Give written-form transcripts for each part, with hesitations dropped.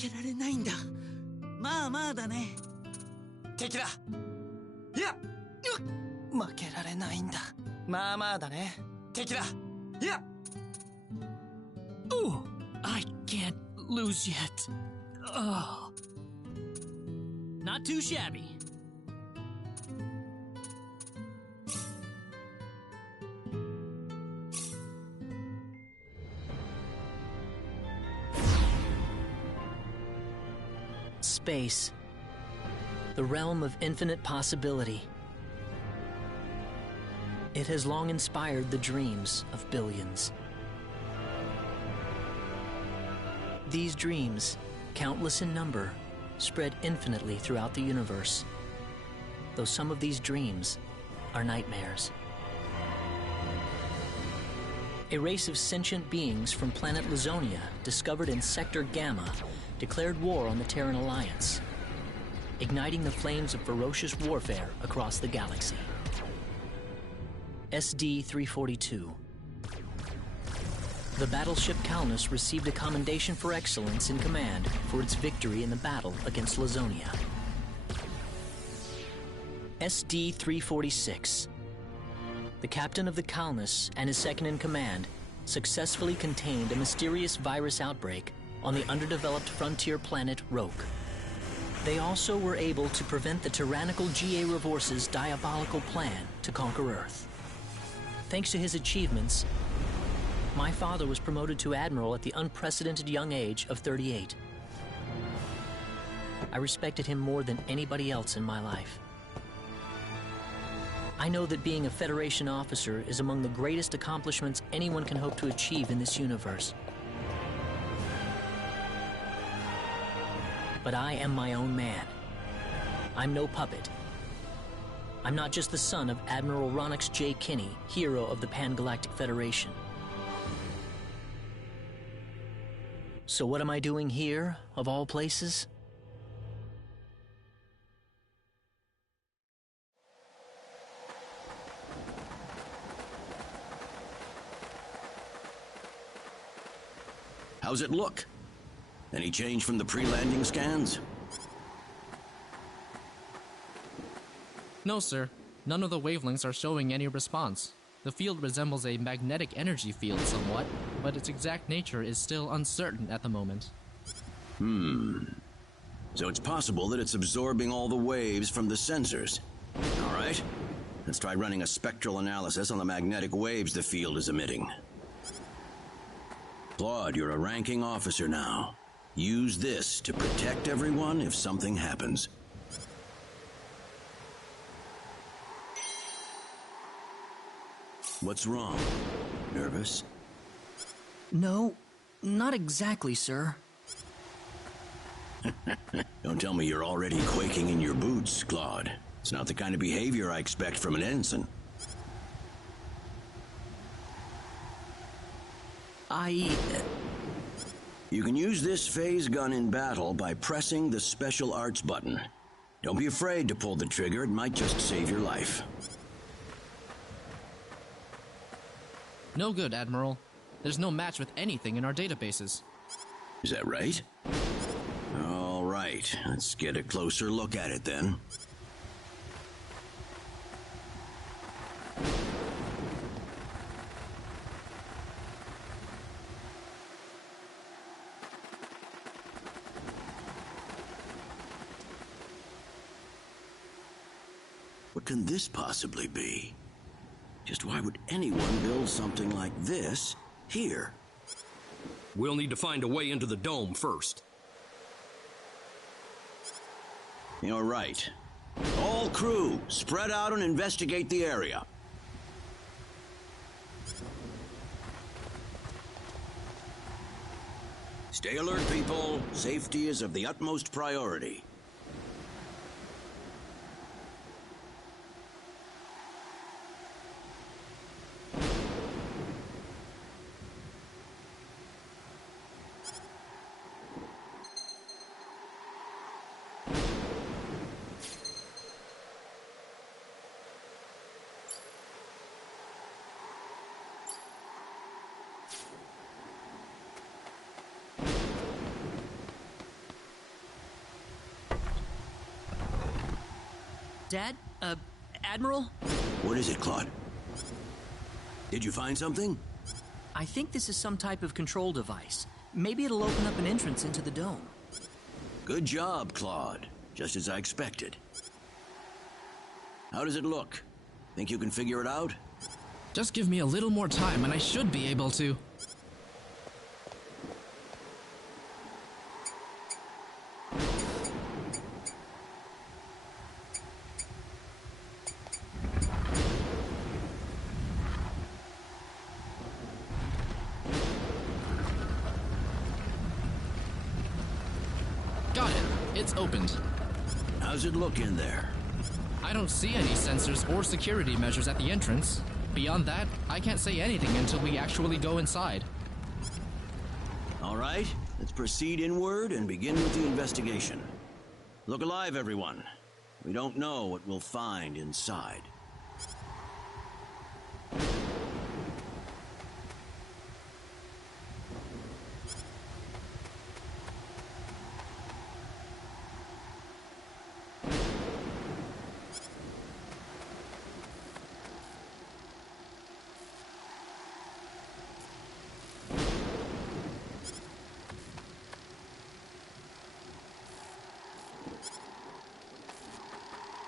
けられないんだ。まあまあだね。敵だ。いや、負けられないんだ。まあまあだね。敵だ。いや。Oh, I can't lose yet. Oh. Not too shabby. Space. The realm of infinite possibility. It has long inspired the dreams of billions. These dreams, countless in number, spread infinitely throughout the universe, though some of these dreams are nightmares. A race of sentient beings from planet Lazonia, discovered in Sector Gamma, declared war on the Terran Alliance, igniting the flames of ferocious warfare across the galaxy. SD-342. The battleship Calnus received a commendation for excellence in command for its victory in the battle against Lazonia. SD-346. The captain of the Calnus and his second-in-command successfully contained a mysterious virus outbreak on the underdeveloped frontier planet Roke. They also were able to prevent the tyrannical G.A. Revorce's diabolical plan to conquer Earth. Thanks to his achievements, my father was promoted to Admiral at the unprecedented young age of 38. I respected him more than anybody else in my life. I know that being a Federation officer is among the greatest accomplishments anyone can hope to achieve in this universe. But I am my own man. I'm no puppet. I'm not just the son of Admiral Ronix J. Kinney, hero of the Pan-Galactic Federation. So what am I doing here, of all places? How's it look? Any change from the pre-landing scans? No, sir. None of the wavelengths are showing any response. The field resembles a magnetic energy field somewhat, but its exact nature is still uncertain at the moment. So it's possible that it's absorbing all the waves from the sensors. All right. Let's try running a spectral analysis on the magnetic waves the field is emitting. Claude, you're a ranking officer now. Use this to protect everyone if something happens. What's wrong? Nervous? No, not exactly, sir. Don't tell me you're already quaking in your boots, Claude. It's not the kind of behavior I expect from an ensign. You can use this phase gun in battle by pressing the special arts button. Don't be afraid to pull the trigger, it might just save your life. No good, Admiral. There's no match with anything in our databases. Is that right? All right, let's get a closer look at it then. What can this possibly be? Just why would anyone build something like this here? We'll need to find a way into the dome first. You're right. All crew, spread out and investigate the area. Stay alert, people. Safety is of the utmost priority. Dad? Admiral? What is it, Claude? Did you find something? I think this is some type of control device. Maybe it'll open up an entrance into the dome. Good job, Claude. Just as I expected. How does it look? Think you can figure it out? Just give me a little more time and I should be able to. Got it. It's opened. How's it look in there? I don't see any sensors or security measures at the entrance. Beyond that, I can't say anything until we actually go inside. All right, let's proceed inward and begin with the investigation. Look alive, everyone. We don't know what we'll find inside.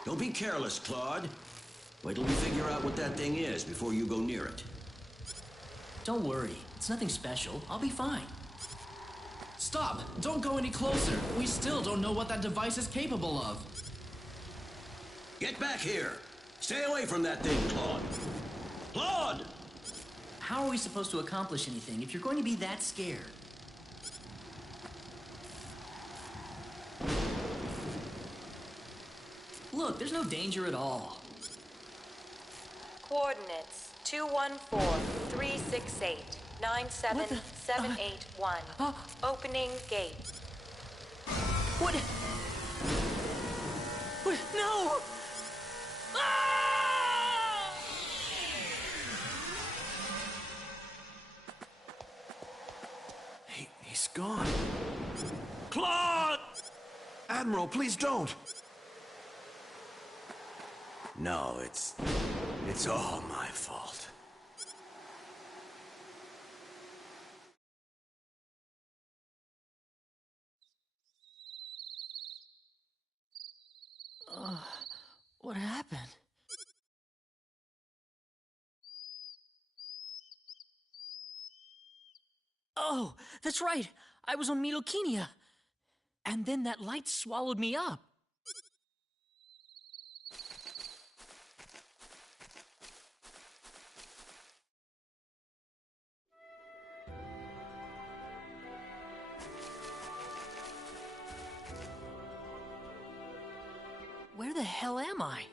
Don't be careless, Claude. Wait till we figure out what that thing is before you go near it. Don't worry. It's nothing special. I'll be fine. Stop! Don't go any closer. We still don't know what that device is capable of. Get back here! Stay away from that thing, Claude! Claude! How are we supposed to accomplish anything if you're going to be that scared? Look, there's no danger at all. Coordinates 214-368-97781. Opening gate. What? No! Ah! He's gone. Claude! Admiral, please don't. No, it's all my fault. What happened? Oh, that's right. I was on Midokina. And then that light swallowed me up. Where the hell am I?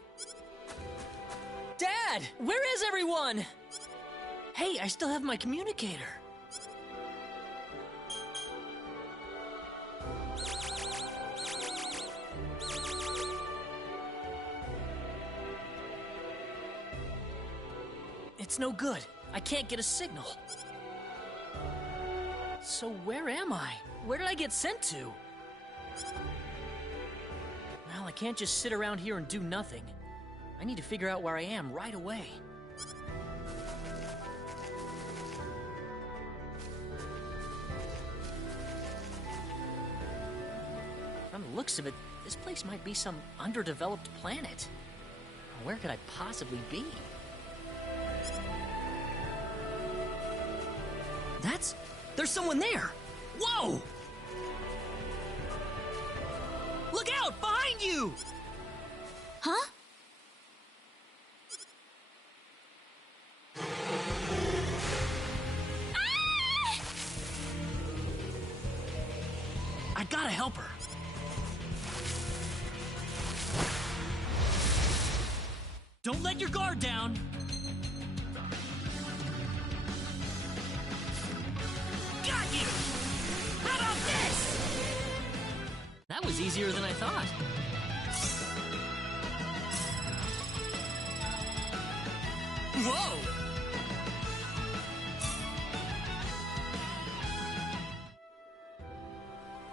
Dad! Where is everyone? Hey, I still have my communicator. It's no good. I can't get a signal. So where am I? Where did I get sent to? Well, I can't just sit around here and do nothing. I need to figure out where I am right away. From the looks of it, this place might be some underdeveloped planet. Where could I possibly be? There's someone there! Whoa! Look out! Behind you! Huh? I gotta help her. Don't let your guard down. Got you! How about this? That was easier than I thought. Whoa!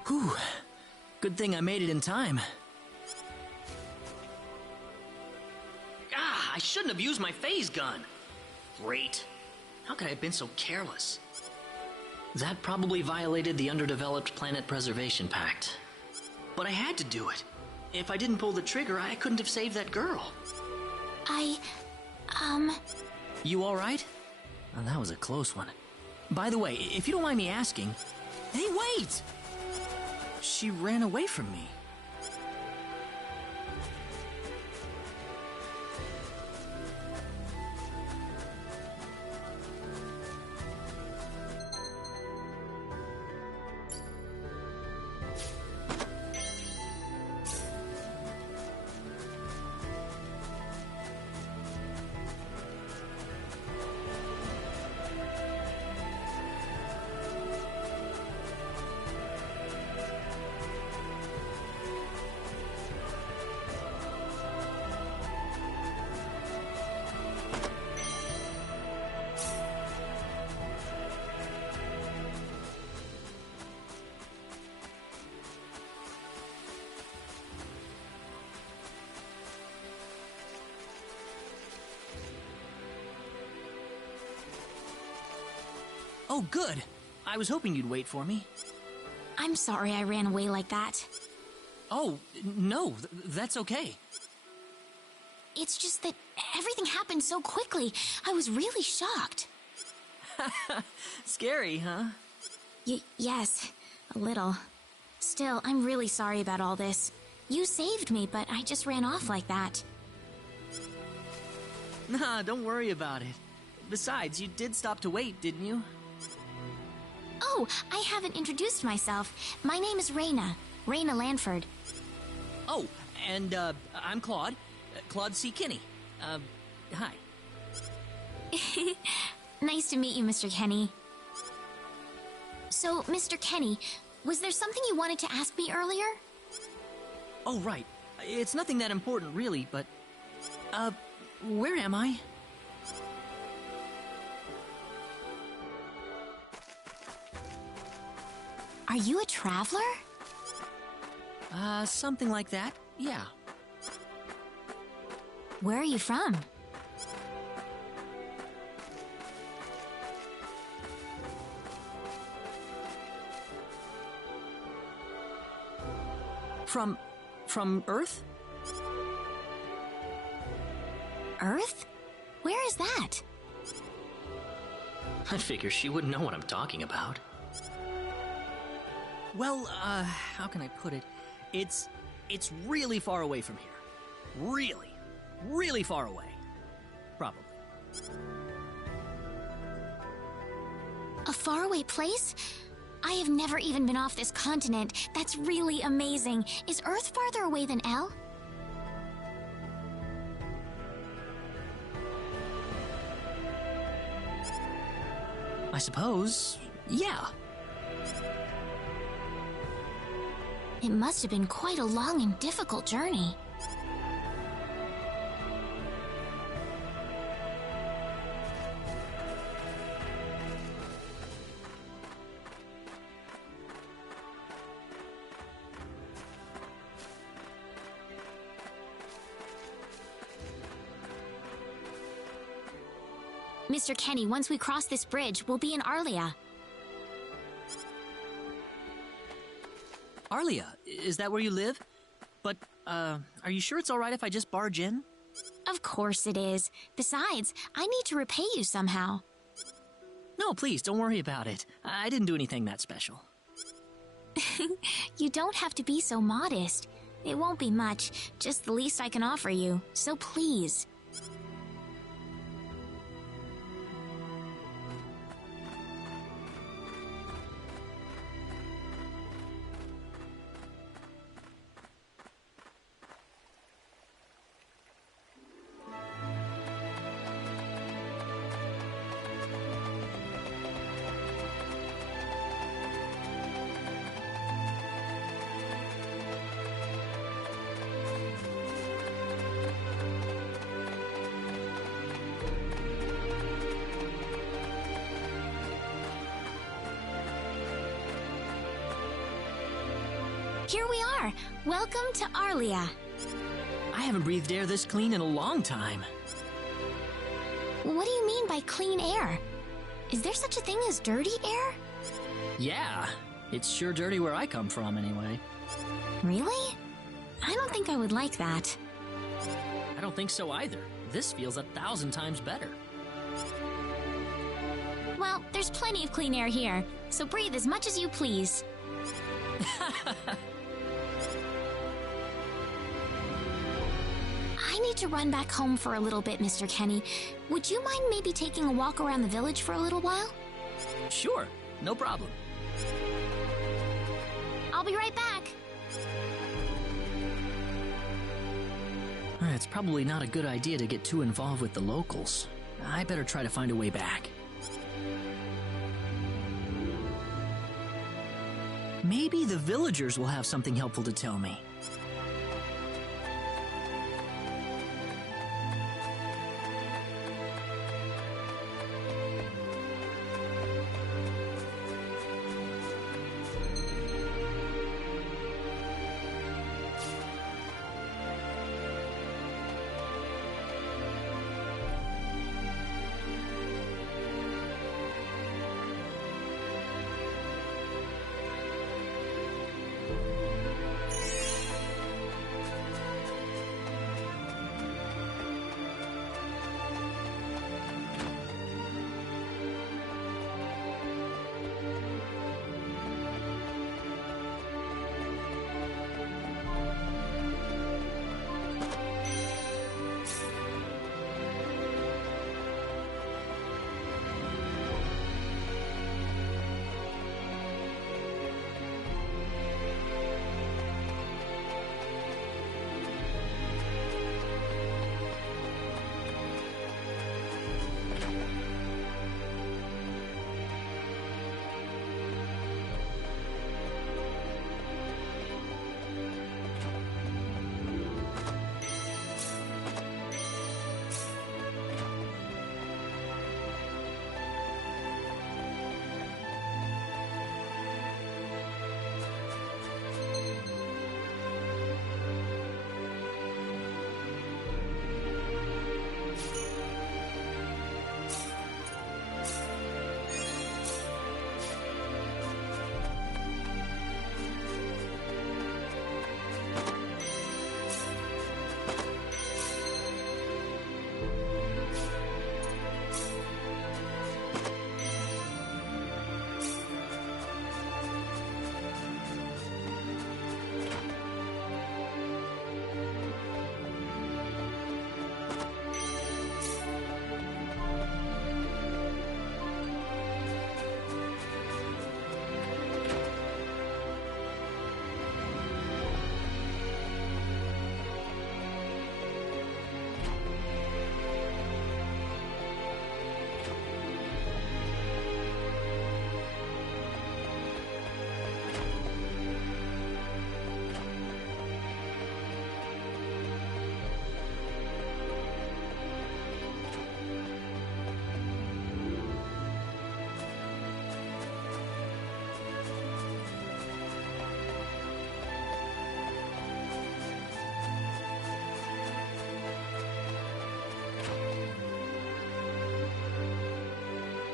Whew. Good thing I made it in time. I shouldn't have used my phase gun. Great. How could I have been so careless? That probably violated the Underdeveloped Planet Preservation Pact. But I had to do it. If I didn't pull the trigger, I couldn't have saved that girl. You alright? Oh, that was a close one. By the way, if you don't mind me asking... Hey, wait! She ran away from me. Oh, good. I was hoping you'd wait for me. I'm sorry I ran away like that. Oh, no, that's okay. It's just that everything happened so quickly. I was really shocked. Scary, huh? Yes, a little. Still, I'm really sorry about all this. You saved me, but I just ran off like that. Nah, don't worry about it. Besides, you did stop to wait, didn't you? Oh, I haven't introduced myself. My name is Reyna. Reyna Lanford. Oh, and, I'm Claude. Claude C. Kinney. Hi. Nice to meet you, Mr. Kenny. So, Mr. Kenny, was there something you wanted to ask me earlier? Oh, right. It's nothing that important, really, but... where am I? Are you a traveler? Something like that, yeah. Where are you from? From Earth? Earth? Where is that? I figure she wouldn't know what I'm talking about. Well, how can I put it? It's really far away from here. Really, really far away. Probably. A faraway place? I have never even been off this continent. That's really amazing. Is Earth farther away than L? I suppose, yeah. It must have been quite a long and difficult journey. Mr. Kenny, once we cross this bridge, we'll be in Arlia. Arlia, is that where you live? But, are you sure it's alright if I just barge in? Of course it is. Besides, I need to repay you somehow. No, please, don't worry about it. I didn't do anything that special. You don't have to be so modest. It won't be much, just the least I can offer you, so please. Here we are! Welcome to Arlia. I haven't breathed air this clean in a long time. What do you mean by clean air? Is there such a thing as dirty air? Yeah, it's sure dirty where I come from anyway. Really? I don't think I would like that. I don't think so either. This feels 1,000 times better. Well, there's plenty of clean air here, so breathe as much as you please. I need to run back home for a little bit, Mr. Kenny. Would you mind maybe taking a walk around the village for a little while? Sure, no problem. I'll be right back. It's probably not a good idea to get too involved with the locals. I better try to find a way back. Maybe the villagers will have something helpful to tell me.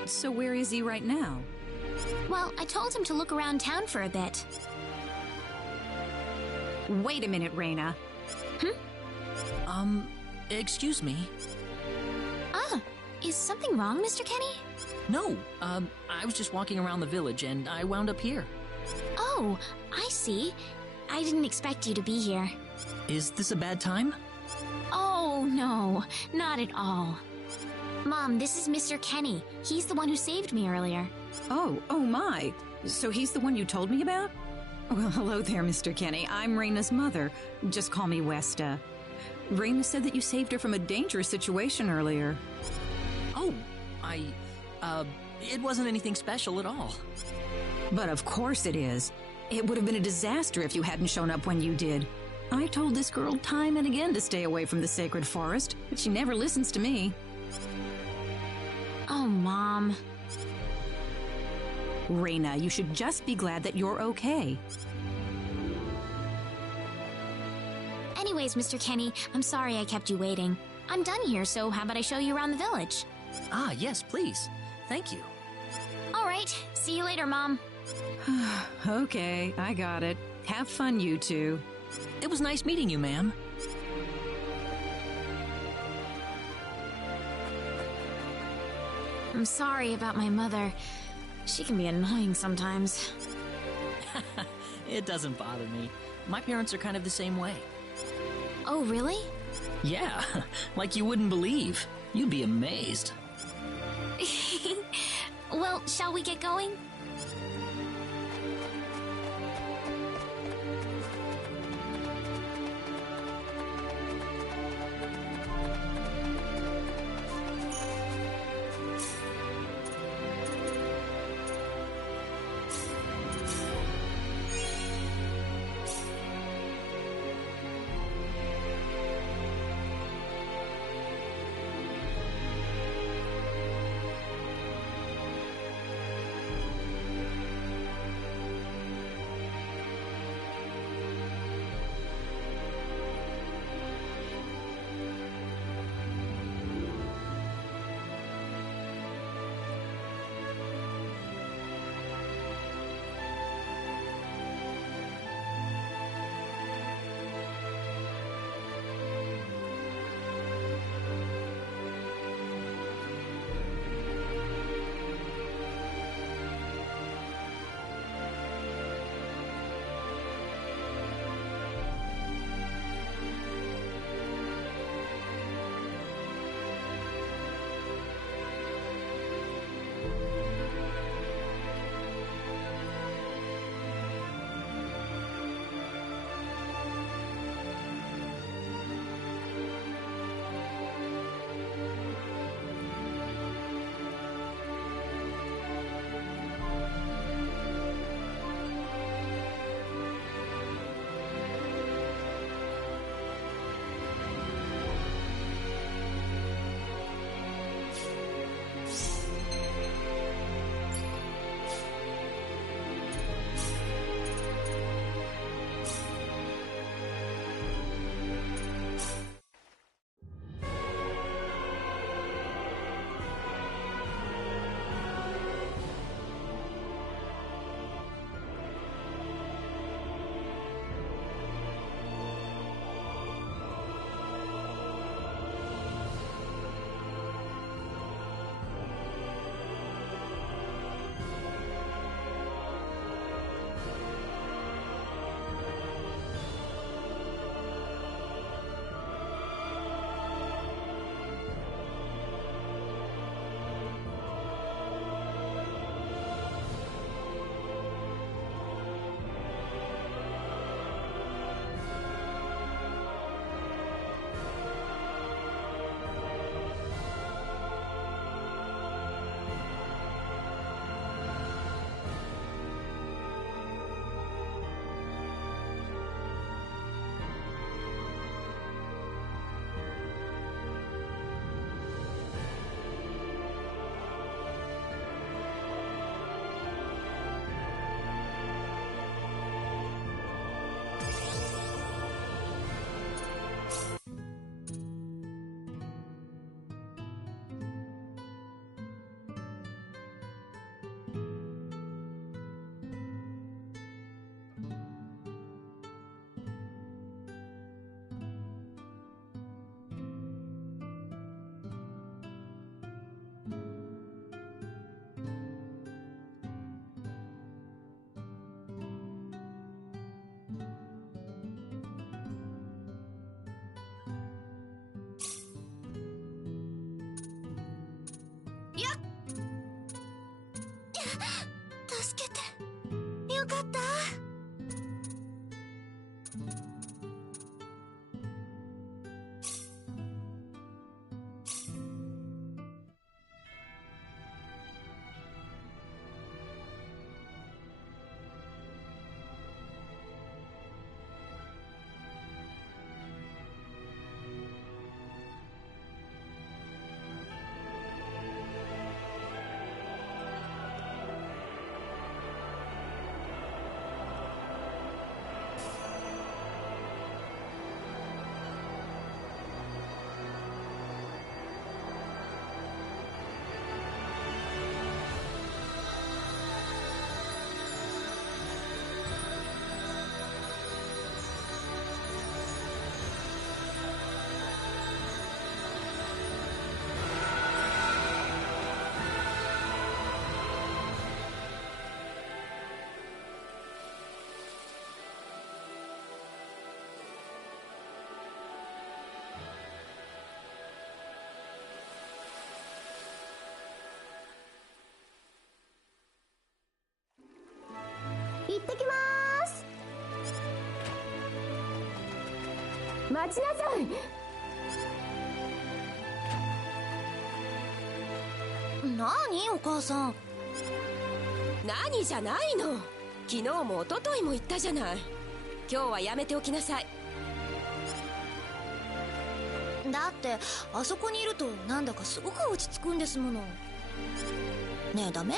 So where is he right now? Well, I told him to look around town for a bit. Wait a minute, Reina. Excuse me? Is something wrong, Mr. Kenny? No, I was just walking around the village and I wound up here. Oh, I see. I didn't expect you to be here. Is this a bad time? Oh, no, not at all. Mom, this is Mr. Kenny. He's the one who saved me earlier. Oh my. So he's the one you told me about? Well, hello there, Mr. Kenny. I'm Reina's mother. Just call me Westa. Reina said that you saved her from a dangerous situation earlier. Oh, it wasn't anything special at all. But of course it is. It would have been a disaster if you hadn't shown up when you did. I told this girl time and again to stay away from the sacred forest, but she never listens to me. Oh, Mom. Reina, you should just be glad that you're okay. Anyway, Anyways, Mr. Kenny, I'm sorry I kept you waiting. I'm done here, so how about I show you around the village? Ah, yes, please. Thank you. All right. See you later, Mom. Okay, I got it. Have fun, you two. It was nice meeting you, ma'am. I'm sorry about my mother. She can be annoying sometimes. It doesn't bother me. My parents are kind of the same way. Oh, really? Yeah, like you wouldn't believe. You'd be amazed. Well, shall we get going? 行ってきまーす。待ちなさい。何お母さん。何じゃないの。昨日も一昨日も言ったじゃない。今日はやめておきなさい。だってあそこにいるとなんだかすごく落ち着くんですもの。ねえダメ？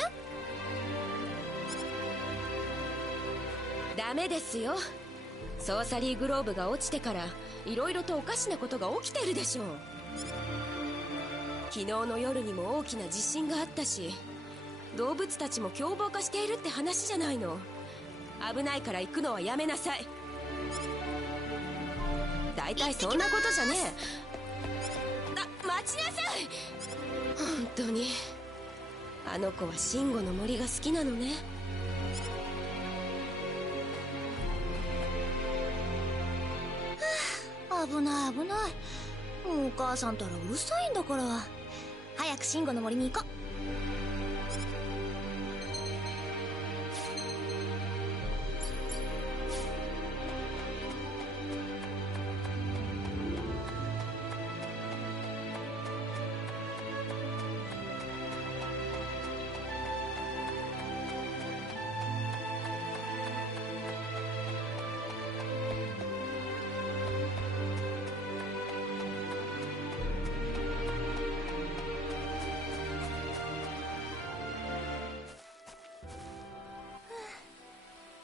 ダメですよ。ソーサリーグローブが落ちてからいろいろとおかしなことが起きてるでしょう。昨日の夜にも大きな地震があったし、動物たちも凶暴化しているって話じゃないの。危ないから行くのはやめなさい。だいたいそんなことじゃねえ。待ちなさい。本当にあの子はシンゴの森が好きなのね。危ない危ない。もうお母さんたらうるさいんだから。早くシンゴの森に行こう。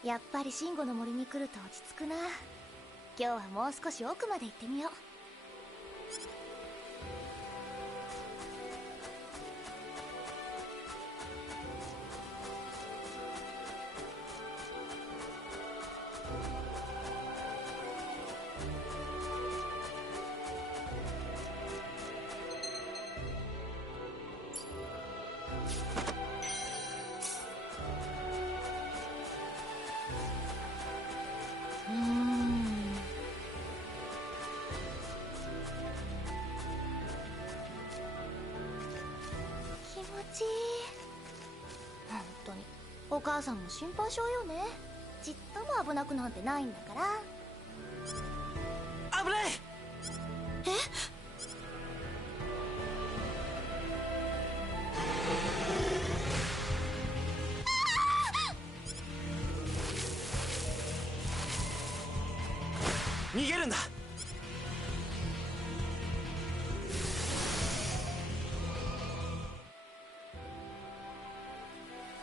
やっぱりシンゴの森に来ると落ち着くな。今日はもう少し奥まで行ってみよう。気持ちいい。本当にお母さんも心配性よね。ちっとも危なくなんてないんだから。危ない。え？逃げるんだ。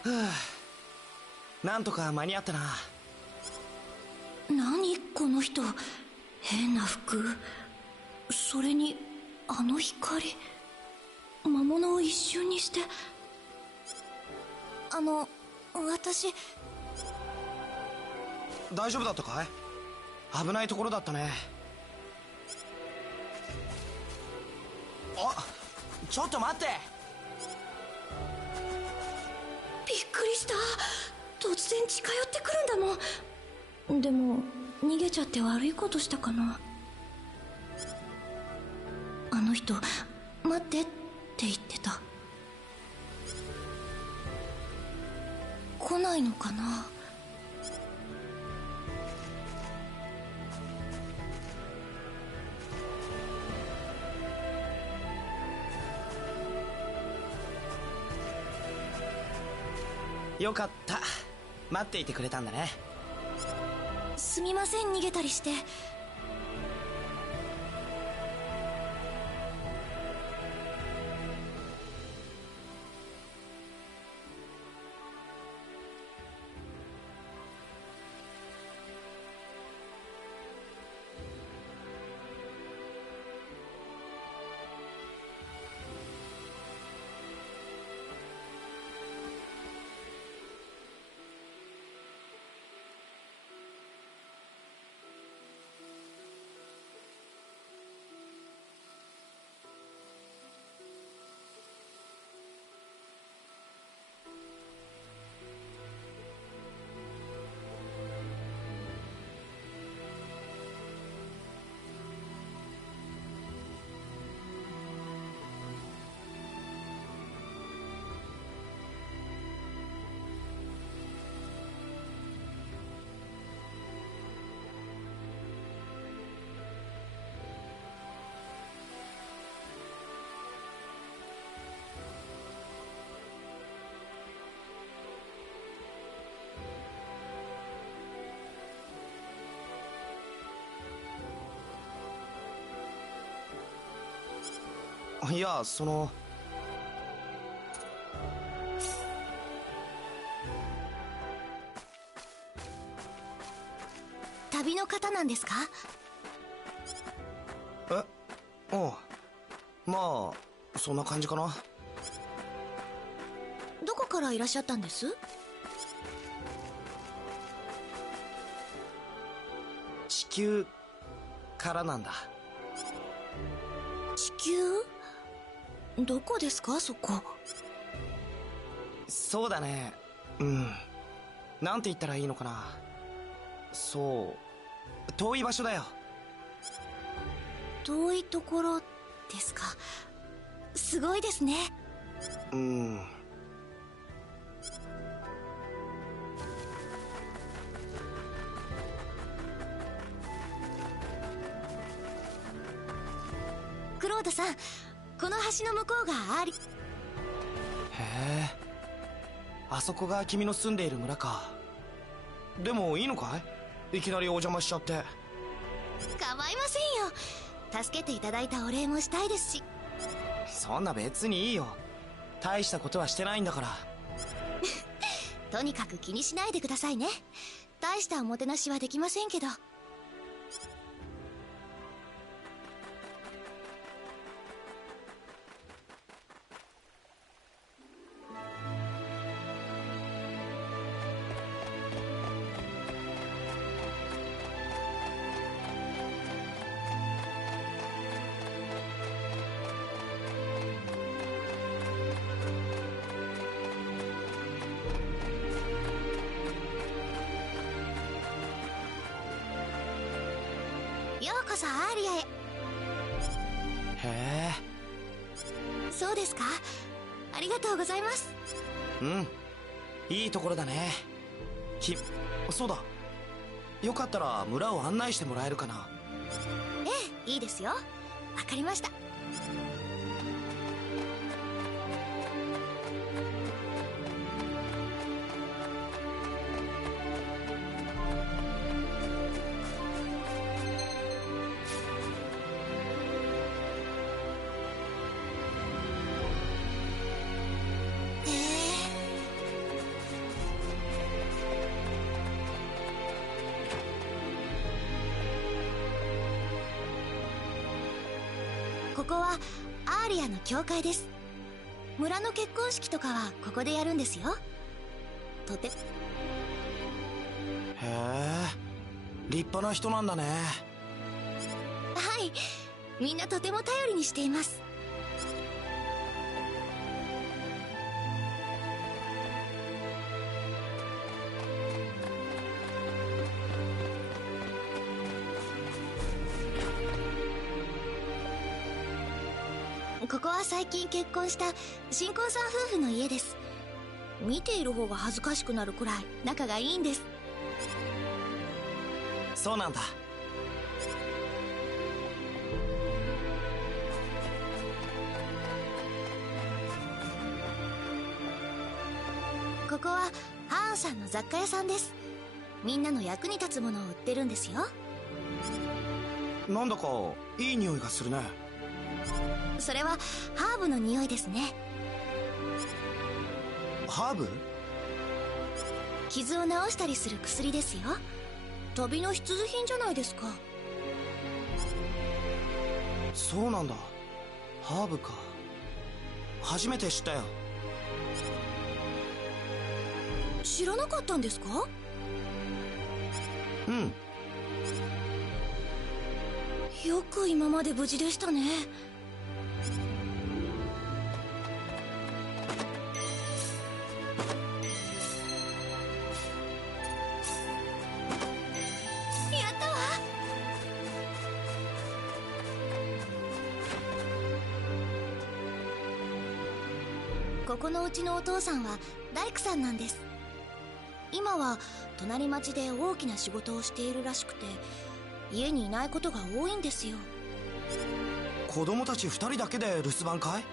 ふぅ、なんとか間に合ったな。何この人、変な服、それにあの光、魔物を一瞬にして。私。大丈夫だったかい？危ないところだったね。あ、ちょっと待って。びっくりした。突然近寄ってくるんだもん。でも逃げちゃって悪いことしたかな。あの人待ってって言ってた。来ないのかな。よかった、待っていてくれたんだね。すみません、逃げたりして。いや、旅の方なんですか？おう、まあそんな感じかな。どこからいらっしゃったんです？地球からなんだ。地球？どこですか、そこ。そうだね、なんて言ったらいいのかな。そう遠い場所だよ。遠いところですか。すごいですね。クロードさん、この橋の向こうがへえ、あそこが君の住んでいる村か。でもいいのかい、いきなりお邪魔しちゃって。構いませんよ。助けていただいたお礼もしたいですし。そんな別にいいよ、大したことはしてないんだから。とにかく気にしないでくださいね。大したおもてなしはできませんけど。ようこそアーリアへ。へえ、そうですか。ありがとうございます。いいところだね。そうだ、よかったら村を案内してもらえるかな。ええ、いいですよ。わかりました。ここはアーリアの教会です。村の結婚式とかはここでやるんですよ。へえ、立派な人なんだね。はい、みんなとても頼りにしています。ここは最近結婚した新婚さん夫婦の家です。見ている方が恥ずかしくなるくらい仲がいいんです。そうなんだ。ここはハーンさんの雑貨屋さんです。みんなの役に立つものを売ってるんですよ。なんだかいい匂いがするね。それはハーブの匂いですね。ハーブ？傷を治したりする薬ですよ。旅の必需品じゃないですか。そうなんだ、ハーブか。初めて知ったよ。知らなかったんですか？よく今まで無事でしたね。ここのうちのお父さんは大工さんなんです。今は隣町で大きな仕事をしているらしくて、家にいないことが多いんですよ。子供たち2人だけで留守番かい？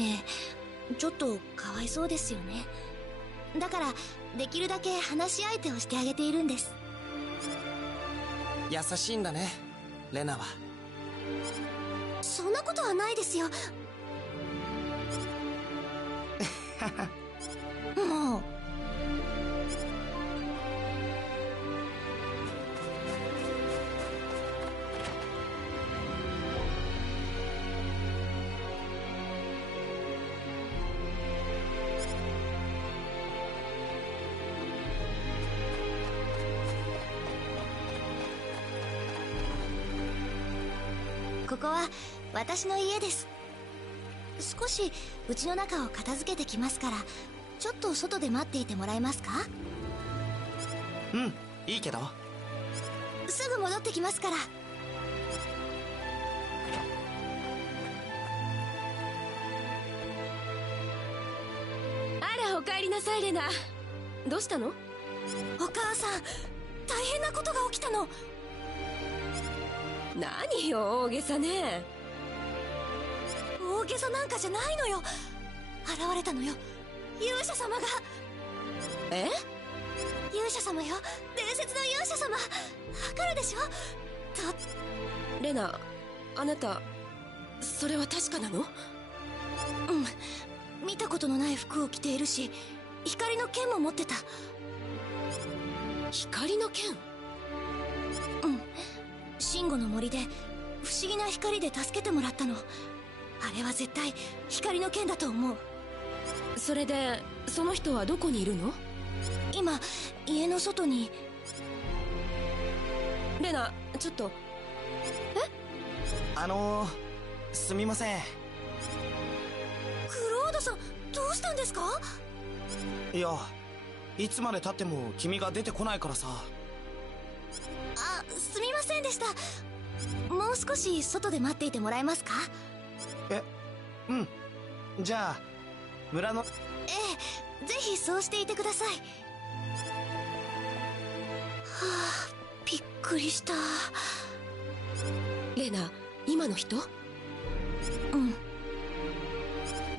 ええ、ちょっとかわいそうですよね。だからできるだけ話し相手をしてあげているんです。優しいんだね、レナは。そんなことはないですよ。もう。ここは私の家です。少しうちの中を片付けてきますから、ちょっと外で待っていてもらえますか？うん、いいけど。すぐ戻ってきますから。あら、お帰りなさいレナ。どうしたの？お母さん、大変なことが起きたの。何よ、大げさね。大げさなんかじゃないのよ。現れたのよ、勇者様が。え？勇者様よ、伝説の勇者様。わかるでしょ？レナ、あなた、それは確かなの？うん、見たことのない服を着ているし、光の剣も持ってた。光の剣？うん、シンゴの森で不思議な光で助けてもらったの。あれは絶対光の剣だと思う。それでその人はどこにいるの？今家の外に。レナ、ちょっと。すみません。クロードさん、どうしたんですか？いや、いつまで経っても君が出てこないからさ。あ、すみませんでした。もう少し外で待っていてもらえますか？うん、じゃあ村の。ええ、ぜひそうしていてください。はあ、びっくりした。レナ、今の人？うん。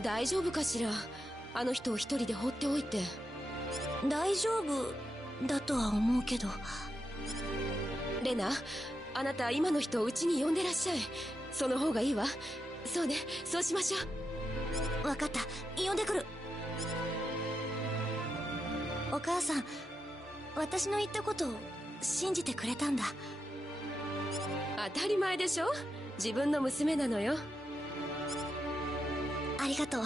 大丈夫かしら？あの人を一人で放っておいて。大丈夫だとは思うけど。レナ、あなた今の人を家に呼んでらっしゃい。その方がいいわ。そうね、そうしましょう。分かった、呼んでくる。お母さん、私の言ったことを信じてくれたんだ。当たり前でしょ。自分の娘なのよ。ありがとう。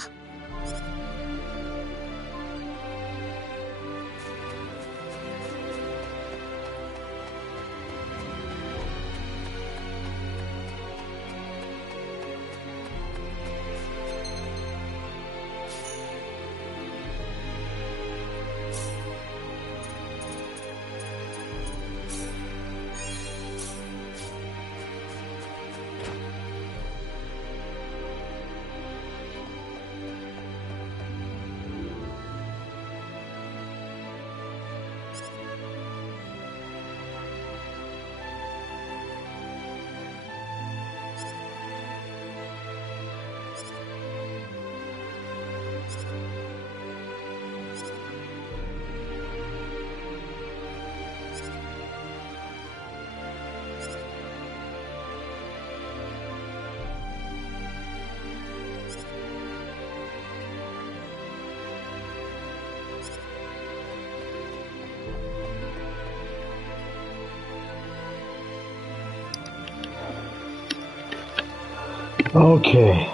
Okay,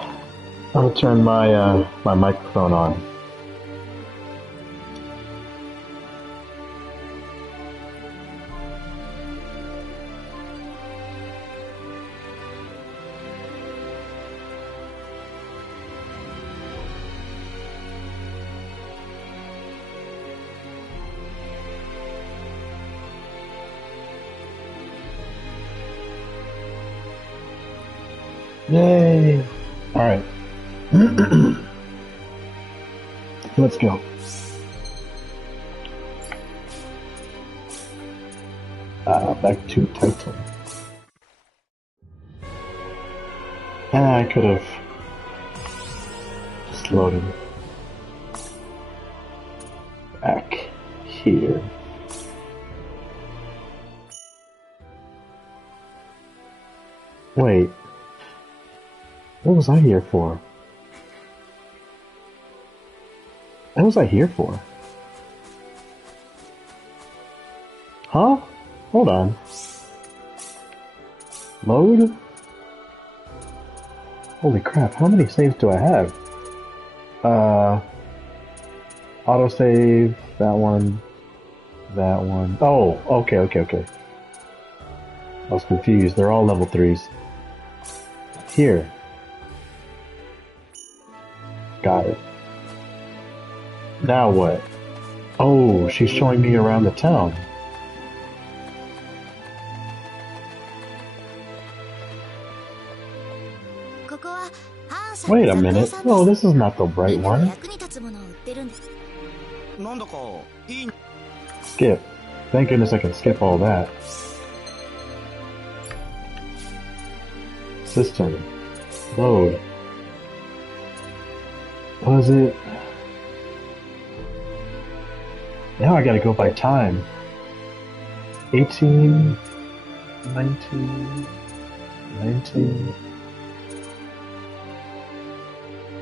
I'll turn my my microphone on. Yay! Alright. Let's go. Back to title. I could have just loaded back here. Wait. What was I here for? What was I here for? Huh? Hold on. Load? Holy crap, how many saves do I have? Autosave, that one. Oh, okay. I was confused. They're all level 3s. Here. Got it. Now what? Oh, she's showing me around the town. Wait a minute. Oh, this is not the right one. Skip. Thank goodness I can skip all that. System. Load. Was it? Now I gotta go by time. 18, 19, 19.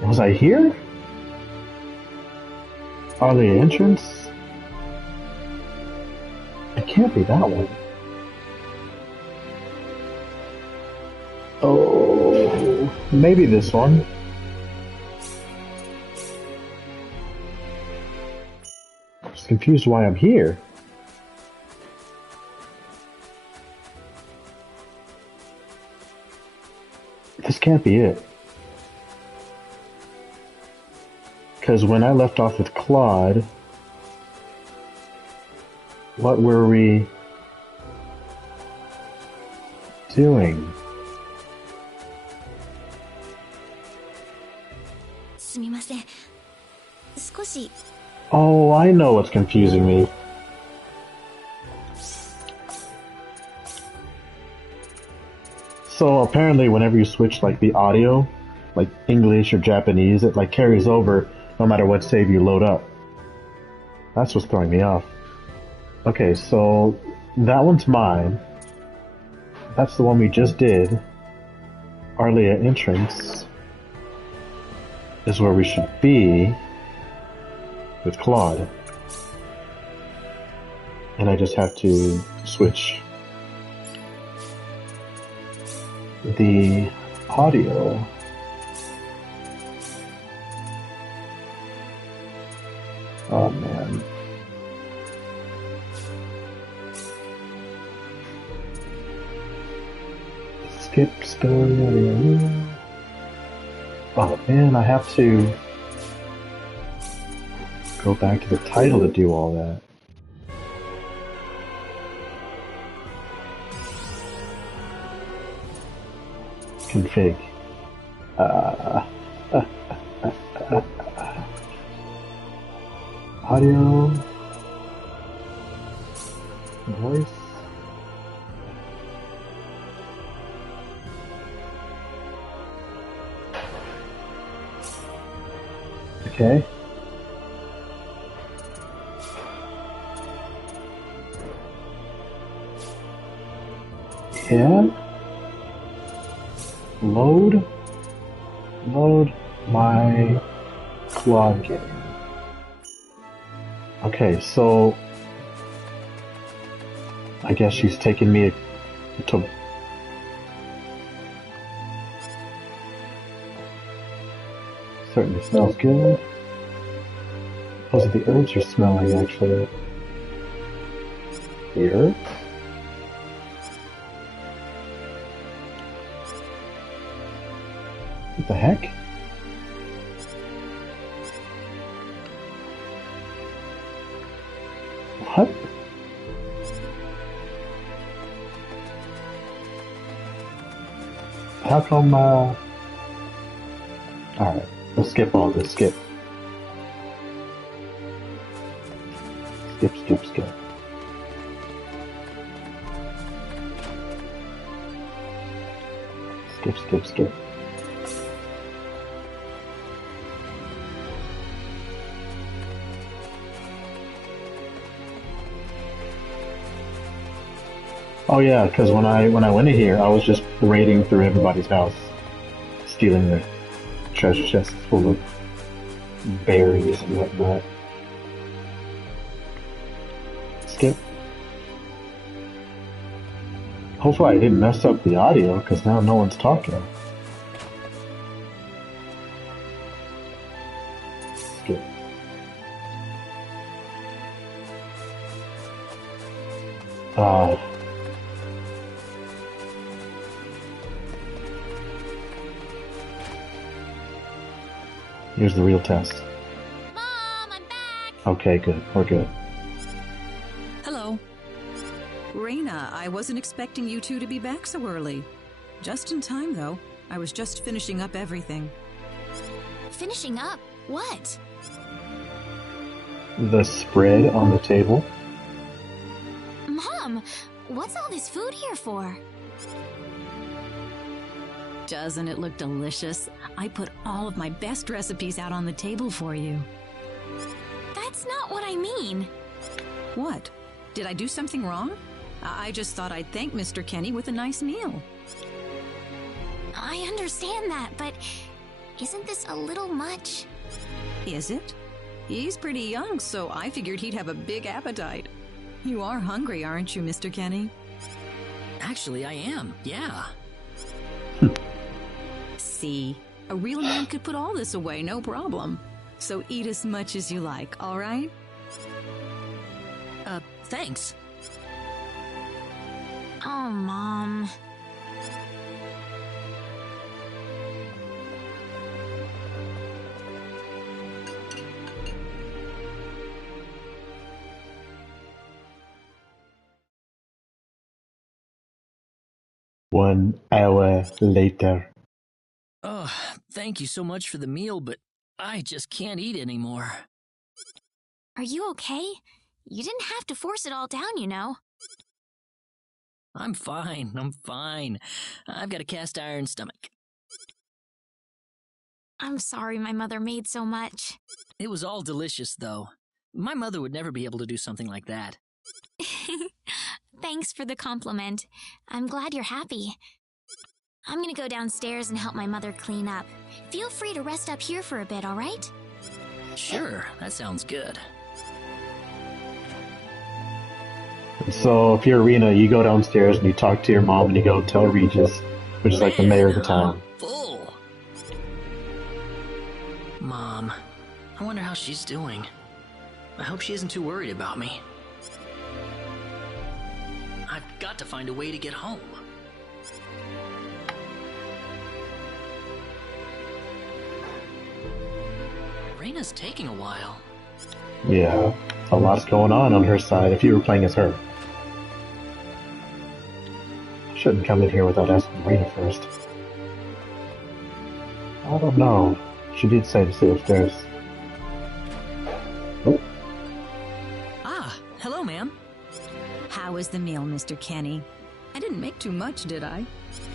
Was I here? Are the entrance? It can't be that one. Oh, maybe this one. I'm just confused why I'm here. This can't be it. Because when I left off with Claude, what were we doing? Oh, I know what's confusing me. So apparently whenever you switch like the audio, like English or Japanese, it like carries over no matter what save you load up. That's what's throwing me off. Okay, so that one's mine. That's the one we just did. Arlia entrance is where we should be with Claude. And I just have to switch the audio. Oh man. Skip story audio. Oh man, I have to go back to the title to do all that. Config. Audio. Voice. Okay. Yeah. Load my Claude game. Okay, so I guess she's taking me to certainly smells good. Those are the herbs you're smelling, actually. The herbs? What the heck? What? How come, alright, let's skip all this, skip. Skip. Skip. Oh yeah, because when I went in here, I was just raiding through everybody's house. stealing their treasure chests full of berries and whatnot. Skip. Hopefully I didn't mess up the audio, because now no one's talking. Skip. Here's the real test. Mom, I'm back! Okay, good. We're good. Hello. Reina, I wasn't expecting you two to be back so early. Just in time, though. I was just finishing up everything. Finishing up? What? The spread on the table. Mom, what's all this food here for? Doesn't it look delicious? I put all of my best recipes out on the table for you. That's not what I mean. What? Did I do something wrong? I just thought I'd thank Mr. Kenny with a nice meal. I understand that, but isn't this a little much? Is it? He's pretty young, so I figured he'd have a big appetite. You are hungry, aren't you, Mr. Kenny? Actually, I am, yeah. See, a real man could put all this away, no problem. So eat as much as you like, all right? Thanks. Oh, Mom. One hour later. Oh, thank you so much for the meal, but I just can't eat anymore. Are you okay? You didn't have to force it all down, you know. I'm fine. I've got a cast iron stomach. I'm sorry my mother made so much. It was all delicious, though. My mother would never be able to do something like that. Thanks for the compliment. I'm glad you're happy. I'm gonna go downstairs and help my mother clean up. Feel free to rest up here for a bit, all right? Sure, that sounds good. So if you're Rena, you go downstairs and you talk to your mom and you go tell Regis, which is like the mayor of the town. Full. Mom, I wonder how she's doing. I hope she isn't too worried about me. I've got to find a way to get home. Reina's taking a while. Yeah, a lot's going on her side if you were playing as her. Shouldn't come in here without asking Rena first. I don't know. She did say to stay upstairs. Oh. Ah, hello, ma'am. How was the meal, Mr. Kenny? I didn't make too much, did I?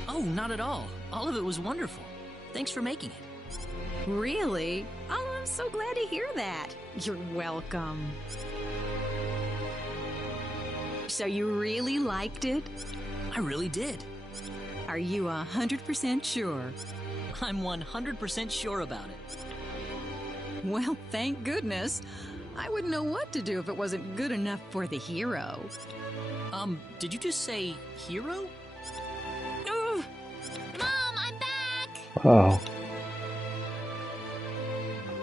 Oh, not at all. All of it was wonderful. Thanks for making it. Really? Oh, I'm so glad to hear that. You're welcome. So you really liked it? I really did. Are you 100% sure? I'm 100% sure about it. Well, thank goodness. I wouldn't know what to do if it wasn't good enough for the hero. Did you just say hero? Mom, I'm back! Oh.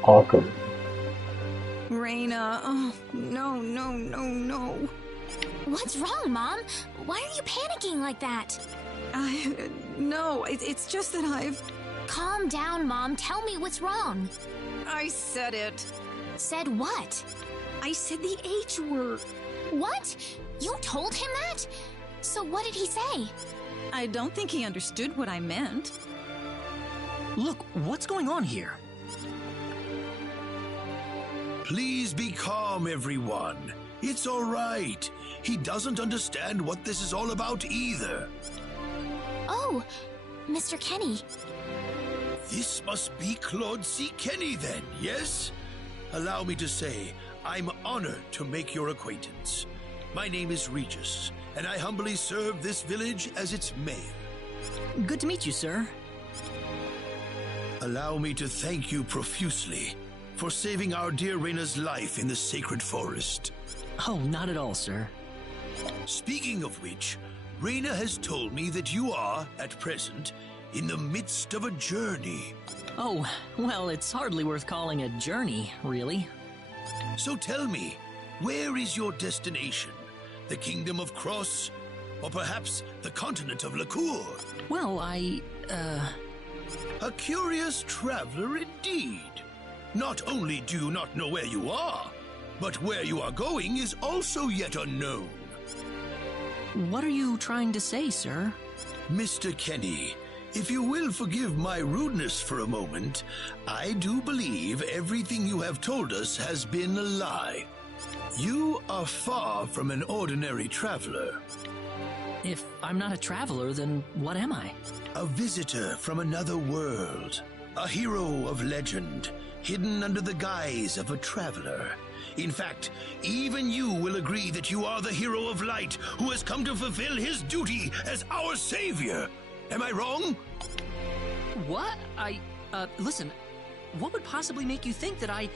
Awkward. Reina, oh, no. What's wrong, Mom? Why are you panicking like that? No, it's just that I've... Calm down, Mom. Tell me what's wrong. I said it. Said what? I said the H word. What? You told him that? So what did he say? I don't think he understood what I meant. Look, what's going on here? Please be calm, everyone. It's all right. He doesn't understand what this is all about either. Oh, Mr. Kenny. This must be Claude C. Kenny then, yes? Allow me to say, I'm honored to make your acquaintance. My name is Regis, and I humbly serve this village as its mayor. Good to meet you, sir. Allow me to thank you profusely for saving our dear Reyna's life in the sacred forest. Oh, not at all, sir. Speaking of which, Reyna has told me that you are, at present, in the midst of a journey. Oh, well, it's hardly worth calling a journey, really. So tell me, where is your destination? The Kingdom of Cross? Or perhaps the continent of Lacour? Well, A curious traveler indeed. Not only do you not know where you are, but where you are going is also yet unknown. What are you trying to say, sir? Mr. Kenny, if you will forgive my rudeness for a moment, I do believe everything you have told us has been a lie. You are far from an ordinary traveler. If I'm not a traveler, then what am I? A visitor from another world. A hero of legend, hidden under the guise of a traveler. In fact, even you will agree that you are the hero of light who has come to fulfill his duty as our savior. Am I wrong? What? Listen, what would possibly make you think that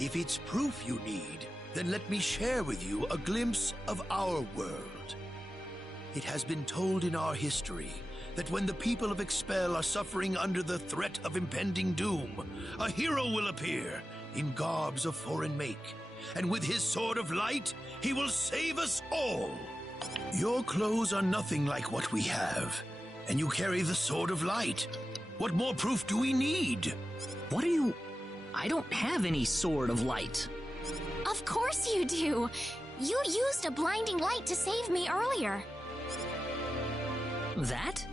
If it's proof you need, then let me share with you a glimpse of our world. It has been told in our history that when the people of Expel are suffering under the threat of impending doom, a hero will appear in garbs of foreign make, and with his sword of light, he will save us all. Your clothes are nothing like what we have, and you carry the sword of light. What more proof do we need? What are you... I don't have any sword of light. Of course you do! You used a blinding light to save me earlier. That?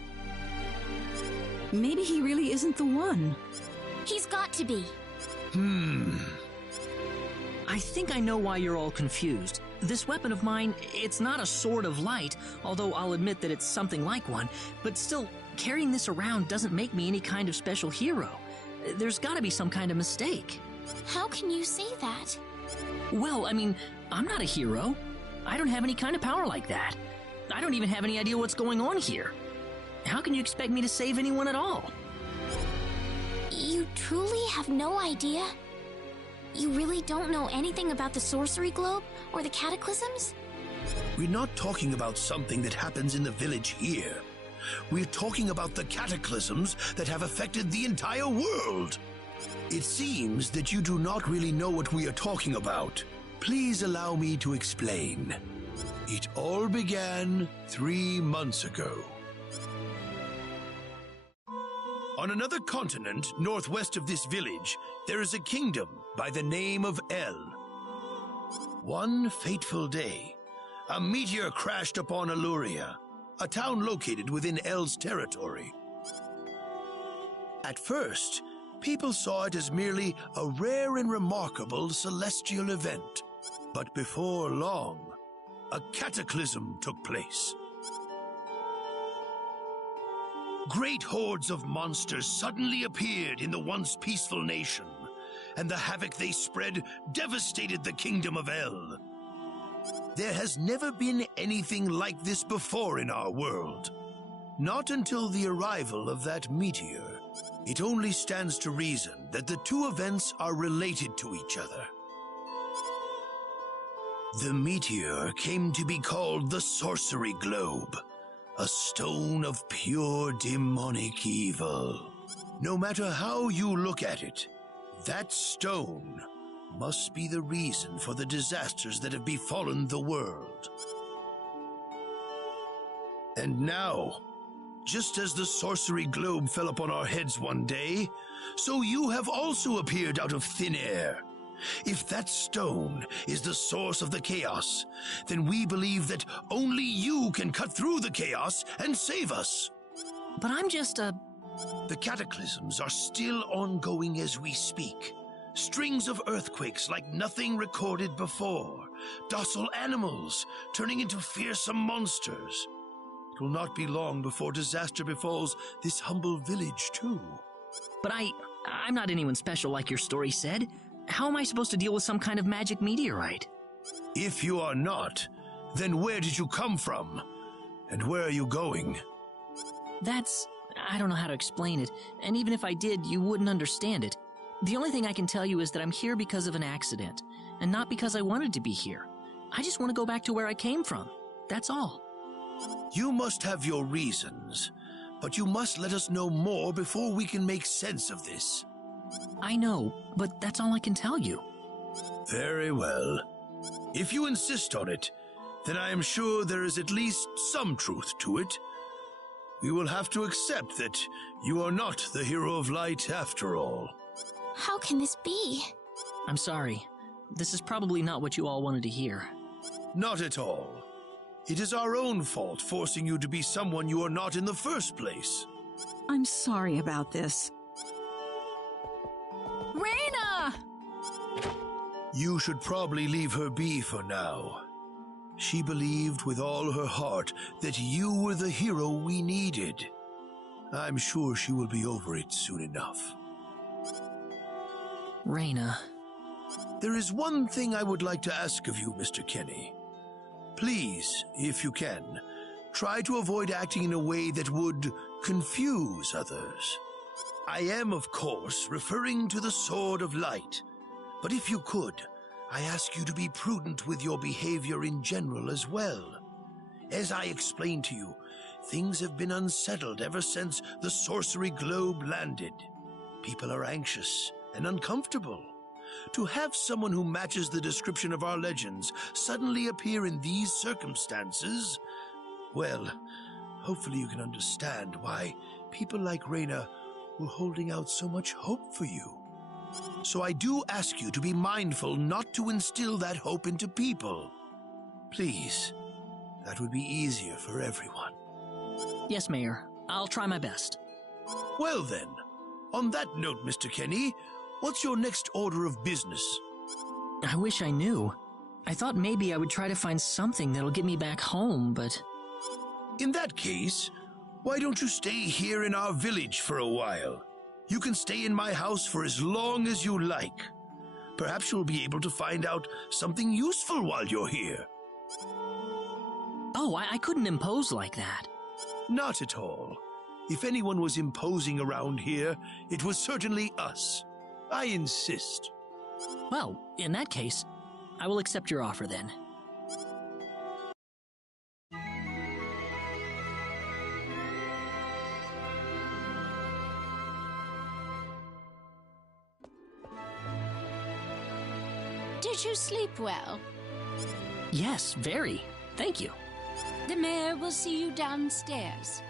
Maybe he really isn't the one. He's got to be. I think I know why you're all confused. This weapon of mine, it's not a sword of light, although I'll admit that it's something like one, but still, carrying this around doesn't make me any kind of special hero. There's gotta be some kind of mistake. How can you say that? Well, I mean, I'm not a hero. I don't have any kind of power like that. I don't even have any idea what's going on here. How can you expect me to save anyone at all? You truly have no idea? You really don't know anything about the sorcery globe or the cataclysms? We're not talking about something that happens in the village here. We're talking about the cataclysms that have affected the entire world. It seems that you do not really know what we are talking about. Please allow me to explain. It all began 3 months ago. On another continent, northwest of this village, there is a kingdom by the name of El. One fateful day, a meteor crashed upon Aluria, a town located within El's territory. At first, people saw it as merely a rare and remarkable celestial event. But before long, a cataclysm took place. Great hordes of monsters suddenly appeared in the once peaceful nation, and the havoc they spread devastated the kingdom of El. There has never been anything like this before in our world. Not until the arrival of that meteor. It only stands to reason that the two events are related to each other. The meteor came to be called the Sorcery Globe, a stone of pure demonic evil. No matter how you look at it, that stone must be the reason for the disasters that have befallen the world. And now, just as the Sorcery Globe fell upon our heads one day, so you have also appeared out of thin air. If that stone is the source of the chaos, then we believe that only you can cut through the chaos and save us. But I'm just a... The cataclysms are still ongoing as we speak. Strings of earthquakes like nothing recorded before. Docile animals turning into fearsome monsters. It will not be long before disaster befalls this humble village, too. But I'm not anyone special like your story said. How am I supposed to deal with some kind of magic meteorite? If you are not, then where did you come from? And where are you going? I don't know how to explain it, and even if I did, you wouldn't understand it. The only thing I can tell you is that I'm here because of an accident, and not because I wanted to be here. I just want to go back to where I came from. That's all. You must have your reasons, but you must let us know more before we can make sense of this. I know, but that's all I can tell you. Very well. If you insist on it, then I am sure there is at least some truth to it. We will have to accept that you are not the hero of light after all. How can this be? I'm sorry. This is probably not what you all wanted to hear. Not at all. It is our own fault forcing you to be someone you are not in the first place. I'm sorry about this. Reina! You should probably leave her be for now. She believed with all her heart that you were the hero we needed. I'm sure she will be over it soon enough. Reina. There is one thing I would like to ask of you, Mr. Kenny. Please, if you can, try to avoid acting in a way that would confuse others. I am, of course, referring to the Sword of Light, but if you could, I ask you to be prudent with your behavior in general as well. As I explained to you, things have been unsettled ever since the Sorcery Globe landed. People are anxious and uncomfortable. To have someone who matches the description of our legends suddenly appear in these circumstances, well, hopefully you can understand why people like Reina were holding out so much hope for you. So I do ask you to be mindful not to instill that hope into people. Please, that would be easier for everyone. Yes, Mayor. I'll try my best. Well then, on that note, Mr. Kenny, what's your next order of business? I wish I knew. I thought maybe I would try to find something that'll get me back home, but... In that case, why don't you stay here in our village for a while? You can stay in my house for as long as you like. Perhaps you'll be able to find out something useful while you're here. Oh, I couldn't impose like that. Not at all. If anyone was imposing around here, it was certainly us. I insist. Well, in that case, I will accept your offer then. Did you sleep well? Yes, very. Thank you. The mayor will see you downstairs.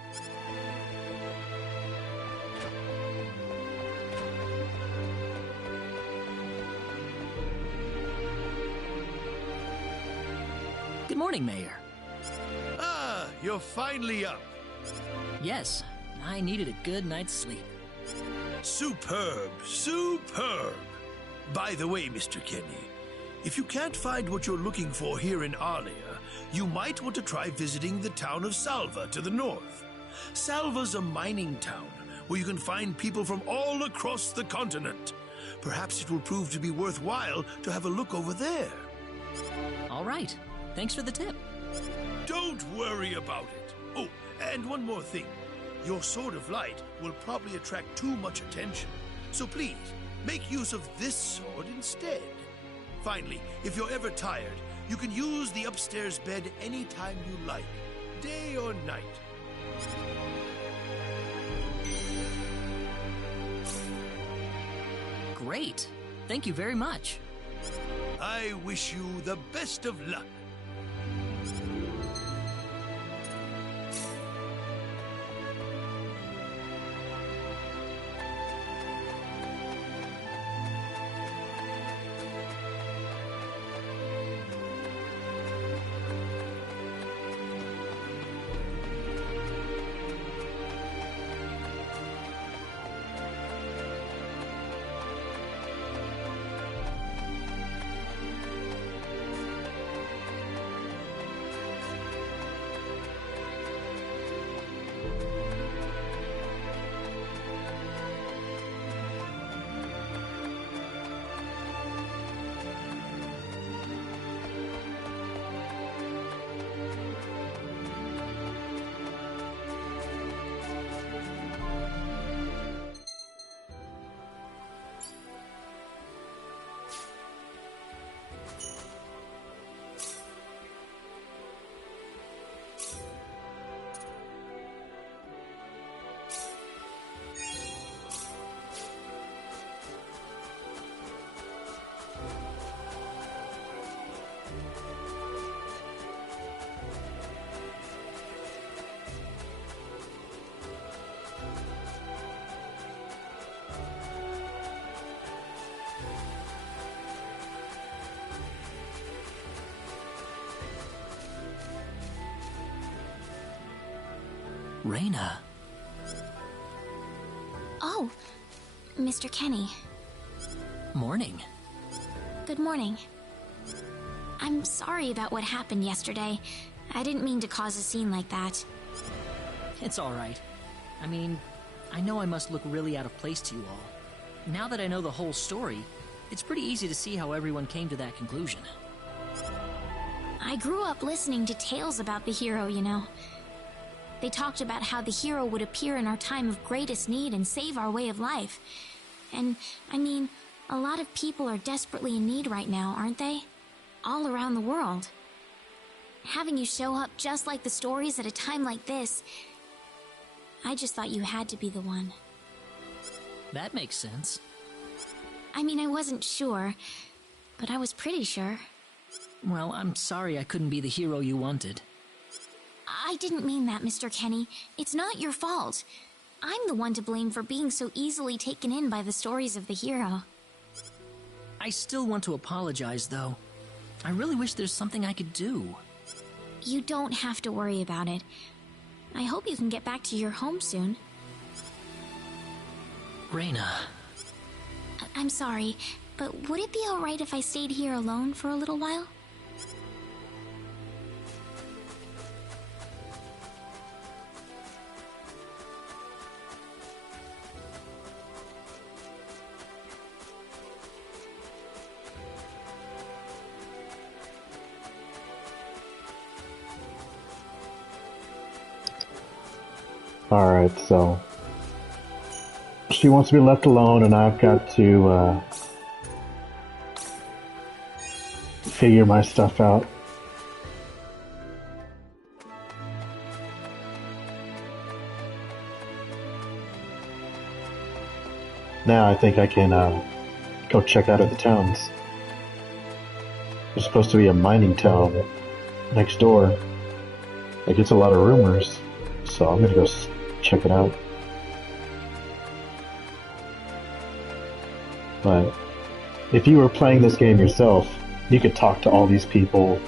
Good morning, Mayor. Ah, you're finally up. Yes, I needed a good night's sleep. Superb, superb. By the way, Mr. Kenny, if you can't find what you're looking for here in Alia, you might want to try visiting the town of Salva to the north. Salva's a mining town where you can find people from all across the continent. Perhaps it will prove to be worthwhile to have a look over there. All right. Thanks for the tip. Don't worry about it. Oh, and one more thing. Your Sword of Light will probably attract too much attention. So please, make use of this sword instead. Finally, if you're ever tired, you can use the upstairs bed anytime you like, day or night. Great. Thank you very much. I wish you the best of luck. Reina. Oh, Mr. Kenny. Morning. Good morning. I'm sorry about what happened yesterday. I didn't mean to cause a scene like that. It's alright. I mean, I know I must look really out of place to you all. Now that I know the whole story, it's pretty easy to see how everyone came to that conclusion. I grew up listening to tales about the hero, you know. They talked about how the hero would appear in our time of greatest need and save our way of life. And, I mean, a lot of people are desperately in need right now, aren't they? All around the world. Having you show up just like the stories at a time like this, I just thought you had to be the one. That makes sense. I mean, I wasn't sure, but I was pretty sure. Well, I'm sorry I couldn't be the hero you wanted. I didn't mean that, Mr. Kenny. It's not your fault. I'm the one to blame for being so easily taken in by the stories of the hero. I still want to apologize, though. I really wish there's something I could do. You don't have to worry about it. I hope you can get back to your home soon. Reina. I'm sorry, but would it be alright if I stayed here alone for a little while? Alright, so she wants to be left alone, and I've got to figure my stuff out. Now I think I can go check out other towns. There's supposed to be a mining town next door. It gets a lot of rumors, so I'm gonna go check it out. But if you were playing this game yourself, you could talk to all these people,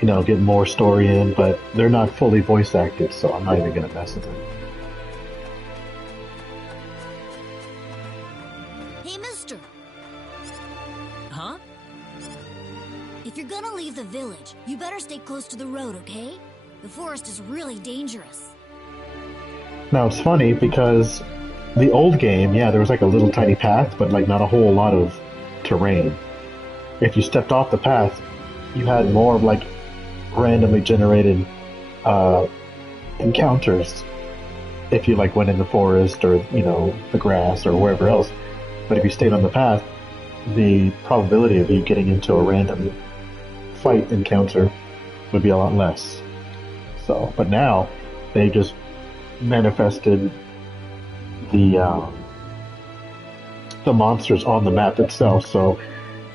you know, get more story in, but they're not fully voice acted, so I'm not even gonna mess with them. Hey, mister! Huh? If you're gonna leave the village, you better stay close to the road, okay? The forest is really dangerous. Now it's funny because the old game, yeah, there was like a little tiny path, but like not a whole lot of terrain. If you stepped off the path, you had more of like randomly generated encounters if you like went in the forest or, you know, the grass or wherever else. But if you stayed on the path, the probability of you getting into a random fight encounter would be a lot less. So, but now they just manifested the monsters on the map itself. So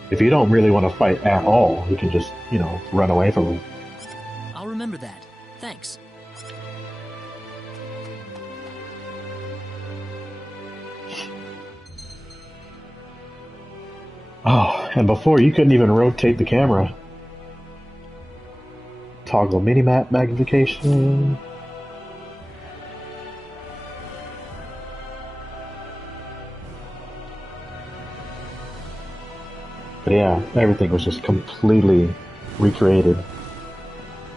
if you don't really want to fight at all, you can just, you know, run away from them. I'll remember that. Thanks. Oh, and before you couldn't even rotate the camera. Toggle minimap magnification. But yeah, everything was just completely recreated.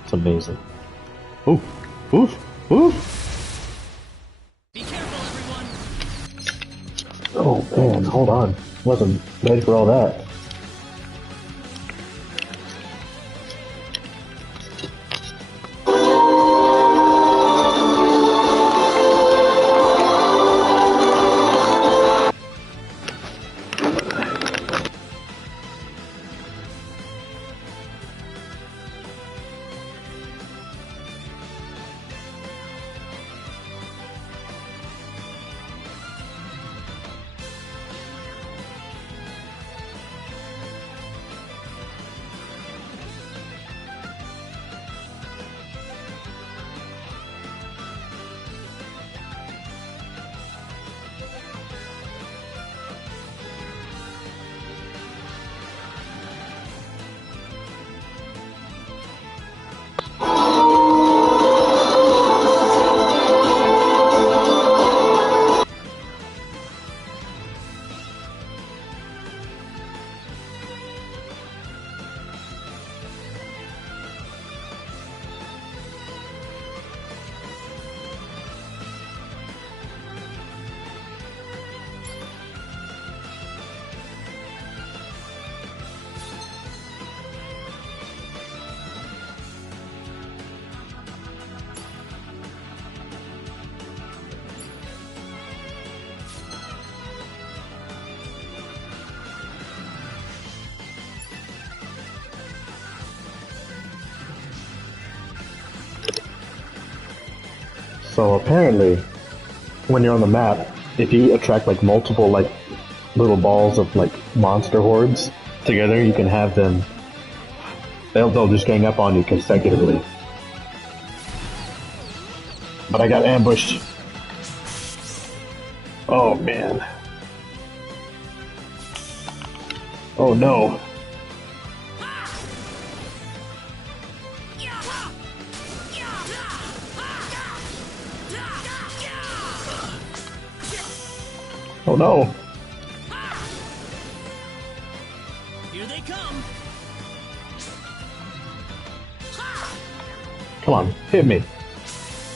It's amazing. Oof, oof, oof. Be careful, everyone. Oh man, hold on. Wasn't ready for all that. So apparently, when you're on the map, if you attract like multiple like little balls of like monster hordes together, you can have them. They'll just gang up on you consecutively. But I got ambushed. Oh man. Oh no. Oh no. Here they come. Come on, hit me.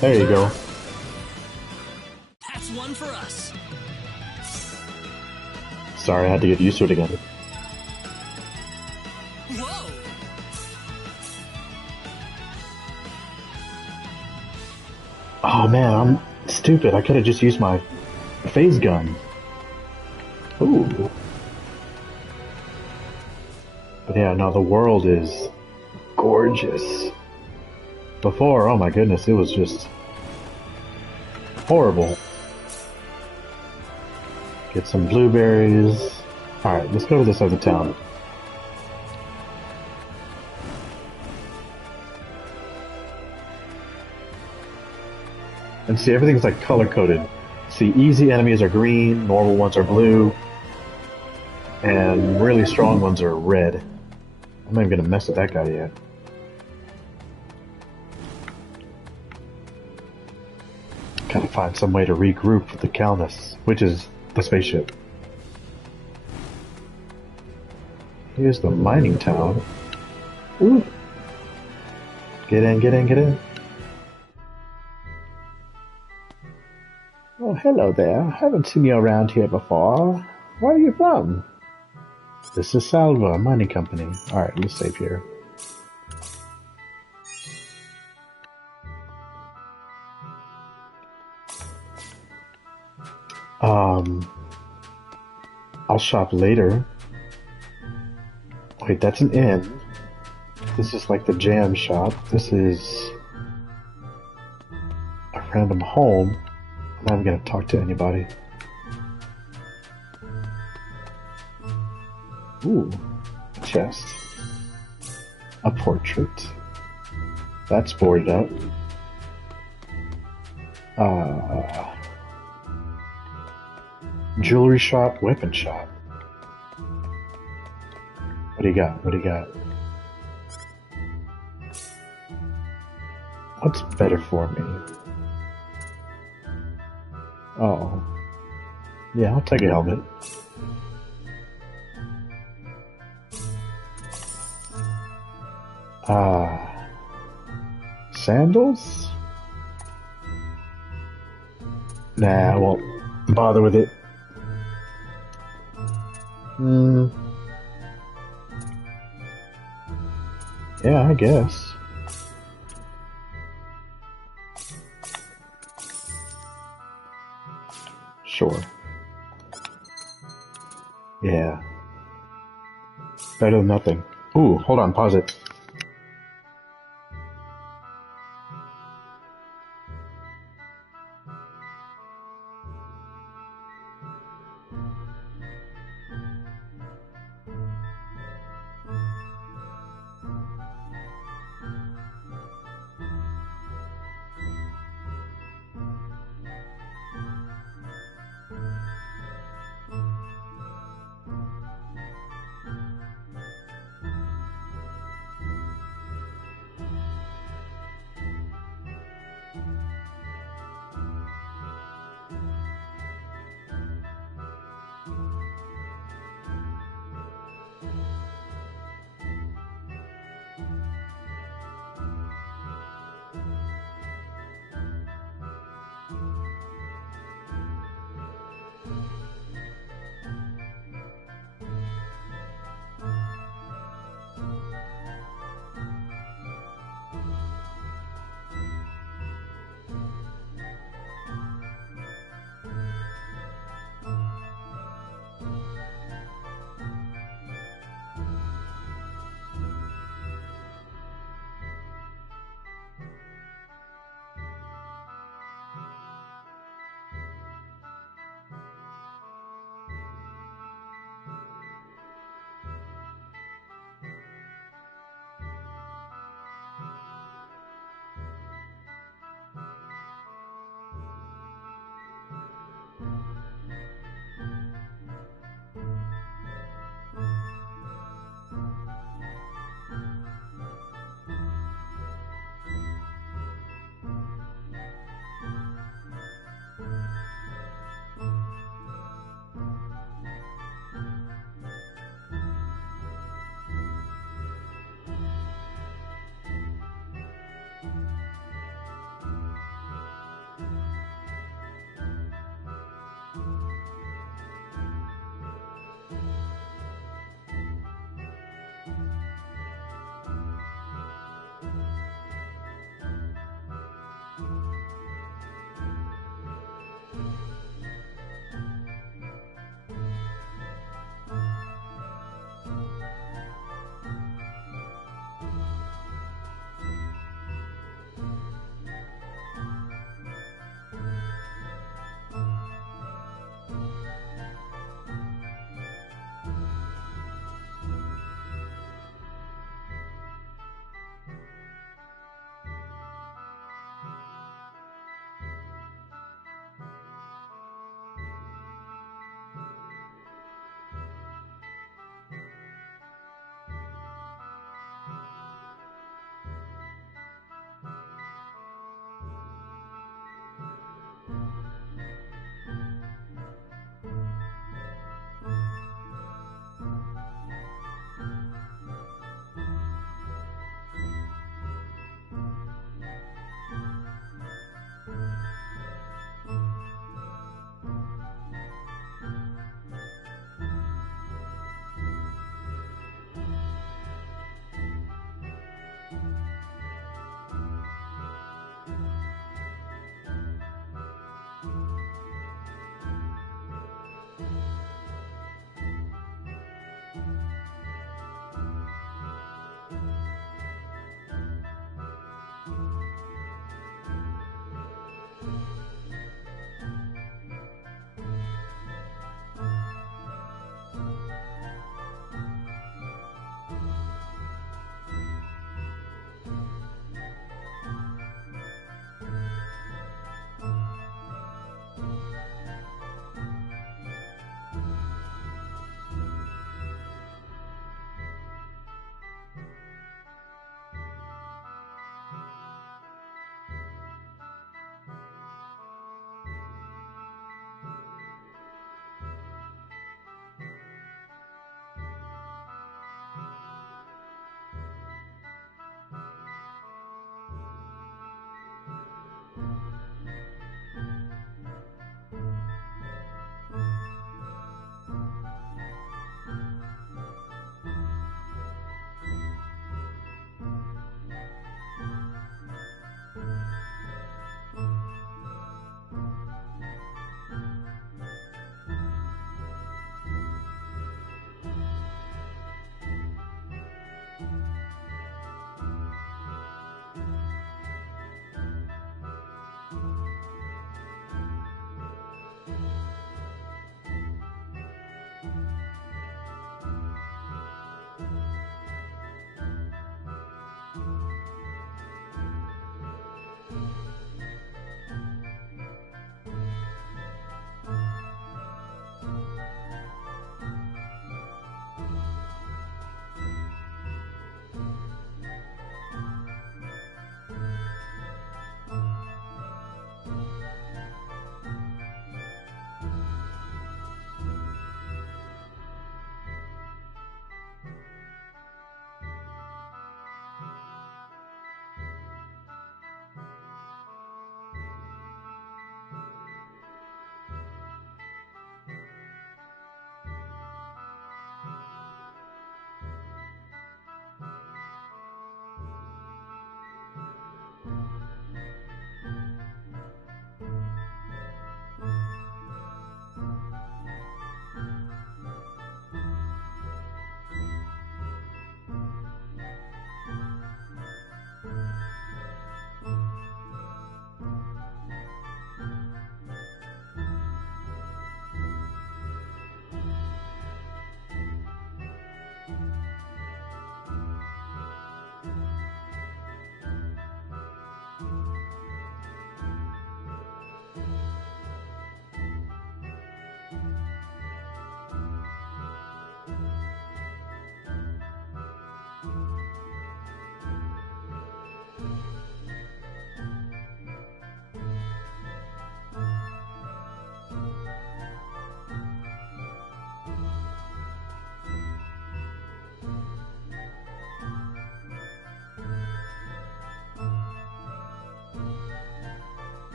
There you go. That's one for us. Sorry, I had to get used to it again. Whoa! Oh man, I'm stupid. I could have just used my phase gun. Ooh. But yeah, no, the world is gorgeous. Before, oh my goodness, it was just horrible. Get some blueberries. Alright, let's go to this other town. And see, everything's like color-coded. See, easy enemies are green, normal ones are blue, and really strong ones are red. I'm not even gonna mess with that guy yet. Gotta find some way to regroup with the Calnus, which is the spaceship. Here's the mining town. Ooh. Get in, get in, get in. Oh, hello there. Haven't seen you around here before. Where are you from? This is Salva, a mining company. Alright, let's save here. I'll shop later. Wait, that's an inn. This is like the jam shop. This is a random home. I'm not even gonna talk to anybody. Ooh, a chest. A portrait. That's boarded up. Jewelry shop, weapon shop. What do you got? What do you got? What's better for me? Oh. Yeah, I'll take a helmet. Sandals? Nah, I won't bother with it. Yeah, I guess. Sure. Yeah. Better than nothing. Ooh, hold on, pause it.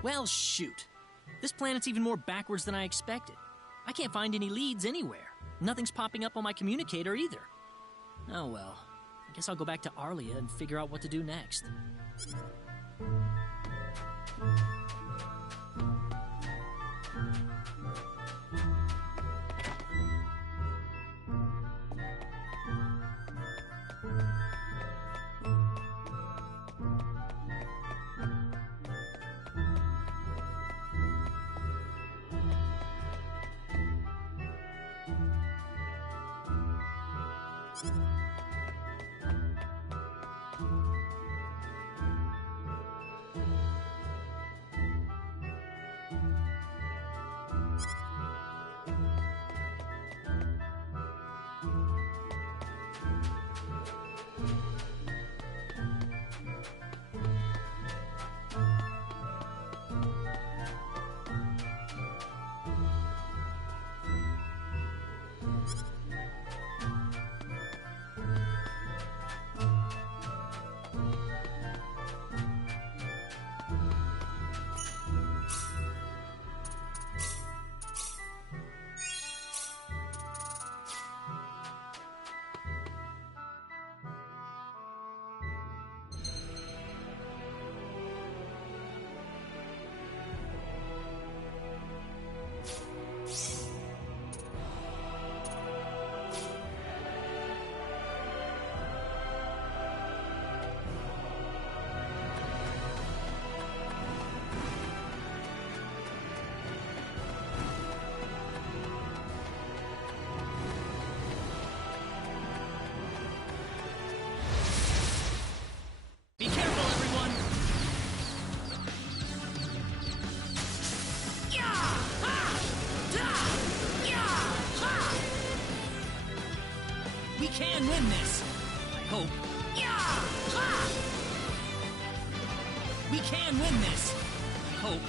Well, shoot. This planet's even more backwards than I expected. I can't find any leads anywhere. Nothing's popping up on my communicator either. Oh well. I guess I'll go back to Arlia and figure out what to do next. Be careful, everyone! We can win this! I hope. We can win this! I hope.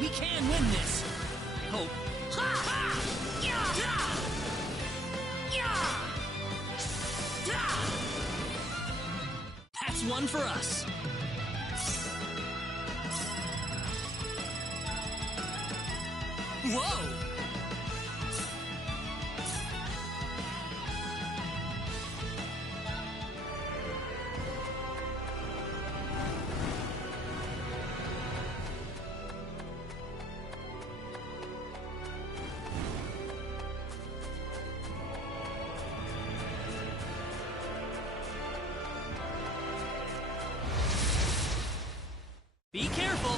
We can win this! I hope. That's one for us! Whoa! Be careful!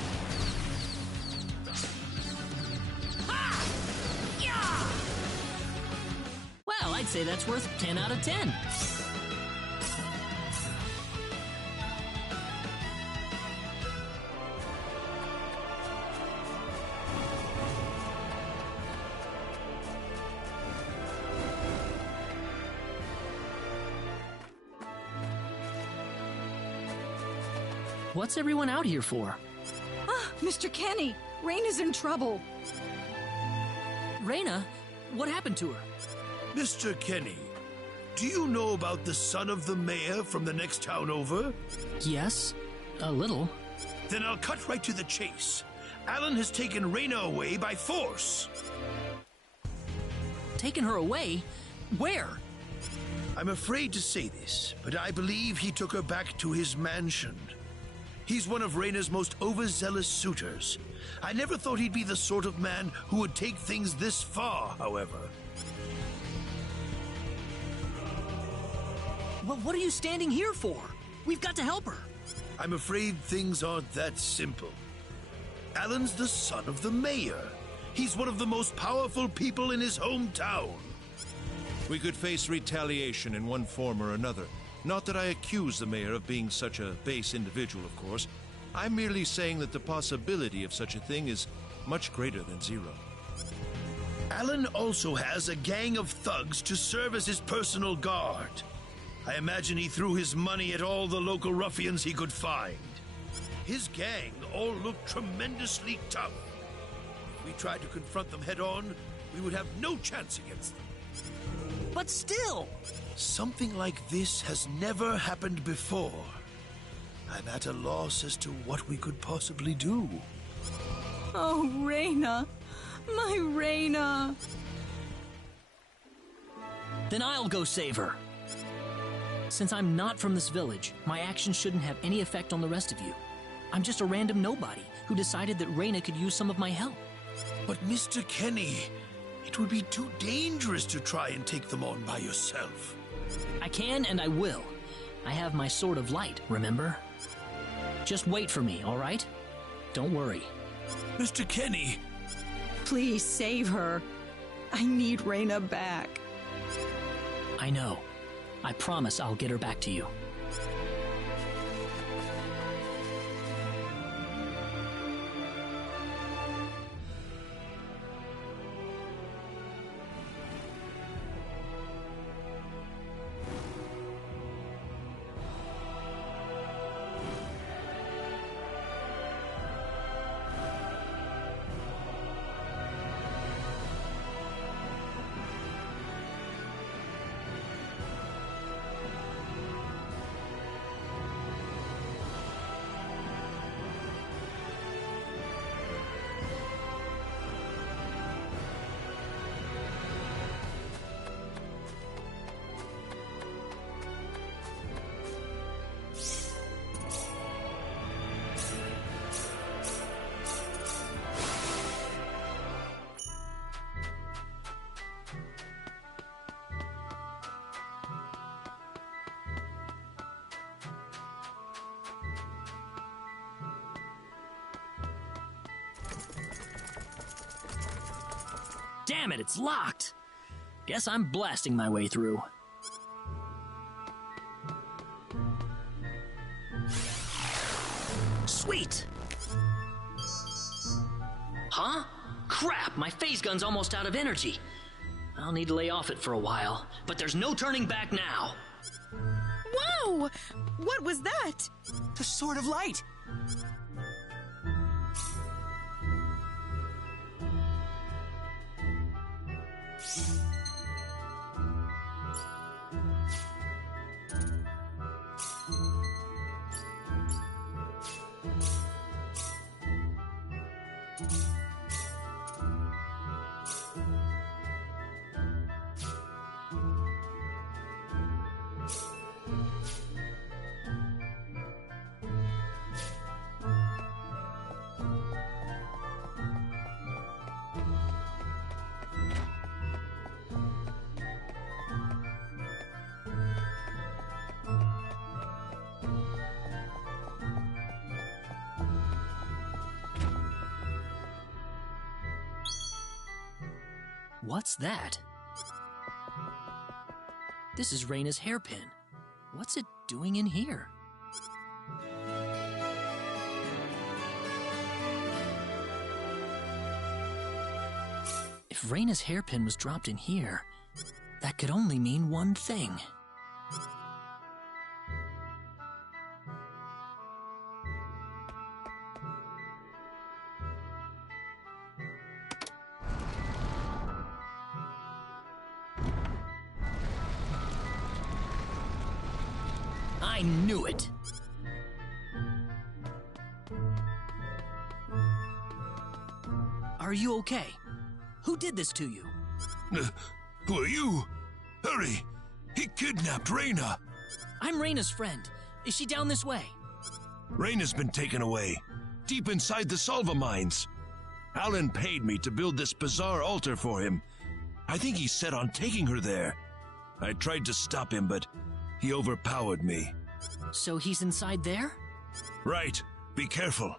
Well, I'd say that's worth 10 out of 10. What's everyone out here for? Ah, Mr. Kenny! Raina's in trouble! Raina? What happened to her? Mr. Kenny, Do you know about the son of the mayor from the next town over? Yes, a little. Then I'll cut right to the chase. Alan has taken Reyna away by force. Taken her away? Where? I'm afraid to say this, but I believe he took her back to his mansion. He's one of Reyna's most overzealous suitors. I never thought he'd be the sort of man who would take things this far, however. Well, what are you standing here for? We've got to help her. I'm afraid things aren't that simple. Alan's the son of the mayor. He's one of the most powerful people in his hometown. We could face retaliation in one form or another. Not that I accuse the mayor of being such a base individual, of course. I'm merely saying that the possibility of such a thing is much greater than zero. Alan also has a gang of thugs to serve as his personal guard. I imagine he threw his money at all the local ruffians he could find. His gang all look tremendously tough. If we tried to confront them head-on, we would have no chance against them. But still! Something like this has never happened before. I'm at a loss as to what we could possibly do. Oh, Reyna. My Reyna. Then I'll go save her. Since I'm not from this village, my actions shouldn't have any effect on the rest of you. I'm just a random nobody who decided that Reyna could use some of my help. But Mr. Kenny, it would be too dangerous to try and take them on by yourself. I can and I will. I have my sword of light, remember? Just wait for me, all right? Don't worry. Mr. Kenny! Please save her. I need Reyna back. I know. I promise I'll get her back to you. Damn it, it's locked! Guess I'm blasting my way through. Sweet! Huh? Crap, my phase gun's almost out of energy. I'll need to lay off it for a while, but there's no turning back now. Whoa! What was that? The Sword of Light! What's that? This is Reyna's hairpin. What's it doing in here? If Reyna's hairpin was dropped in here, that could only mean one thing. I knew it. Are you okay? Who did this to you? Who are you? Hurry! He kidnapped Reyna! I'm Reyna's friend. Is she down this way? Reyna's been taken away, deep inside the Salva mines. Alan paid me to build this bizarre altar for him. I think he's set on taking her there. I tried to stop him, but he overpowered me. So he's inside there? Right. Be careful.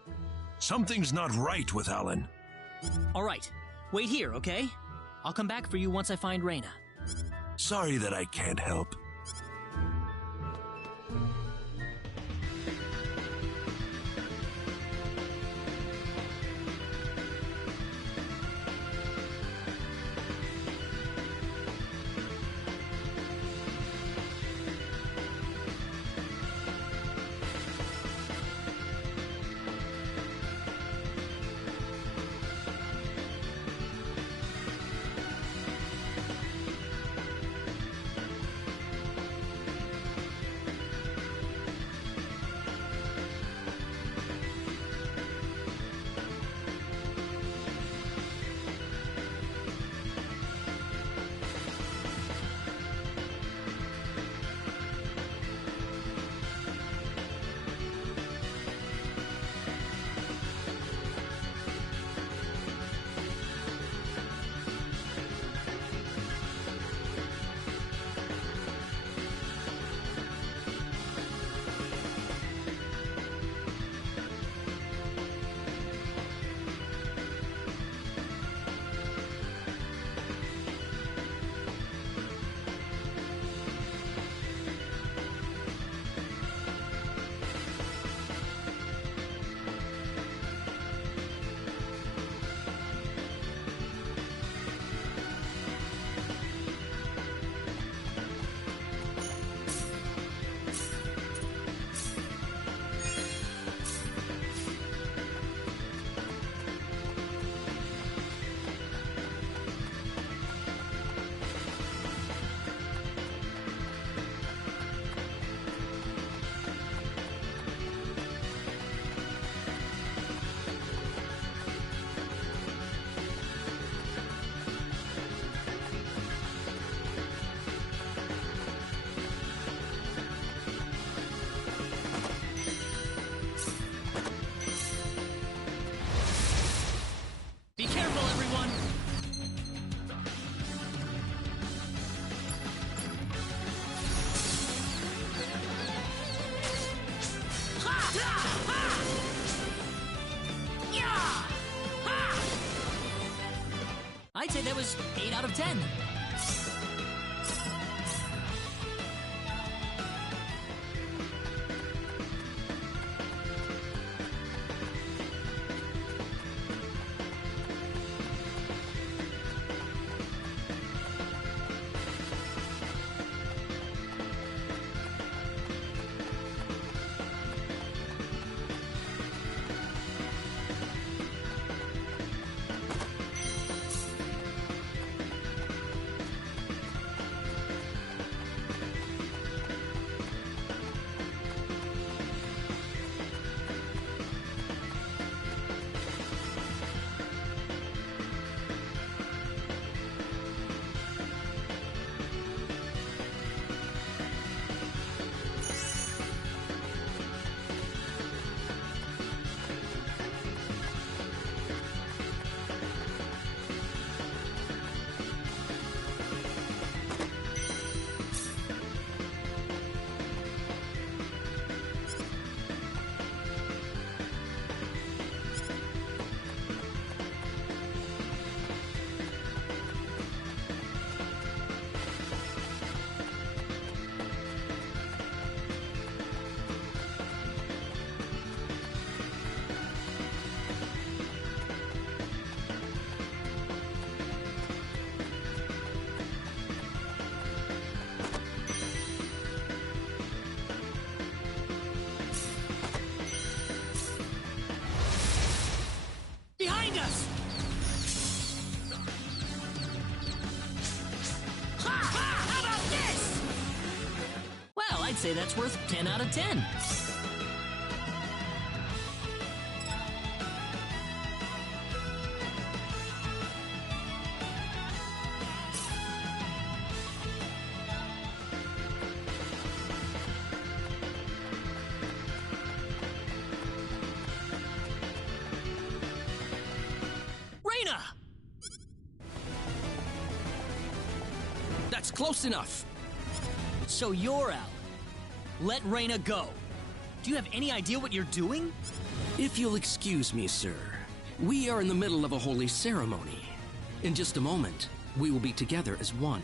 Something's not right with Alan. All right. Wait here, okay? I'll come back for you once I find Reyna. Sorry that I can't help. Be careful, everyone! I'd say that was 8 out of 10. say that's worth 10 out of 10. Reina! That's close enough. So you're out. Let Reina go. Do you have any idea what you're doing? If you'll excuse me, sir, we are in the middle of a holy ceremony. In just a moment, we will be together as one.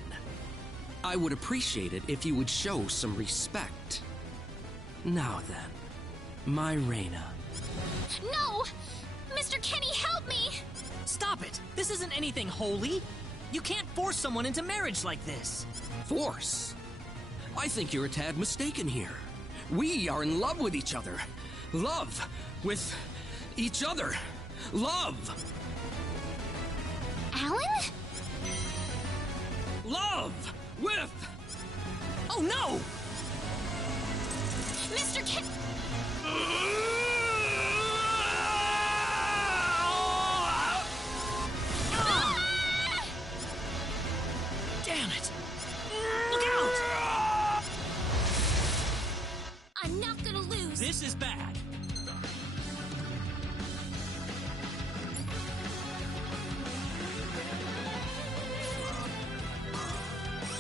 I would appreciate it if you would show some respect. Now then, my Reina. No! Mr. Kenny, help me! Stop it! This isn't anything holy! You can't force someone into marriage like this! Force? I think you're a tad mistaken here. We are in love with each other. Love with each other. Love! Alan? Love with... Oh no! Mr. Ken... Damn it! Look out! I'm not gonna lose! This is bad.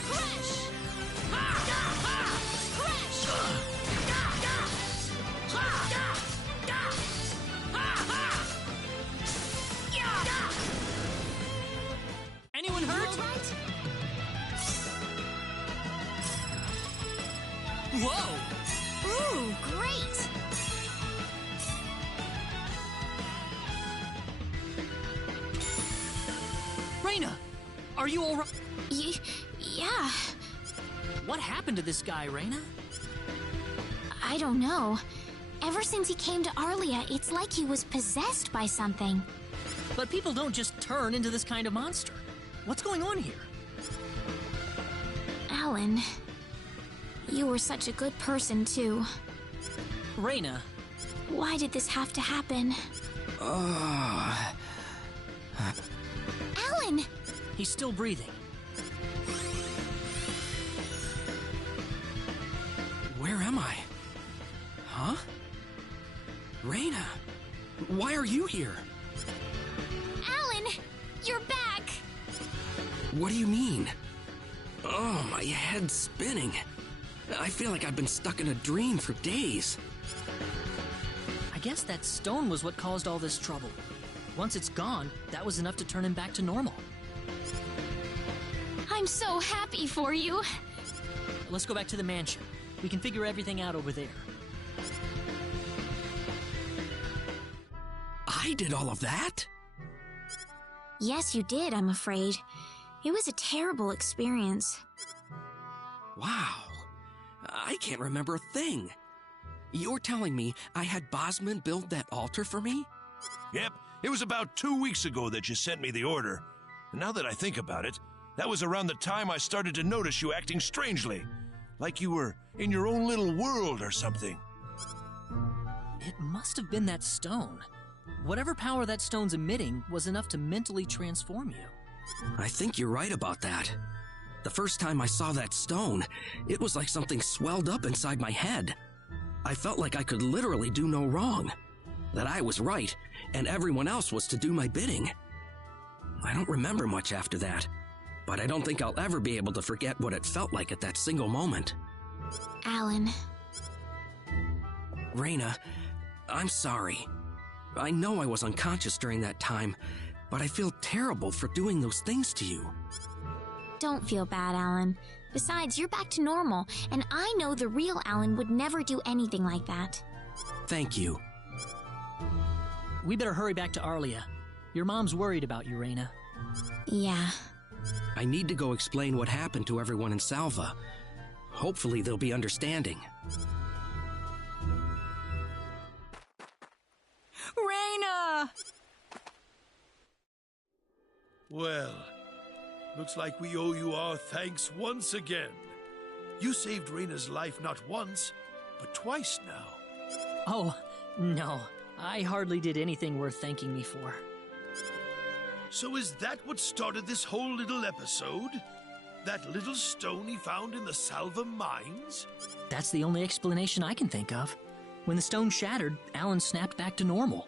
Crash! Crash! Anyone hurt? All right? Whoa! Ooh, great! Reina! Are you alright? Yeah. What happened to this guy, Reina? I don't know. Ever since he came to Arlia, it's like he was possessed by something. But people don't just turn into this kind of monster. What's going on here? Alan, you were such a good person, too. Reina. Why did this have to happen? Alan! He's still breathing. Where am I? Huh? Reina! Why are you here? Alan! You're back! What do you mean? Oh, my head's spinning. I feel like I've been stuck in a dream for days. I guess that stone was what caused all this trouble. Once it's gone, that was enough to turn him back to normal. I'm so happy for you. Let's go back to the mansion. We can figure everything out over there. I did all of that? Yes, you did, I'm afraid. It was a terrible experience. Wow. I can't remember a thing. You're telling me I had Bosman build that altar for me? Yep, it was about 2 weeks ago that you sent me the order. And now that I think about it, that was around the time I started to notice you acting strangely. Like you were in your own little world or something. It must have been that stone. Whatever power that stone's emitting was enough to mentally transform you. I think you're right about that. The first time I saw that stone, it was like something swelled up inside my head. I felt like I could literally do no wrong. That I was right, and everyone else was to do my bidding. I don't remember much after that, but I don't think I'll ever be able to forget what it felt like at that single moment. Alan. Reina, I'm sorry. I know I was unconscious during that time, but I feel terrible for doing those things to you. Don't feel bad, Alan. Besides, you're back to normal, and I know the real Alan would never do anything like that. Thank you. We better hurry back to Arlia. Your mom's worried about you, Reina. Yeah. I need to go explain what happened to everyone in Salva. Hopefully they'll be understanding. Reina! Well, looks like we owe you our thanks once again. You saved Reyna's life not once, but twice now. Oh, no. I hardly did anything worth thanking me for. So is that what started this whole little episode? That little stone he found in the Salva mines? That's the only explanation I can think of. When the stone shattered, Alan snapped back to normal.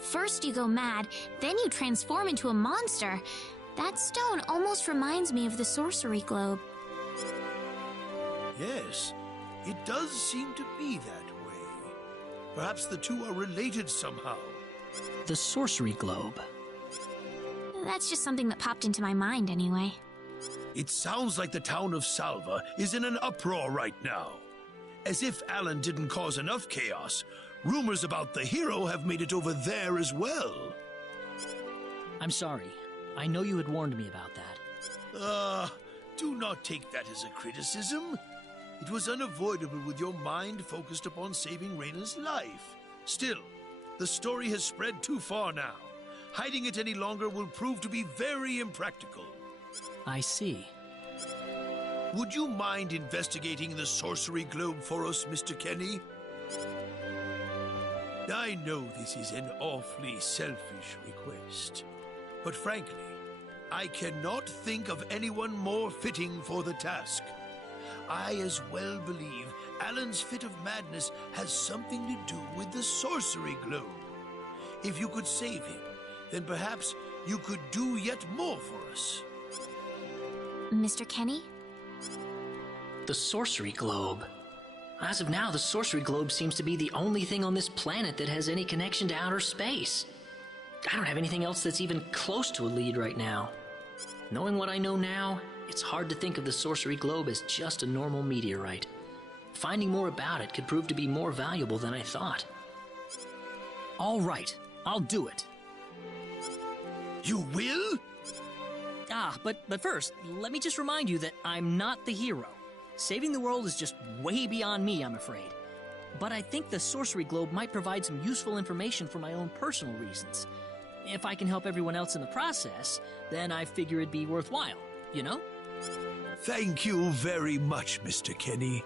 First you go mad, then you transform into a monster. That stone almost reminds me of the sorcery globe. Yes, it does seem to be that way. Perhaps the two are related somehow. The sorcery globe. That's just something that popped into my mind anyway. It sounds like the town of Salva is in an uproar right now. As if Alan didn't cause enough chaos, rumors about the hero have made it over there as well. I'm sorry. I know you had warned me about that. Do not take that as a criticism. It was unavoidable with your mind focused upon saving Reyna's life. Still, the story has spread too far now. Hiding it any longer will prove to be very impractical. I see. Would you mind investigating the sorcery globe for us, Mr. Kenny? I know this is an awfully selfish request, but frankly, I cannot think of anyone more fitting for the task. I as well believe Alan's fit of madness has something to do with the sorcery globe. If you could save him, then perhaps you could do yet more for us. Mr. Kenny? The sorcery globe. As of now, the sorcery globe seems to be the only thing on this planet that has any connection to outer space. I don't have anything else that's even close to a lead right now. Knowing what I know now, it's hard to think of the sorcery globe as just a normal meteorite. Finding more about it could prove to be more valuable than I thought. All right, I'll do it. You will? But first, let me just remind you that I'm not the hero. Saving the world is just way beyond me, I'm afraid. But I think the sorcery globe might provide some useful information for my own personal reasons. If I can help everyone else in the process, then I figure it'd be worthwhile, you know? Thank you very much, Mr. Kenny.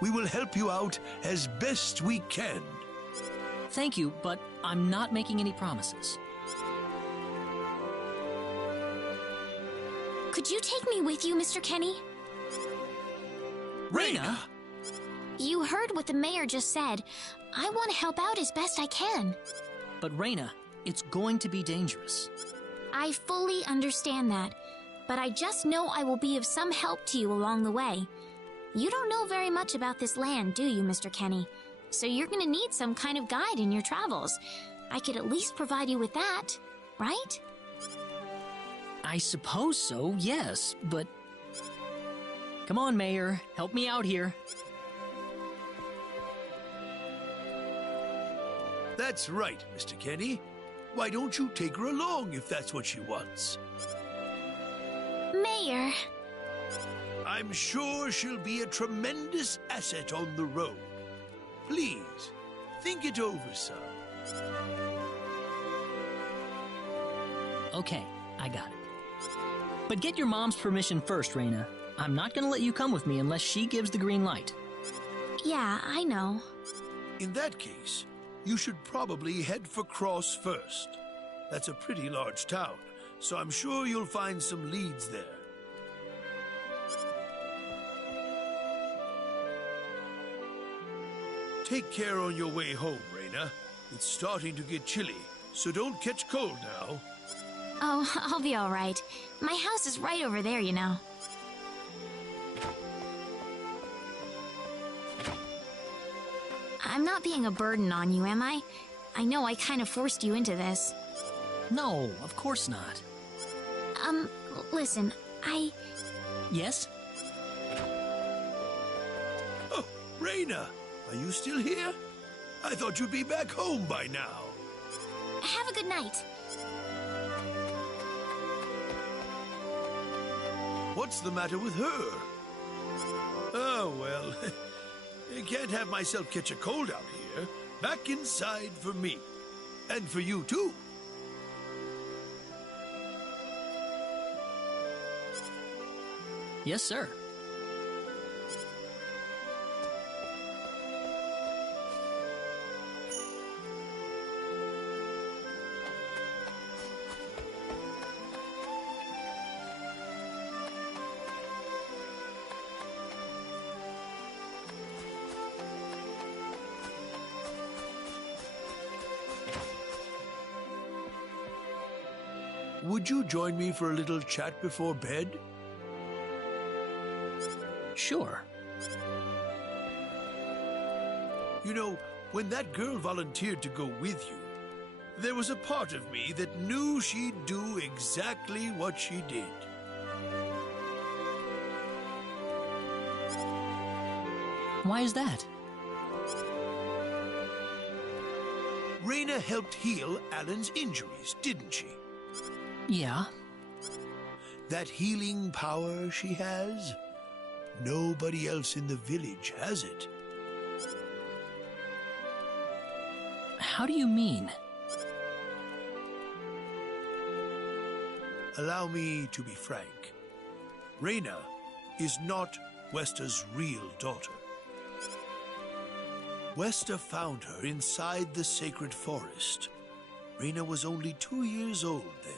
We will help you out as best we can. Thank you, but I'm not making any promises. Could you take me with you, Mr. Kenny? Reyna! You heard what the mayor just said. I want to help out as best I can. But Reyna, it's going to be dangerous. I fully understand that, but I just know I will be of some help to you along the way. You don't know very much about this land, do you, Mr. Kenny? So you're going to need some kind of guide in your travels. I could at least provide you with that, right? I suppose so, yes, but... Come on, Mayor, help me out here. That's right, Mr. Kenny. Why don't you take her along if that's what she wants? Mayor! I'm sure she'll be a tremendous asset on the road. Please, think it over, son. Okay, I got it. But get your mom's permission first, Reyna. I'm not gonna let you come with me unless she gives the green light. Yeah, I know. In that case, you should probably head for Cross first. That's a pretty large town, so I'm sure you'll find some leads there. Take care on your way home, Reyna. It's starting to get chilly, so don't catch cold now. Oh, I'll be all right. My house is right over there, you know. I'm not being a burden on you, am I? I know I kind of forced you into this. No, of course not. Listen, Yes? Oh, Reyna, are you still here? I thought you'd be back home by now. Have a good night. What's the matter with her? Well, I can't have myself catch a cold out here. Back inside for me. And for you, too. Yes, sir. Would you join me for a little chat before bed? Sure. You know, when that girl volunteered to go with you, there was a part of me that knew she'd do exactly what she did. Why is that? Reyna helped heal Alan's injuries, didn't she? Yeah. That healing power she has, nobody else in the village has it. How do you mean? Allow me to be frank. Reyna is not Westa's real daughter. Westa found her inside the sacred forest. Reyna was only 2 years old then.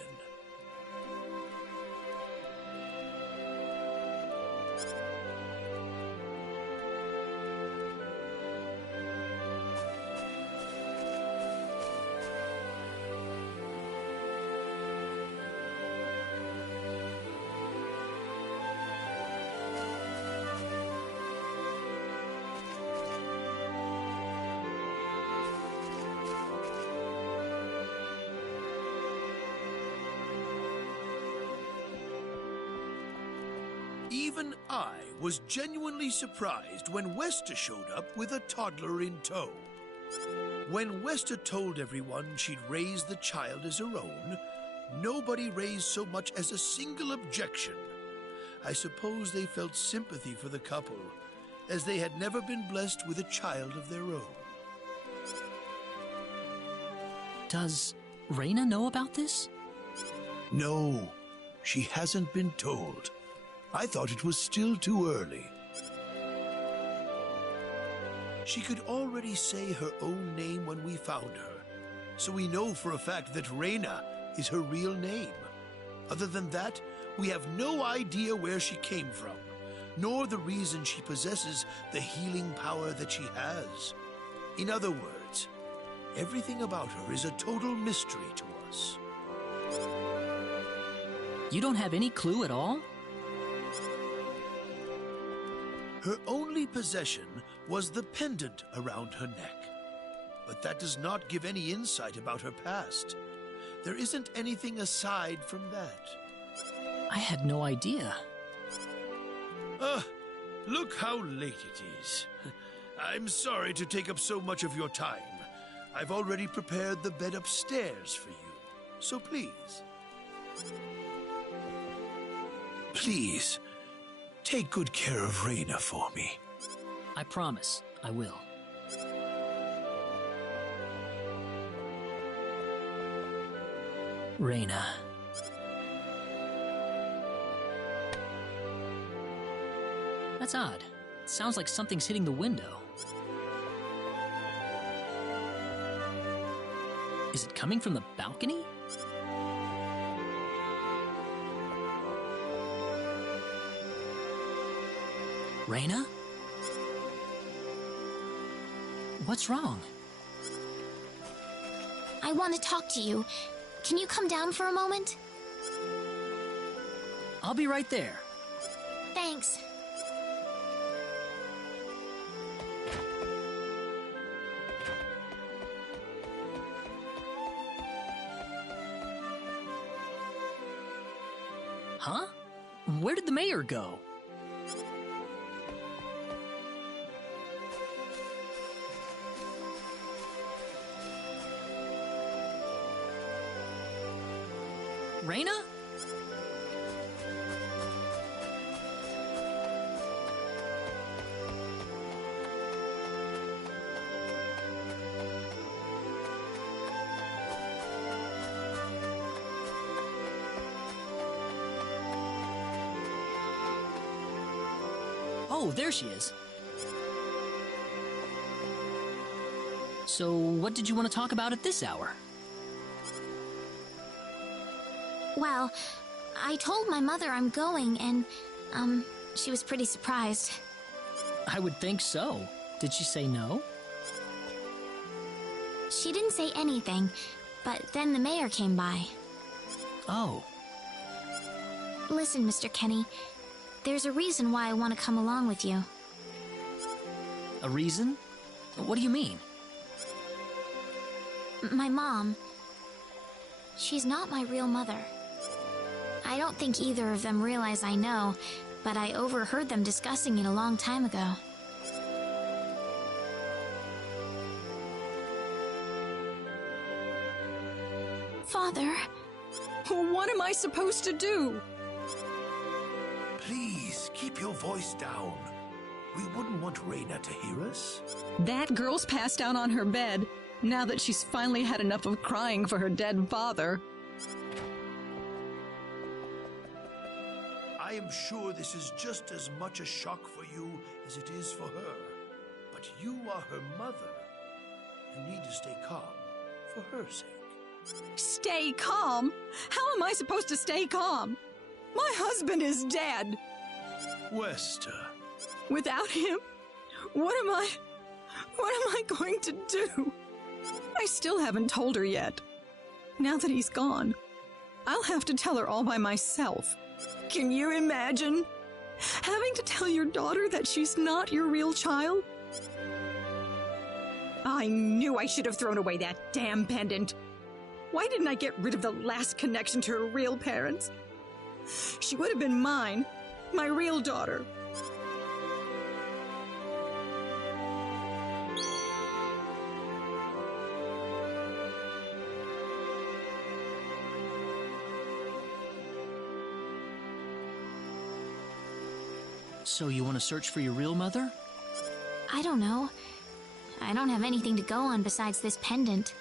Even I was genuinely surprised when Westa showed up with a toddler in tow. When Westa told everyone she'd raised the child as her own, nobody raised so much as a single objection. I suppose they felt sympathy for the couple, as they had never been blessed with a child of their own. Does Reyna know about this? No, she hasn't been told. I thought it was still too early. She could already say her own name when we found her, so we know for a fact that Reyna is her real name. Other than that, we have no idea where she came from, nor the reason she possesses the healing power that she has. In other words, everything about her is a total mystery to us. You don't have any clue at all? Her only possession was the pendant around her neck. But that does not give any insight about her past. There isn't anything aside from that. I had no idea. Look how late it is. I'm sorry to take up so much of your time. I've already prepared the bed upstairs for you. So please. Please. Take good care of Reyna for me. I promise, I will. Reyna. That's odd. It sounds like something's hitting the window. Is it coming from the balcony? Reyna? What's wrong? I want to talk to you. Can you come down for a moment? I'll be right there. Thanks. Huh? Where did the mayor go? Reyna? Oh, there she is. So, what did you want to talk about at this hour? Well, I told my mother I'm going, and, she was pretty surprised. I would think so. Did she say no? She didn't say anything, but then the mayor came by. Oh. Listen, Mr. Kenny, there's a reason why I want to come along with you. A reason? What do you mean? My mom. She's not my real mother. I don't think either of them realize I know, but I overheard them discussing it a long time ago. Father. What am I supposed to do? Please, keep your voice down. We wouldn't want Reina to hear us. That girl's passed out on her bed, now that she's finally had enough of crying for her dead father. I am sure this is just as much a shock for you as it is for her. But you are her mother. You need to stay calm for her sake. Stay calm? How am I supposed to stay calm? My husband is dead. Wester. Without him, what am I going to do? I still haven't told her yet. Now that he's gone, I'll have to tell her all by myself. Can you imagine having to tell your daughter that she's not your real child? I knew I should have thrown away that damn pendant. Why didn't I get rid of the last connection to her real parents? She would have been mine, my real daughter. So you want to search for your real mother? I don't know. I don't have anything to go on besides this pendant.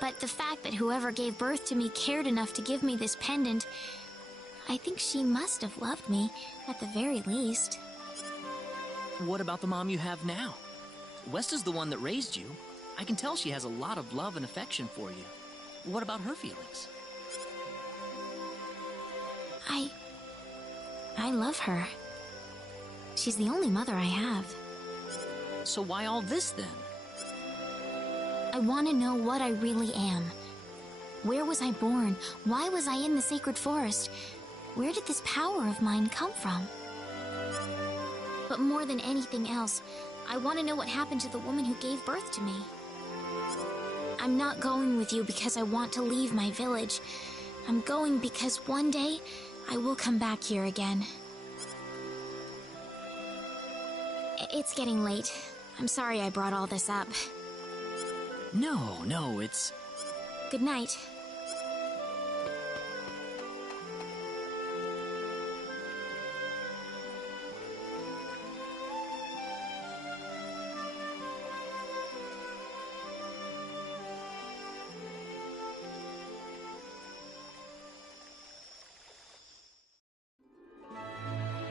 But the fact that whoever gave birth to me cared enough to give me this pendant, I think she must have loved me, at the very least. What about the mom you have now? Westa's the one that raised you. I can tell she has a lot of love and affection for you. What about her feelings? I love her. She's the only mother I have. So why all this then? I want to know what I really am. Where was I born? Why was I in the sacred forest? Where did this power of mine come from? But more than anything else, I want to know what happened to the woman who gave birth to me. I'm not going with you because I want to leave my village. I'm going because one day I will come back here again. It's getting late. I'm sorry I brought all this up. No, it's... Good night.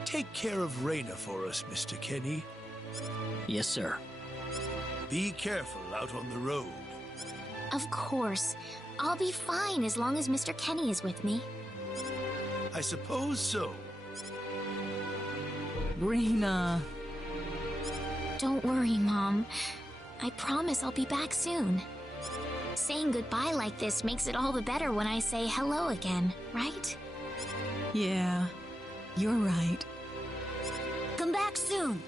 Take care of Reina for us, Mr. Kenny. Yes, sir. Be careful out on the road. Of course. I'll be fine as long as Mr. Kenny is with me. I suppose so. Reina. Don't worry, Mom. I promise I'll be back soon. Saying goodbye like this makes it all the better when I say hello again, right? Yeah, you're right. Come back soon.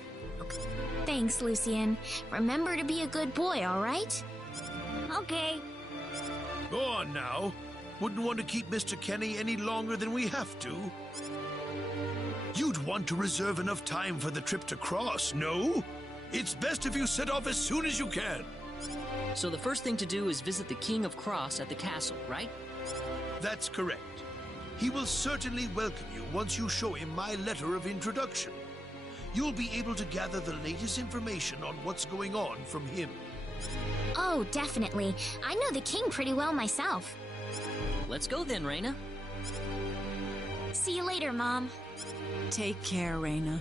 Thanks, Lucien. Remember to be a good boy, all right? Okay. Go on now. Wouldn't want to keep Mr. Kenny any longer than we have to. You'd want to reserve enough time for the trip to Cross, no? It's best if you set off as soon as you can. So the first thing to do is visit the King of Cross at the castle, right? That's correct. He will certainly welcome you once you show him my letter of introduction. You'll be able to gather the latest information on what's going on from him. Oh, definitely. I know the king pretty well myself. Let's go then, Reina. See you later, Mom. Take care, Reina.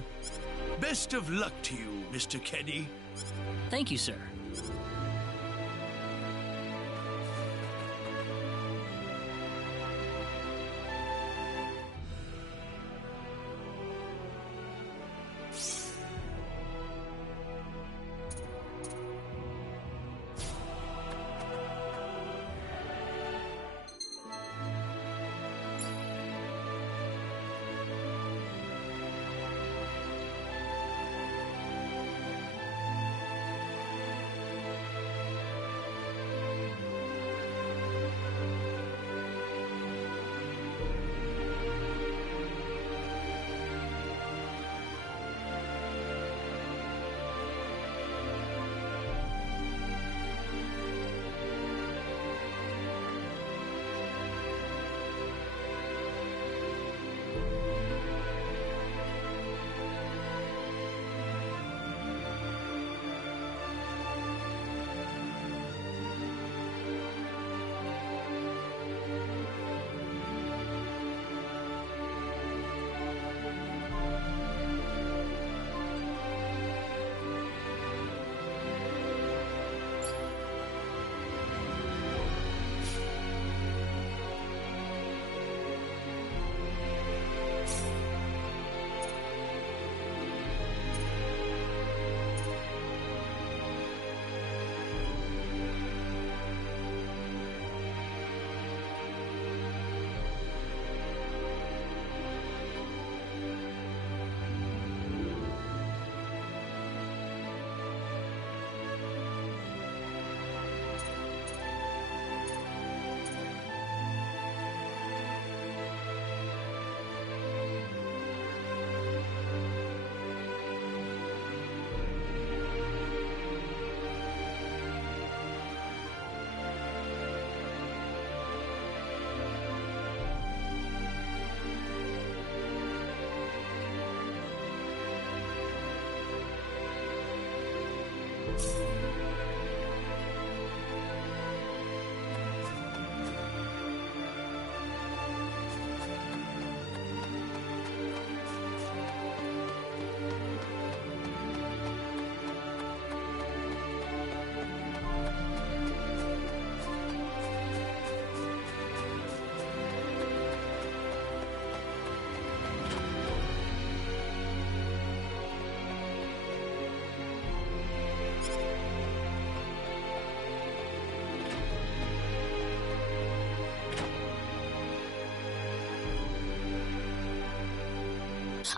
Best of luck to you, Mr. Kenny. Thank you, sir.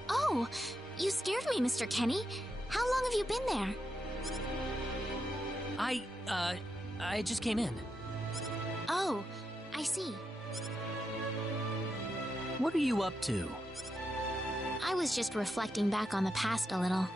Oh, you scared me, Mr. Kenny. How long have you been there? I just came in. Oh, I see. What are you up to? I was just reflecting back on the past a little.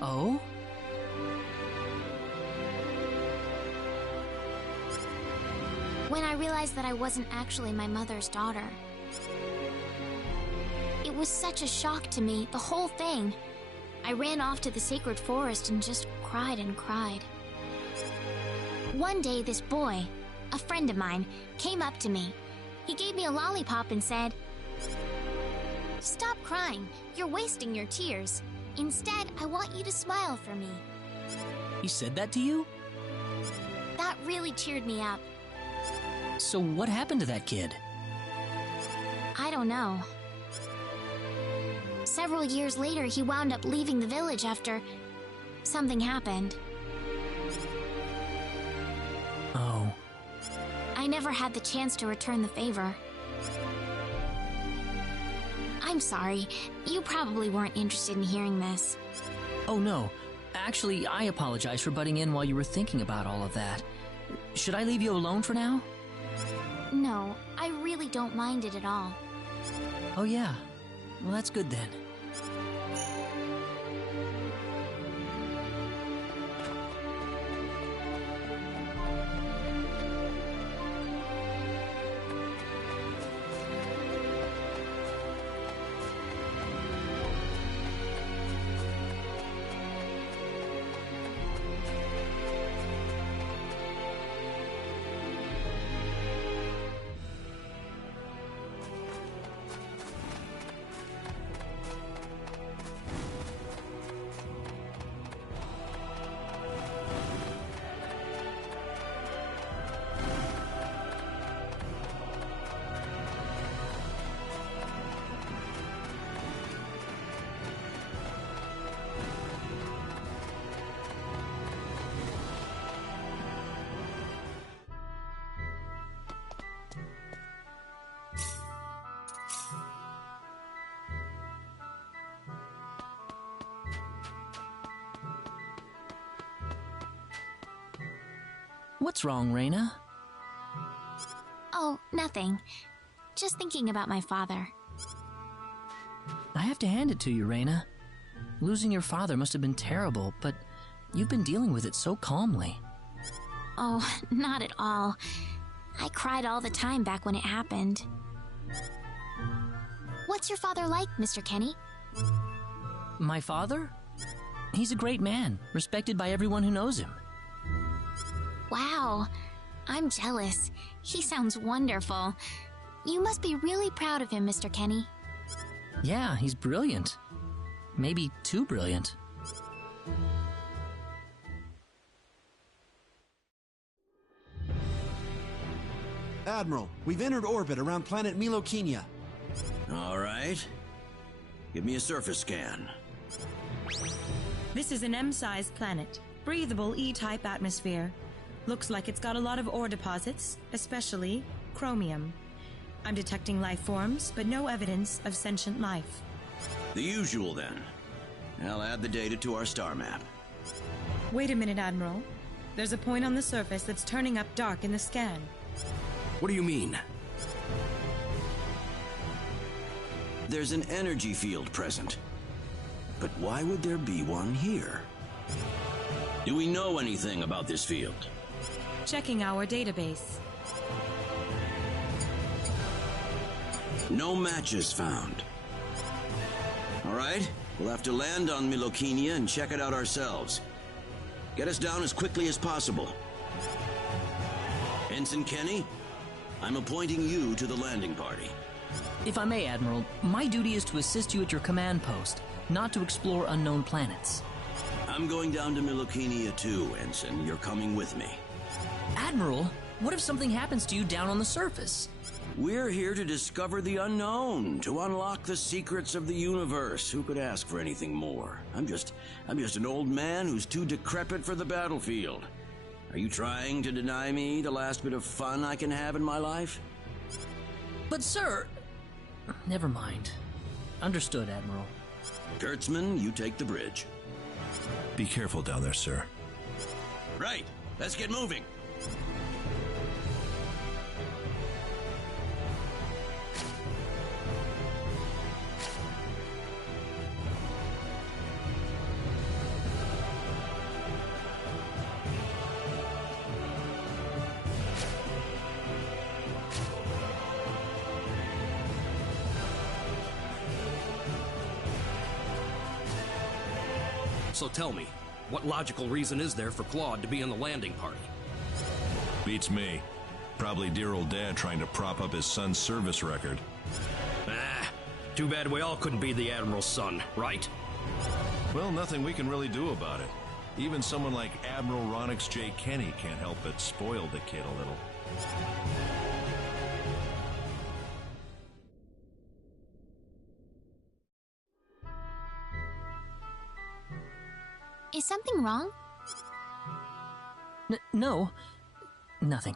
Oh? When I realized that I wasn't actually my mother's daughter. It was such a shock to me, the whole thing. I ran off to the sacred forest and just cried and cried. One day, this boy, a friend of mine, came up to me. He gave me a lollipop and said, "Stop crying. You're wasting your tears. Instead, I want you to smile for me." He said that to you? That really cheered me up. So what happened to that kid? I don't know. Several years later, he wound up leaving the village after something happened. Oh. I never had the chance to return the favor. I'm sorry. You probably weren't interested in hearing this. Oh no. Actually, I apologize for butting in while you were thinking about all of that. Should I leave you alone for now? No, I really don't mind it at all. Oh yeah. Well, that's good then. What's wrong, Reina? Oh, nothing. Just thinking about my father. I have to hand it to you, Reina. Losing your father must have been terrible, but you've been dealing with it so calmly. Oh, not at all. I cried all the time back when it happened. What's your father like, Mr. Kenny? My father? He's a great man, respected by everyone who knows him. Wow, I'm jealous. He sounds wonderful. You must be really proud of him, Mr. Kenny. Yeah, he's brilliant. Maybe too brilliant. Admiral, we've entered orbit around planet Milokenia. All right. Give me a surface scan. This is an M-sized planet. Breathable E-type atmosphere. Looks like it's got a lot of ore deposits, especially chromium. I'm detecting life forms, but no evidence of sentient life. The usual, then. I'll add the data to our star map. Wait a minute, Admiral. There's a point on the surface that's turning up dark in the scan. What do you mean? There's an energy field present. But why would there be one here? Do we know anything about this field? Checking our database. No matches found. All right, we'll have to land on Milokenia and check it out ourselves. Get us down as quickly as possible. Ensign Kenny, I'm appointing you to the landing party. If I may, Admiral, my duty is to assist you at your command post, not to explore unknown planets. I'm going down to Milokenia too, Ensign. You're coming with me. Admiral, what if something happens to you down on the surface? We're here to discover the unknown, to unlock the secrets of the universe. Who could ask for anything more? I'm just an old man who's too decrepit for the battlefield. Are you trying to deny me the last bit of fun I can have in my life? But sir... Never mind. Understood, Admiral. Kurtzman, you take the bridge. Be careful down there, sir. Right. Let's get moving. So tell me, what logical reason is there for Claude to be in the landing party? Beats me. Probably dear old dad trying to prop up his son's service record. Ah, too bad we all couldn't be the Admiral's son, right? Well, nothing we can really do about it. Even someone like Admiral Ronix J. Kenny can't help but spoil the kid a little. Is something wrong? No. Nothing.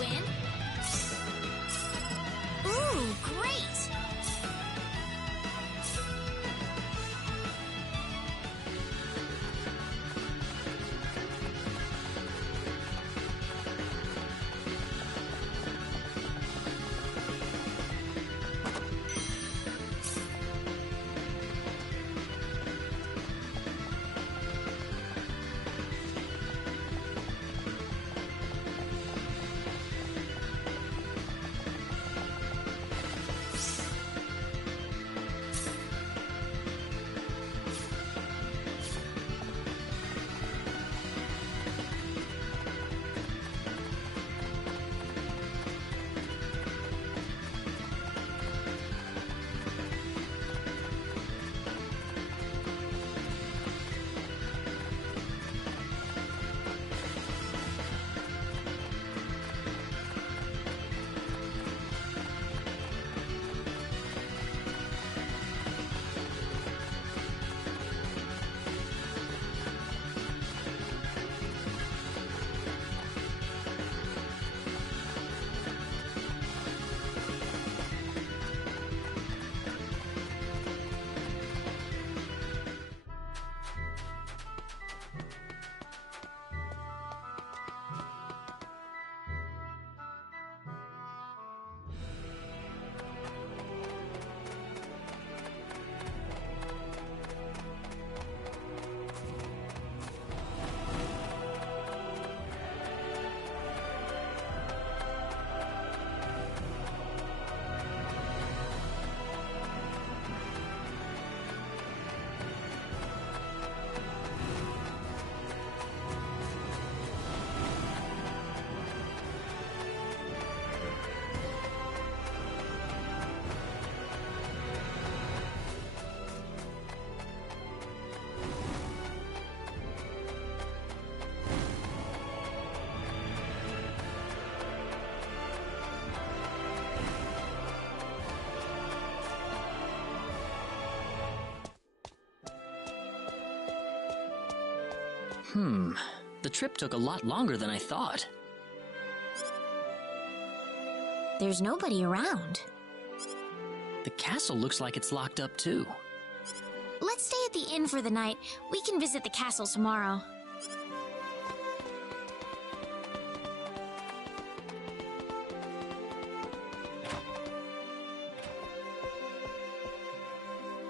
win? Ooh, great! The trip took a lot longer than I thought. There's nobody around. The castle looks like it's locked up too. Let's stay at the inn for the night. We can visit the castle tomorrow.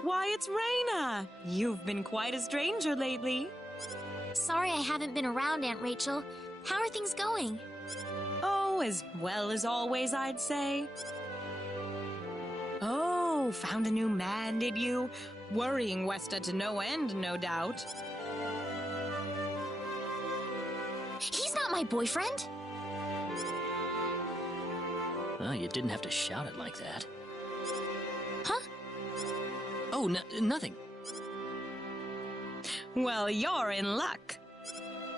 Why, it's Reyna! You've been quite a stranger lately. Sorry I haven't been around, Aunt Rachel. How are things going? Oh, as well as always, I'd say. Oh, found a new man, did you? Worrying Westa to no end, no doubt. He's not my boyfriend! Well, you didn't have to shout it like that. Huh? Oh, nothing. Well, you're in luck.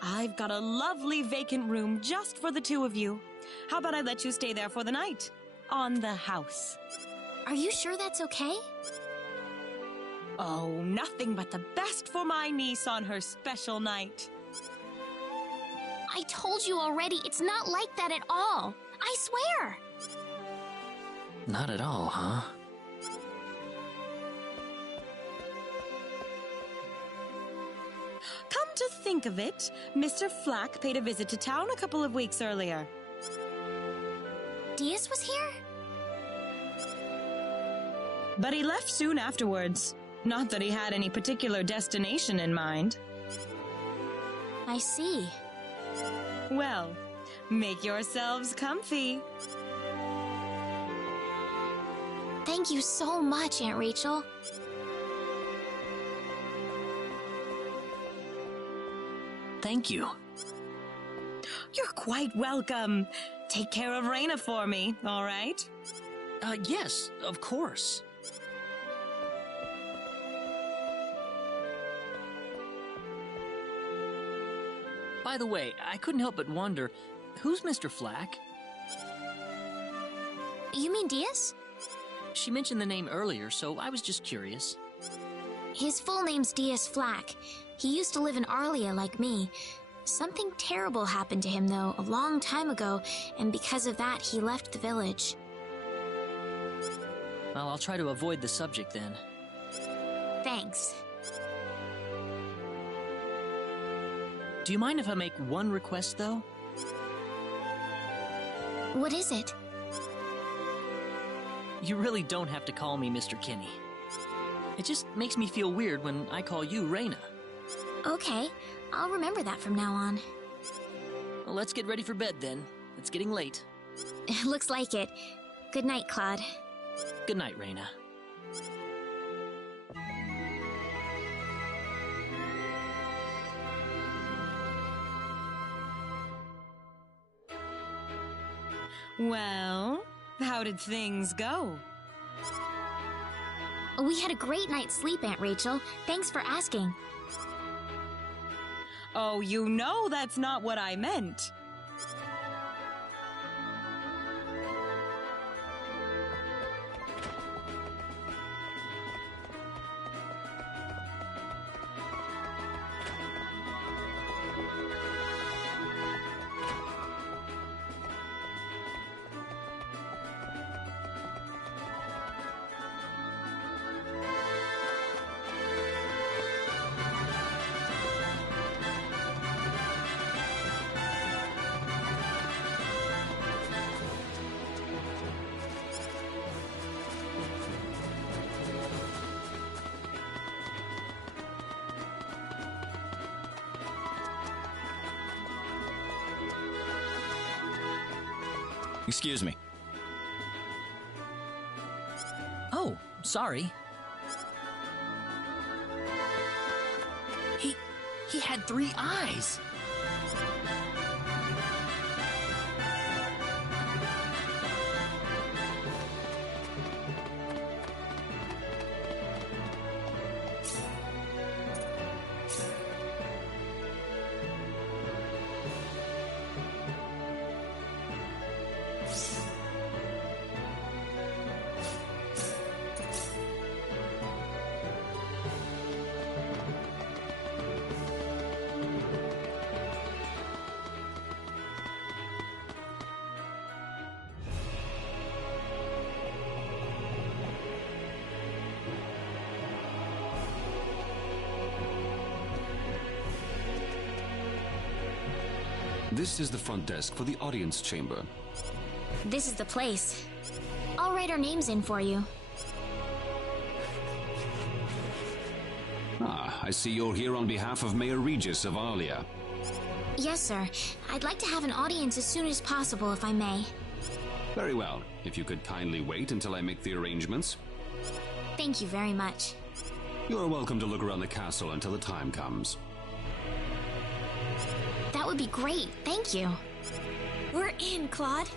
I've got a lovely vacant room just for the two of you. How about I let you stay there for the night? On the house. Are you sure that's okay? Oh, nothing but the best for my niece on her special night. I told you already, it's not like that at all. I swear. Not at all, huh? Come to think of it, Mr. Flack paid a visit to town a couple of weeks earlier. Diaz was here? But he left soon afterwards. Not that he had any particular destination in mind. I see. Well, make yourselves comfy. Thank you so much, Aunt Rachel. Thank you. You're quite welcome. Take care of Reyna for me, all right? Yes, of course. By the way, I couldn't help but wonder, who's Mr. Flack? You mean Diaz? She mentioned the name earlier, so I was just curious. His full name's Diaz Flack. He used to live in Arlia like me. Something terrible happened to him, though, a long time ago, and because of that, he left the village. Well, I'll try to avoid the subject then. Thanks. Do you mind if I make one request, though? What is it? You really don't have to call me Mr. Kinney. It just makes me feel weird when I call you Reina. Okay, I'll remember that from now on. Well, let's get ready for bed then. It's getting late. Looks like it. Good night, Claude. Good night, Reina. Well, how did things go? We had a great night's sleep, Aunt Rachel. Thanks for asking. Oh, you know that's not what I meant. Excuse me. Oh, sorry. He had 3 eyes. This is the front desk for the audience chamber. This is the place. I'll write our names in for you. Ah, I see you're here on behalf of Mayor Regis of Alia. Yes, sir. I'd like to have an audience as soon as possible, if I may. Very well. If you could kindly wait until I make the arrangements. Thank you very much. You're welcome to look around the castle until the time comes. That would be great. Thank you. We're in, Claude.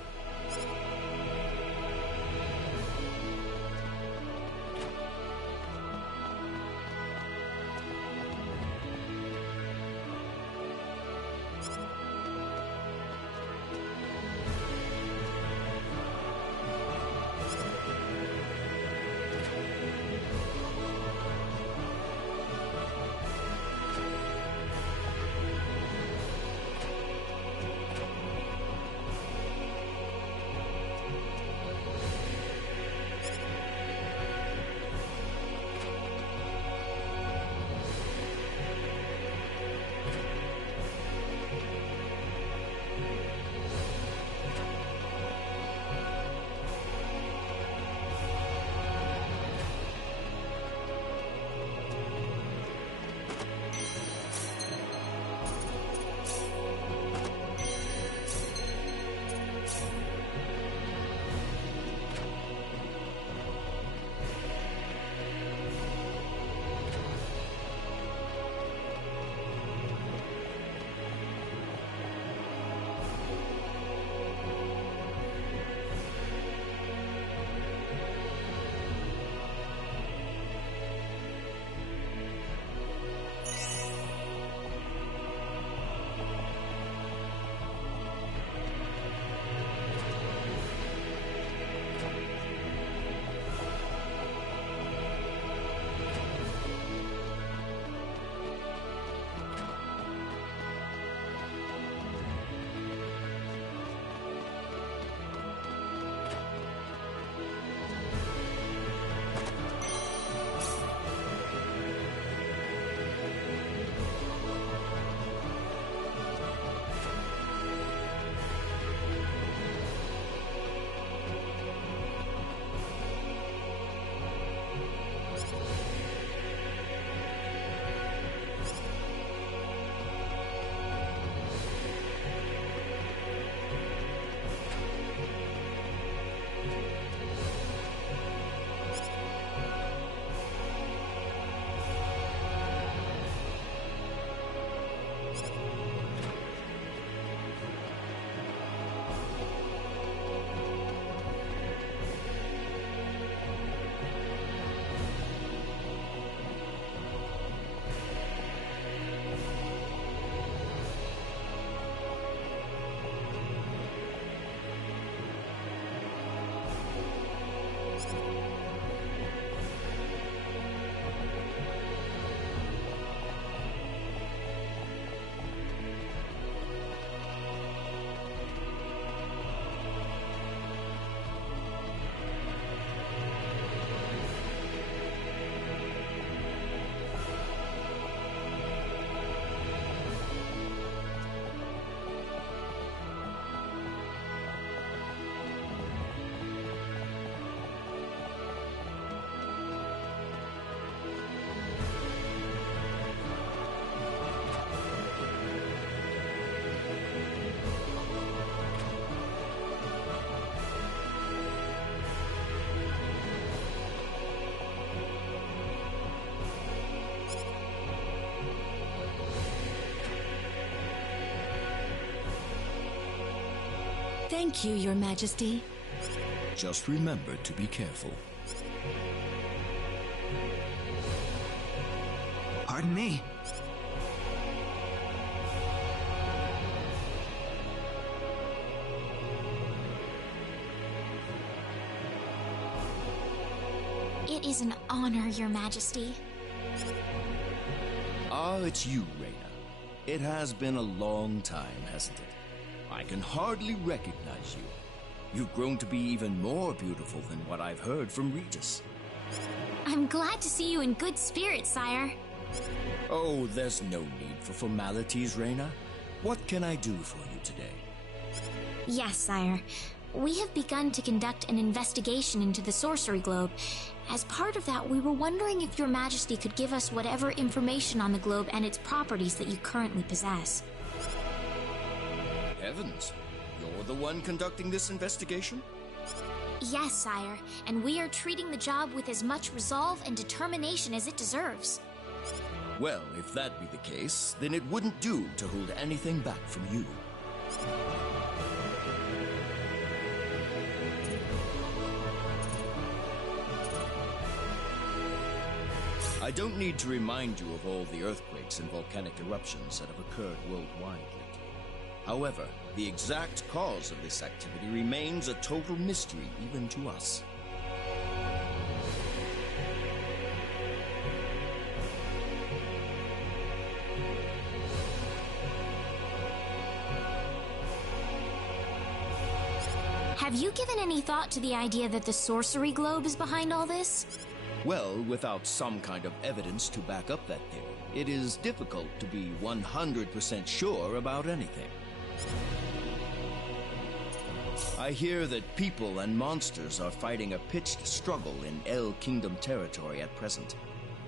Thank you, Your Majesty. Just remember to be careful. Pardon me. It is an honor, Your Majesty. Ah, it's you, Reina. It has been a long time, hasn't it? I can hardly recognize you. You've grown to be even more beautiful than what I've heard from Regis. I'm glad to see you in good spirits, sire. Oh, there's no need for formalities, Reina. What can I do for you today? Yes, sire. We have begun to conduct an investigation into the Sorcery Globe. As part of that, we were wondering if Your Majesty could give us whatever information on the globe and its properties that you currently possess. Heavens, you're the one conducting this investigation? Yes, sire, and we are treating the job with as much resolve and determination as it deserves. Well, if that be the case, then it wouldn't do to hold anything back from you. I don't need to remind you of all the earthquakes and volcanic eruptions that have occurred worldwide lately. However, the exact cause of this activity remains a total mystery even to us. Have you given any thought to the idea that the Sorcery Globe is behind all this? Well, without some kind of evidence to back up that theory, it is difficult to be 100% sure about anything. I hear that people and monsters are fighting a pitched struggle in El Kingdom territory at present.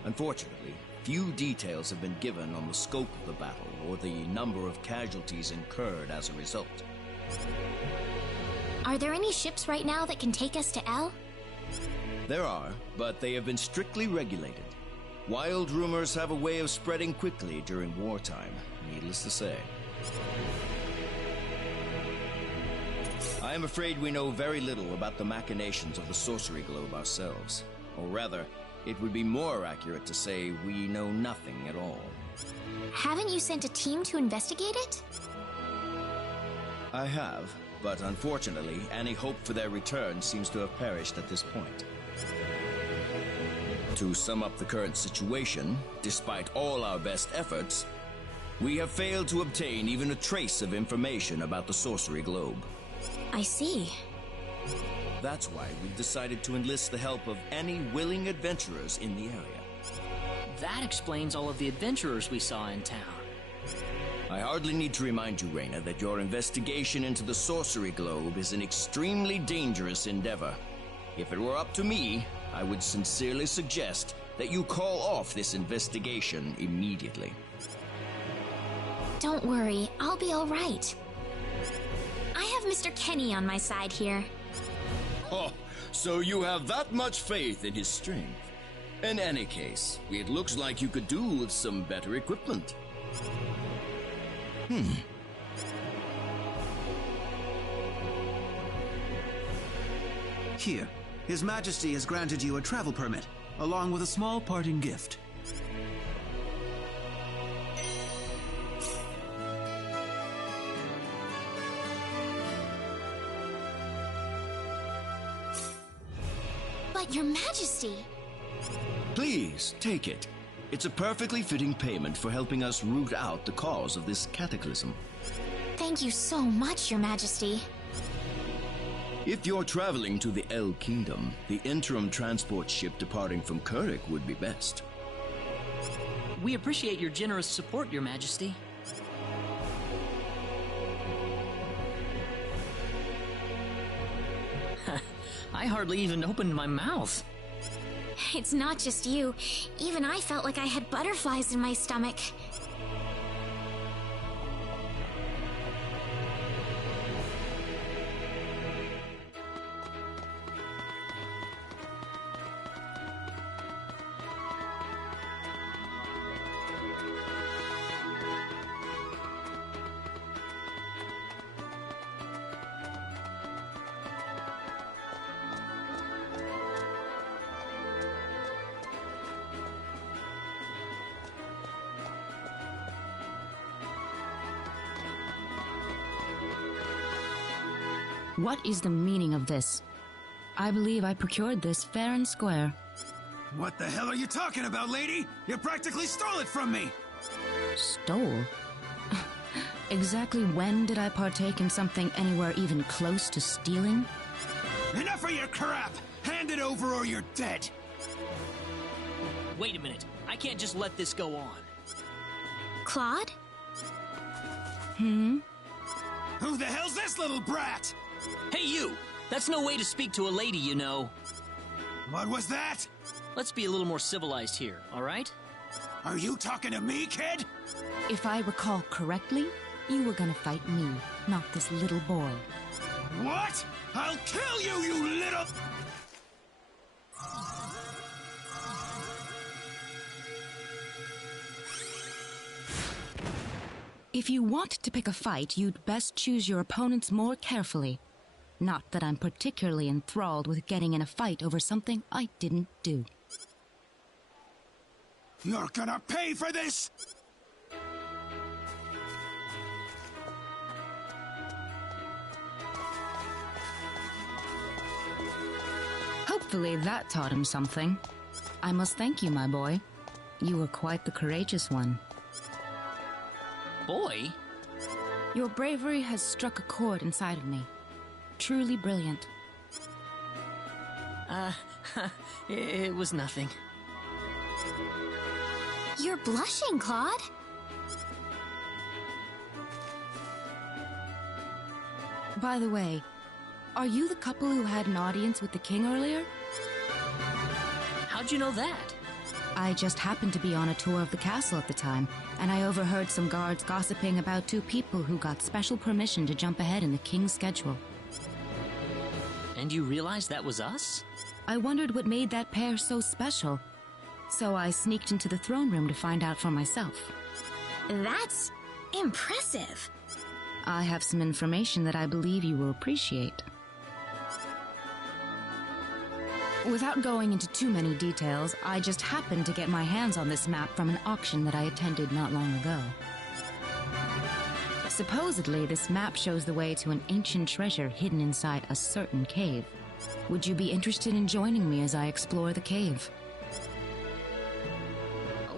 Unfortunately, few details have been given on the scope of the battle or the number of casualties incurred as a result. Are there any ships right now that can take us to El? There are, but they have been strictly regulated. Wild rumors have a way of spreading quickly during wartime, needless to say. I am afraid we know very little about the machinations of the Sorcery Globe ourselves. Or rather, it would be more accurate to say we know nothing at all. Haven't you sent a team to investigate it? I have, but unfortunately, any hope for their return seems to have perished at this point. To sum up the current situation, despite all our best efforts, we have failed to obtain even a trace of information about the Sorcery Globe. I see. That's why we've decided to enlist the help of any willing adventurers in the area. That explains all of the adventurers we saw in town. I hardly need to remind you, Reina, that your investigation into the Sorcery Globe is an extremely dangerous endeavor. If it were up to me, I would sincerely suggest that you call off this investigation immediately. Don't worry, I'll be all right. I have Mr. Kenny on my side here. Oh, so you have that much faith in his strength. In any case, it looks like you could do with some better equipment. Here, His Majesty has granted you a travel permit, along with a small parting gift. But Your Majesty... Please, take it. It's a perfectly fitting payment for helping us root out the cause of this cataclysm. Thank you so much, Your Majesty. If you're traveling to the El Kingdom, the interim transport ship departing from Kurik would be best. We appreciate your generous support, Your Majesty. I hardly even opened my mouth. It's not just you. Even I felt like I had butterflies in my stomach. What is the meaning of this? I believe I procured this fair and square. What the hell are you talking about, lady? You practically stole it from me! Stole? Exactly when did I partake in something anywhere even close to stealing? Enough of your crap! Hand it over or you're dead! Wait a minute. I can't just let this go on. Claude? Hmm? Who the hell's this little brat? Hey, you! That's no way to speak to a lady, you know. What was that? Let's be a little more civilized here, all right? Are you talking to me, kid? If I recall correctly, you were gonna fight me, not this little boy. What? I'll kill you, you little... If you want to pick a fight, you'd best choose your opponents more carefully. Not that I'm particularly enthralled with getting in a fight over something I didn't do. You're gonna pay for this! Hopefully that taught him something. I must thank you, my boy. You were quite the courageous one. Boy? Your bravery has struck a chord inside of me. Truly brilliant. It was nothing. You're blushing, Claude. By the way, are you the couple who had an audience with the king earlier? How'd you know that? I just happened to be on a tour of the castle at the time, and I overheard some guards gossiping about two people who got special permission to jump ahead in the king's schedule. And you realized that was us? I wondered what made that pair so special, so I sneaked into the throne room to find out for myself. That's impressive. I have some information that I believe you will appreciate. Without going into too many details, I just happened to get my hands on this map from an auction that I attended not long ago. Supposedly, this map shows the way to an ancient treasure hidden inside a certain cave. Would you be interested in joining me as I explore the cave?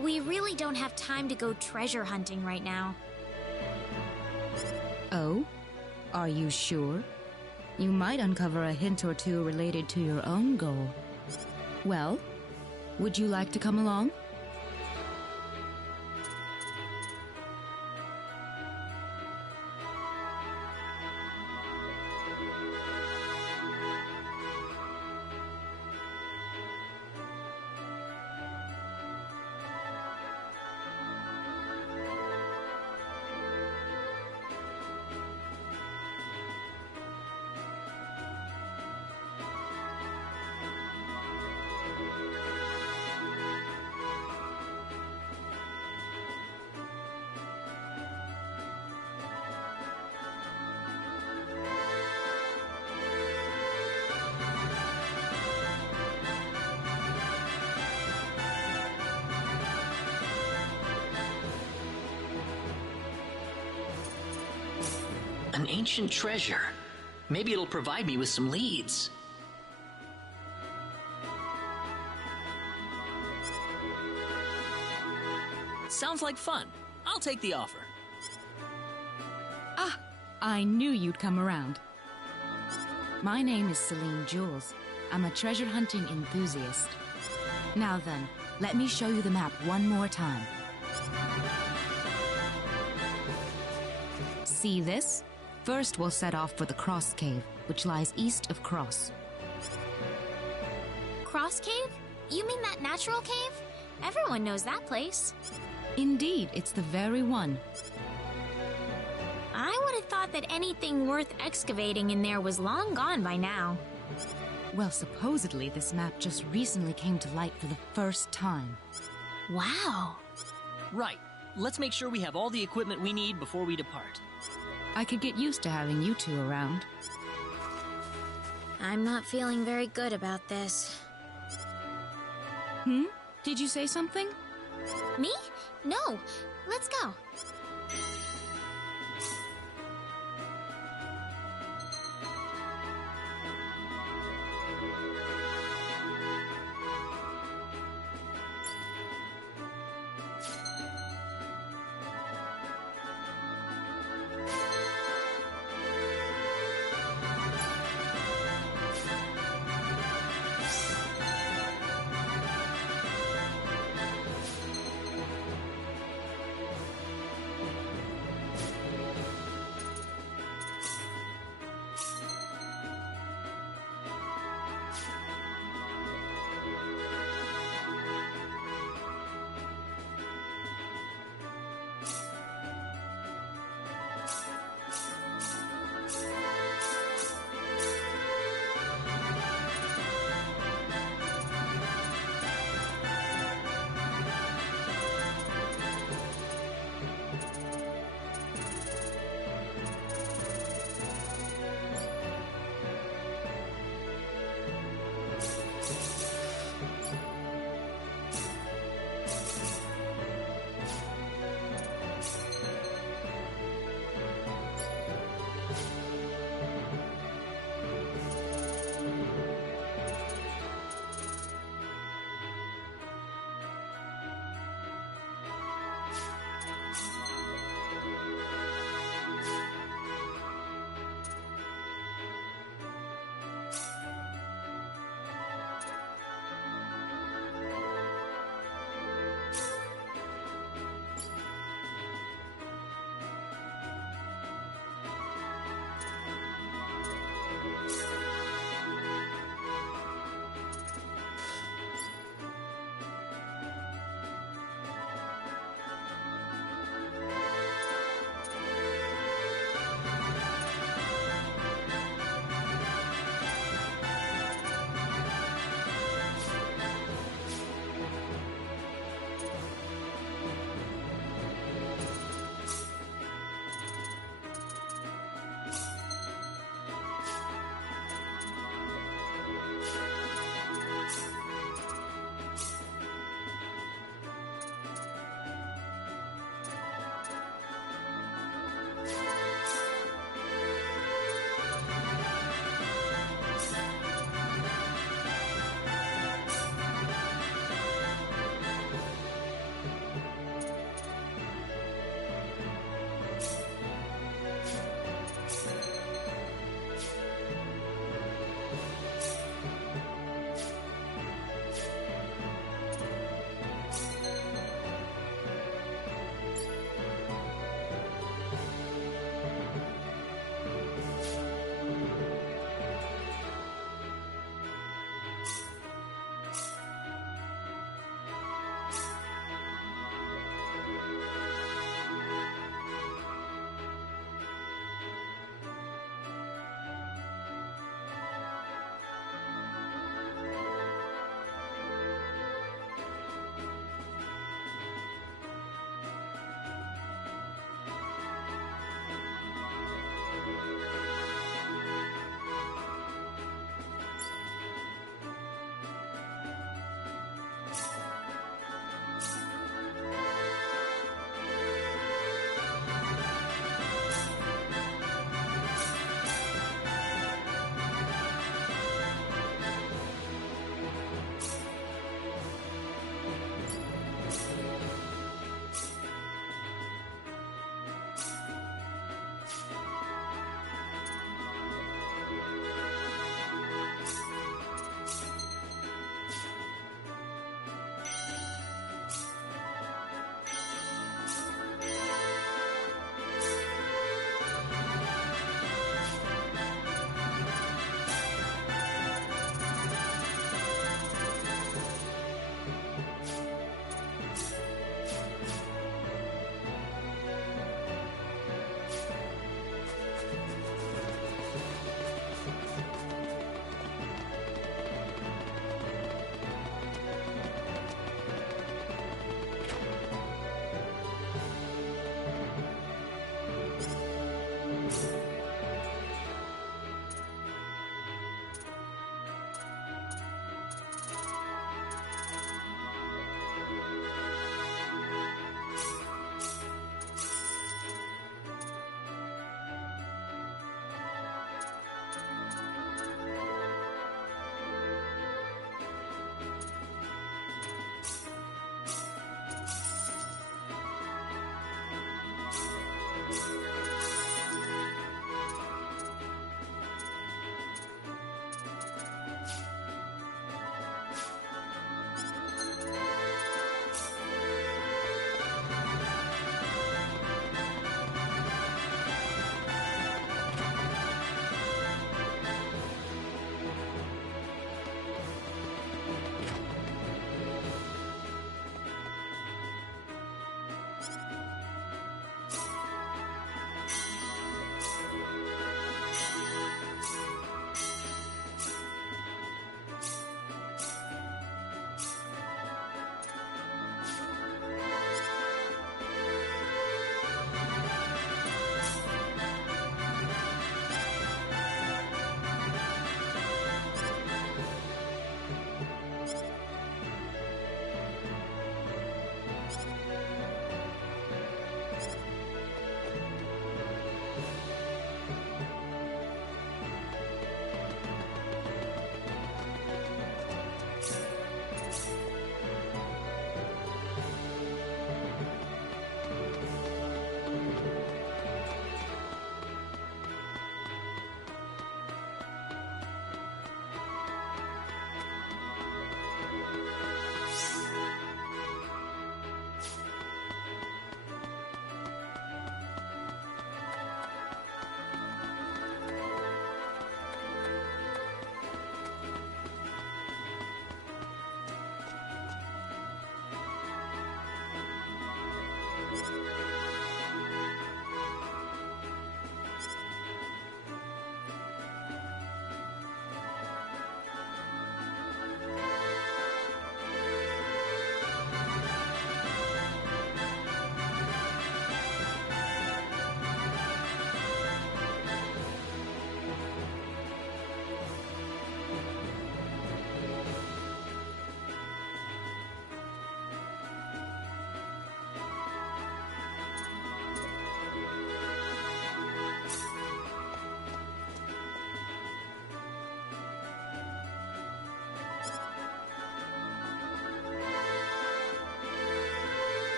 We really don't have time to go treasure hunting right now. Oh? Are you sure? You might uncover a hint or two related to your own goal. Well, would you like to come along? An ancient treasure. Maybe it'll provide me with some leads. Sounds like fun. I'll take the offer. Ah, I knew you'd come around. My name is Celine Jules. I'm a treasure hunting enthusiast. Now then, let me show you the map one more time. See this? First, we'll set off for the Cross Cave, which lies east of Cross. Cross Cave? You mean that natural cave? Everyone knows that place. Indeed, it's the very one. I would have thought that anything worth excavating in there was long gone by now. Well, supposedly this map just recently came to light for the first time. Wow. Right. Let's make sure we have all the equipment we need before we depart. I could get used to having you two around. I'm not feeling very good about this. Did you say something? Me? No. Let's go.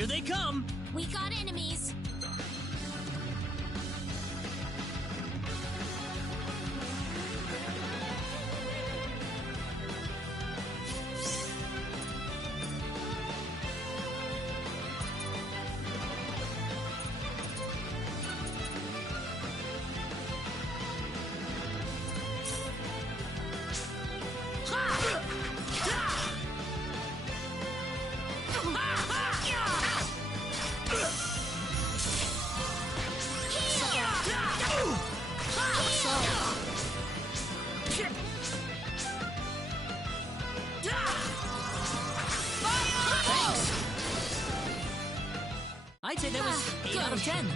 Here they come! We got enemies! I'd say that was 8 out of 10.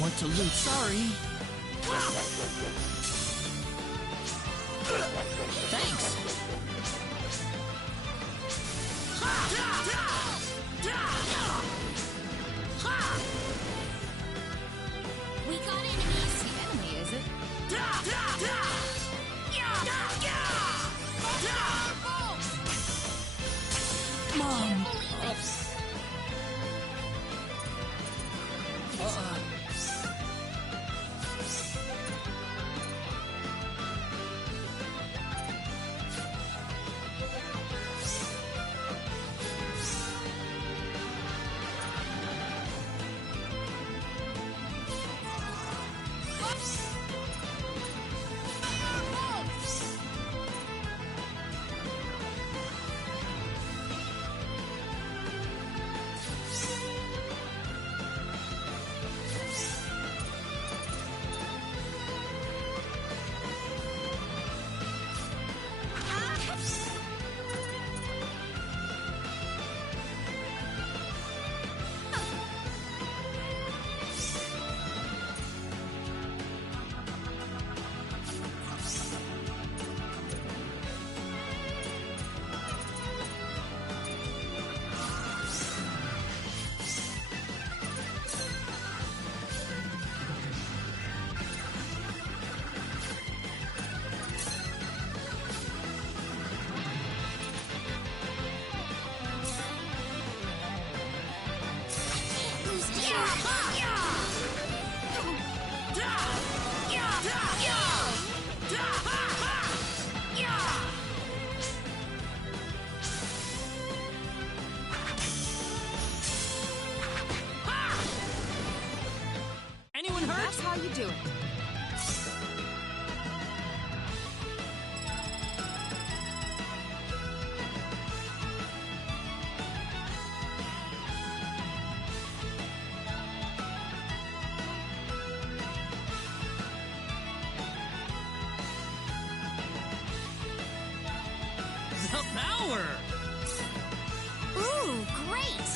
want to loot. Sorry. Thanks. We got enemies. The enemy, is it? Mom. Anyone hurt? That's how you do it. The power! Ooh, great!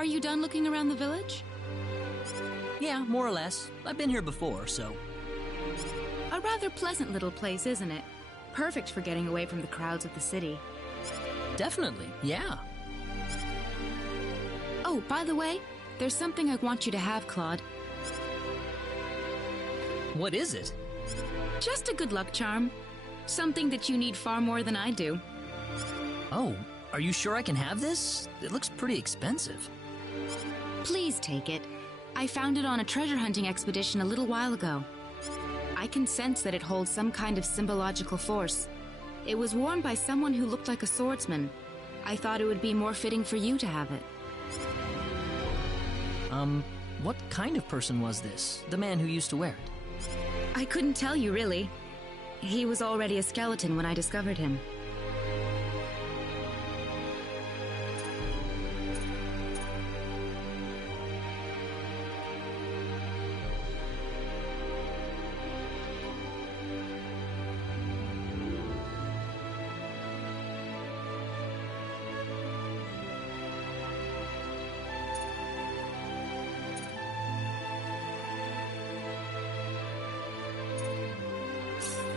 Are you done looking around the village? Yeah, more or less. I've been here before, so... A rather pleasant little place, isn't it? Perfect for getting away from the crowds of the city. Definitely, yeah. Oh, by the way, there's something I want you to have, Claude. What is it? Just a good luck charm. Something that you need far more than I do. Oh, are you sure I can have this? It looks pretty expensive. Please take it. I found it on a treasure hunting expedition a little while ago. I can sense that it holds some kind of symbological force. It was worn by someone who looked like a swordsman. I thought it would be more fitting for you to have it. What kind of person was this? The man who used to wear it? I couldn't tell you, really. He was already a skeleton when I discovered him.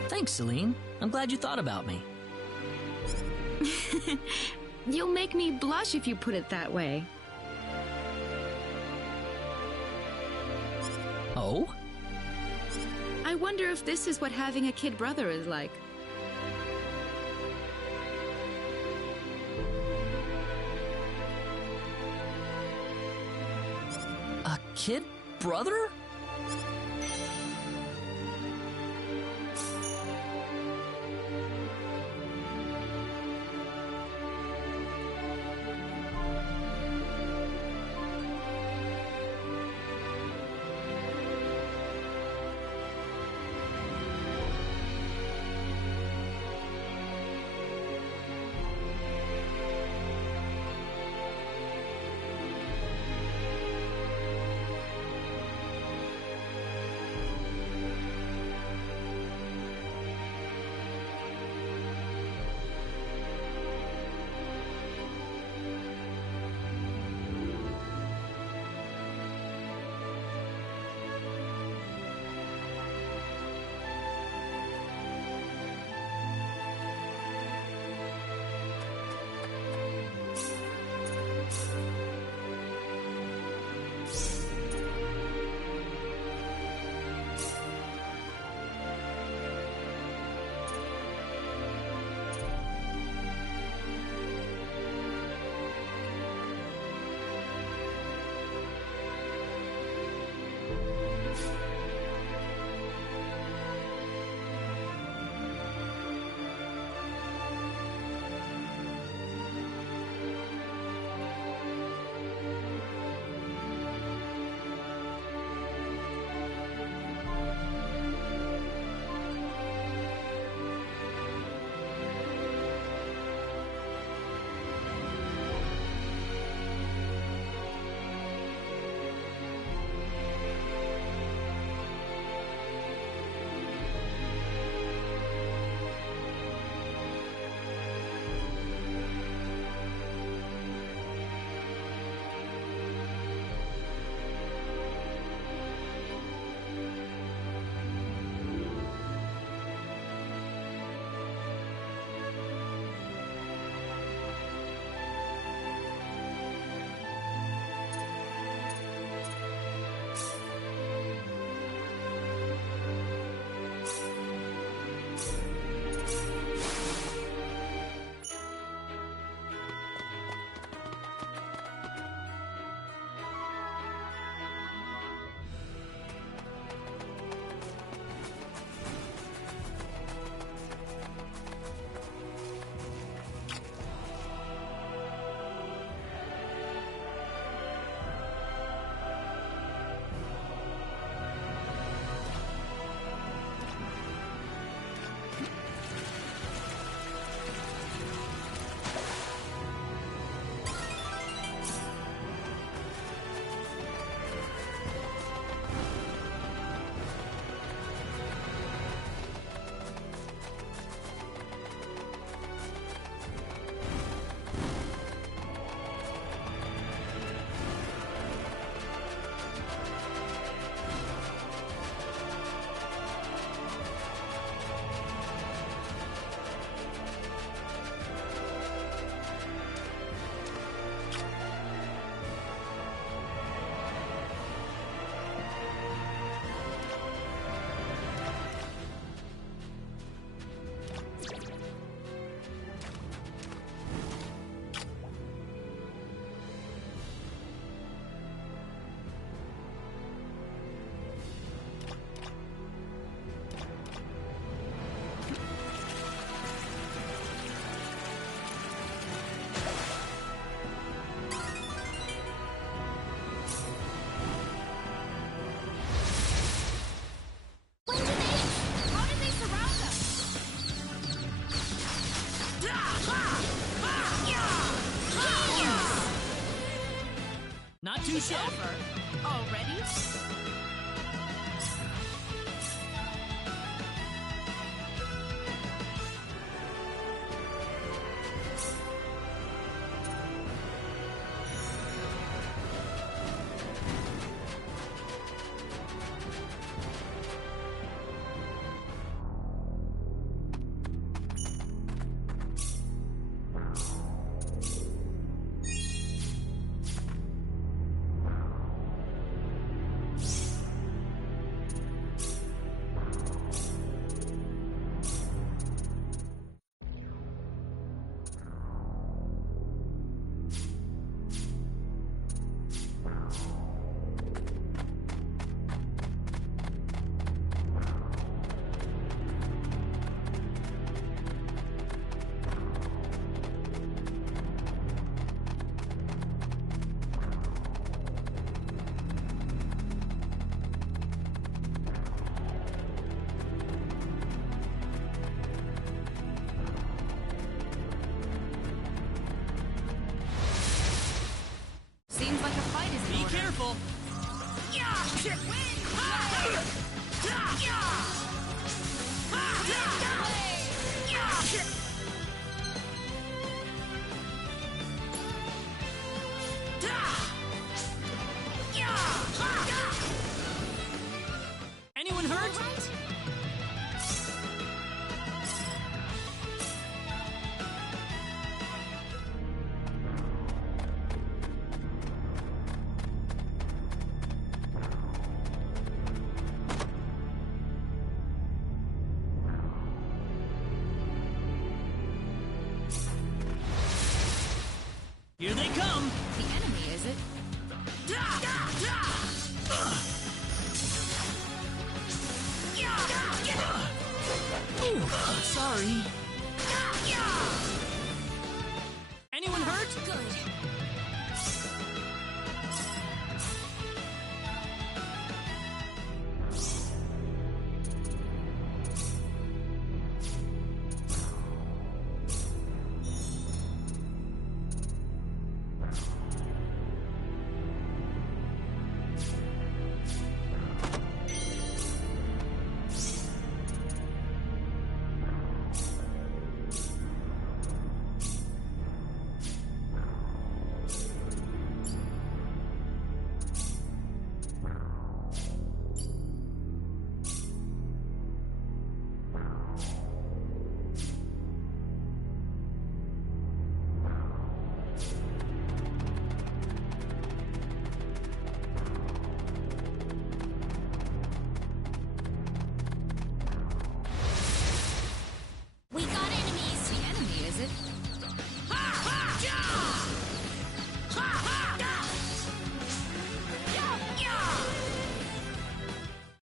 Thanks, Celine. I'm glad you thought about me. You'll make me blush if you put it that way. Oh? I wonder if this is what having a kid brother is like. A kid brother? Touche. Already? Seems like a fight is in order. Be careful. Anyone hurt? Here they come! The enemy, is it? Ooh, sorry. Anyone hurt? Good. We got enemies! The enemy, is it?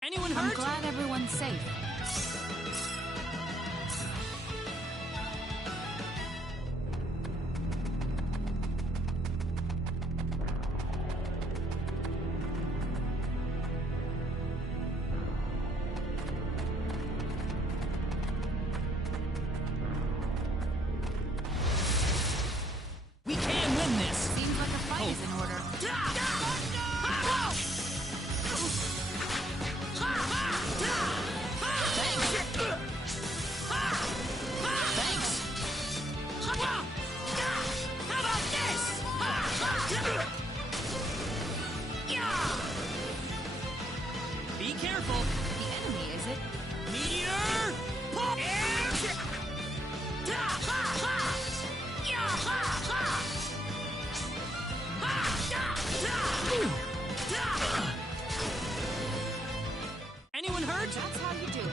Anyone I'm hurt? glad everyone's safe. We can win this! Seems like a fight is in order. Be careful! The enemy, is it? Meteor! Pop! Anyone hurt? That's how you do it.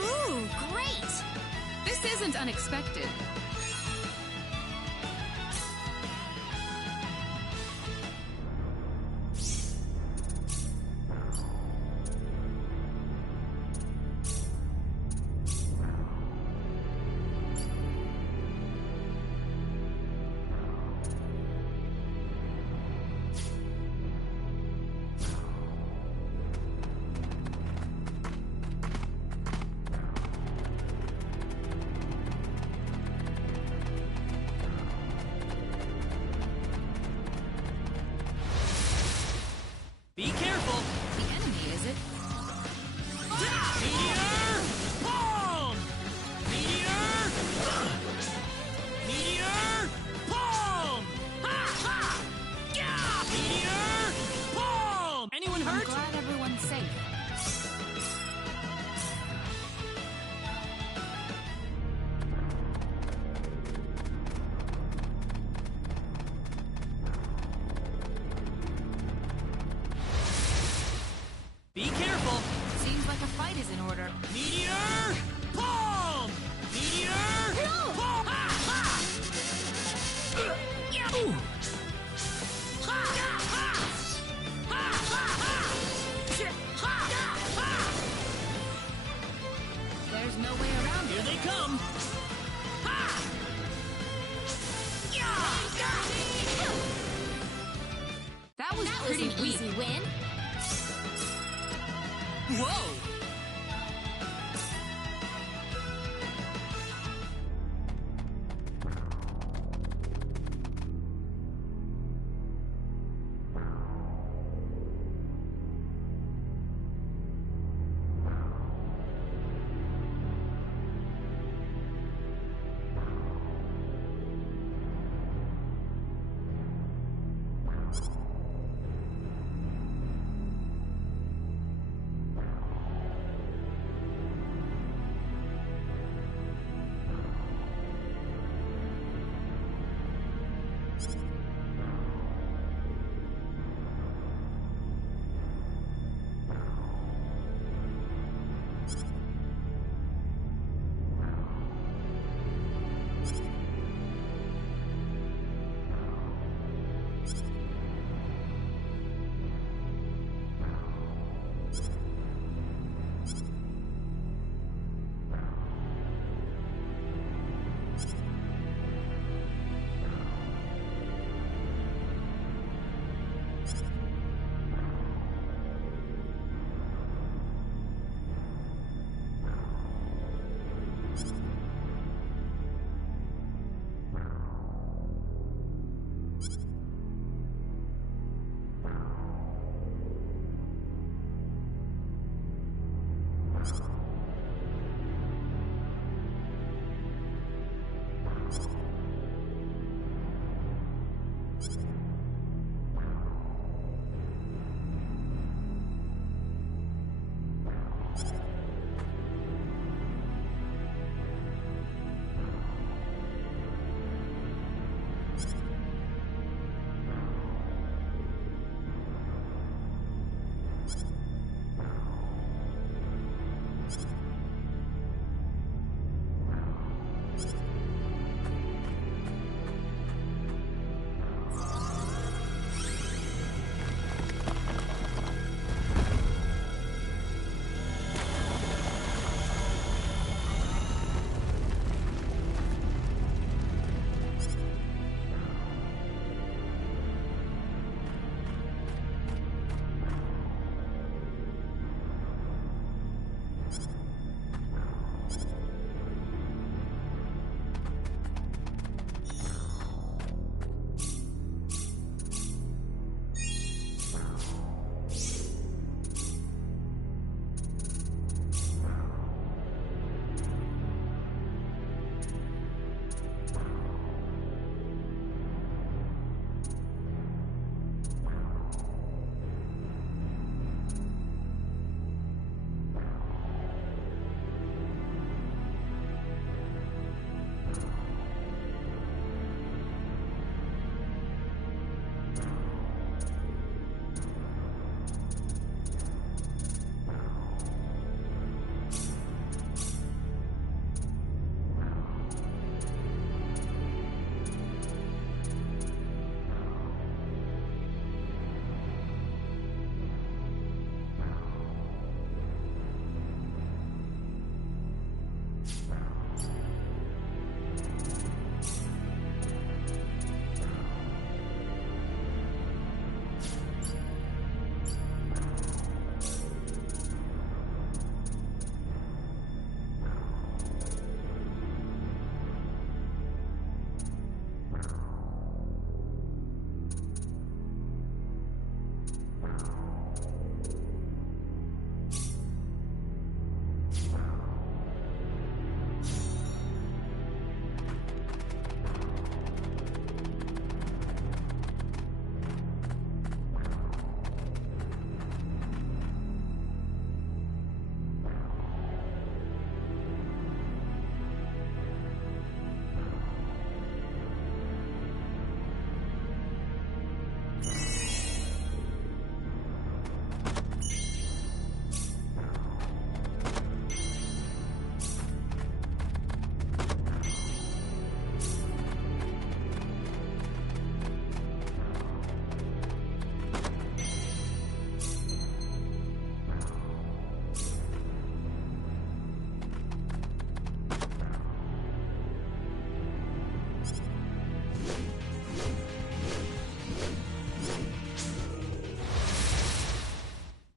Ooh, great! This isn't unexpected. That was pretty an weak. easy win. Whoa!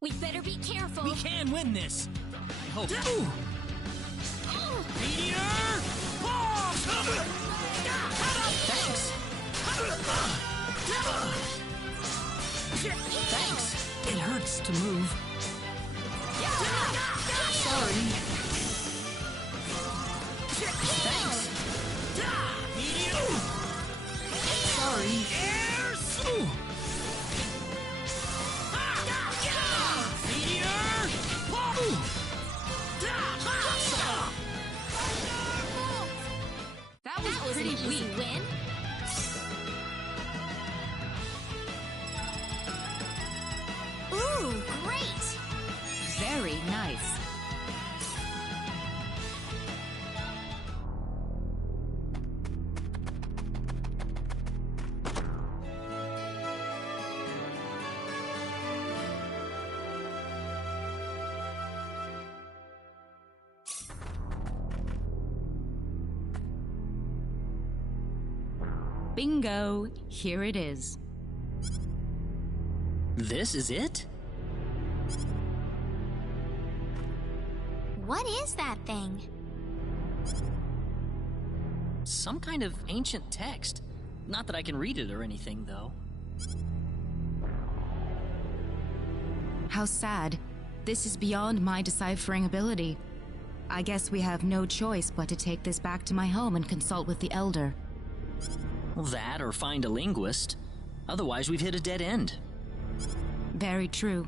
We better be careful. We can win this. I hope. Meteor! Pop! Thanks. Thanks. It hurts to move. Sorry. Thanks. Meteor! Sorry. Meteor! Pop! That was That was pretty an easy weak. win. Ooh, great! Very nice. Bingo! Here it is. This is it? What is that thing? Some kind of ancient text. Not that I can read it or anything, though. How sad. This is beyond my deciphering ability. I guess we have no choice but to take this back to my home and consult with the Elder. That or find a linguist. Otherwise, we've hit a dead end. Very true.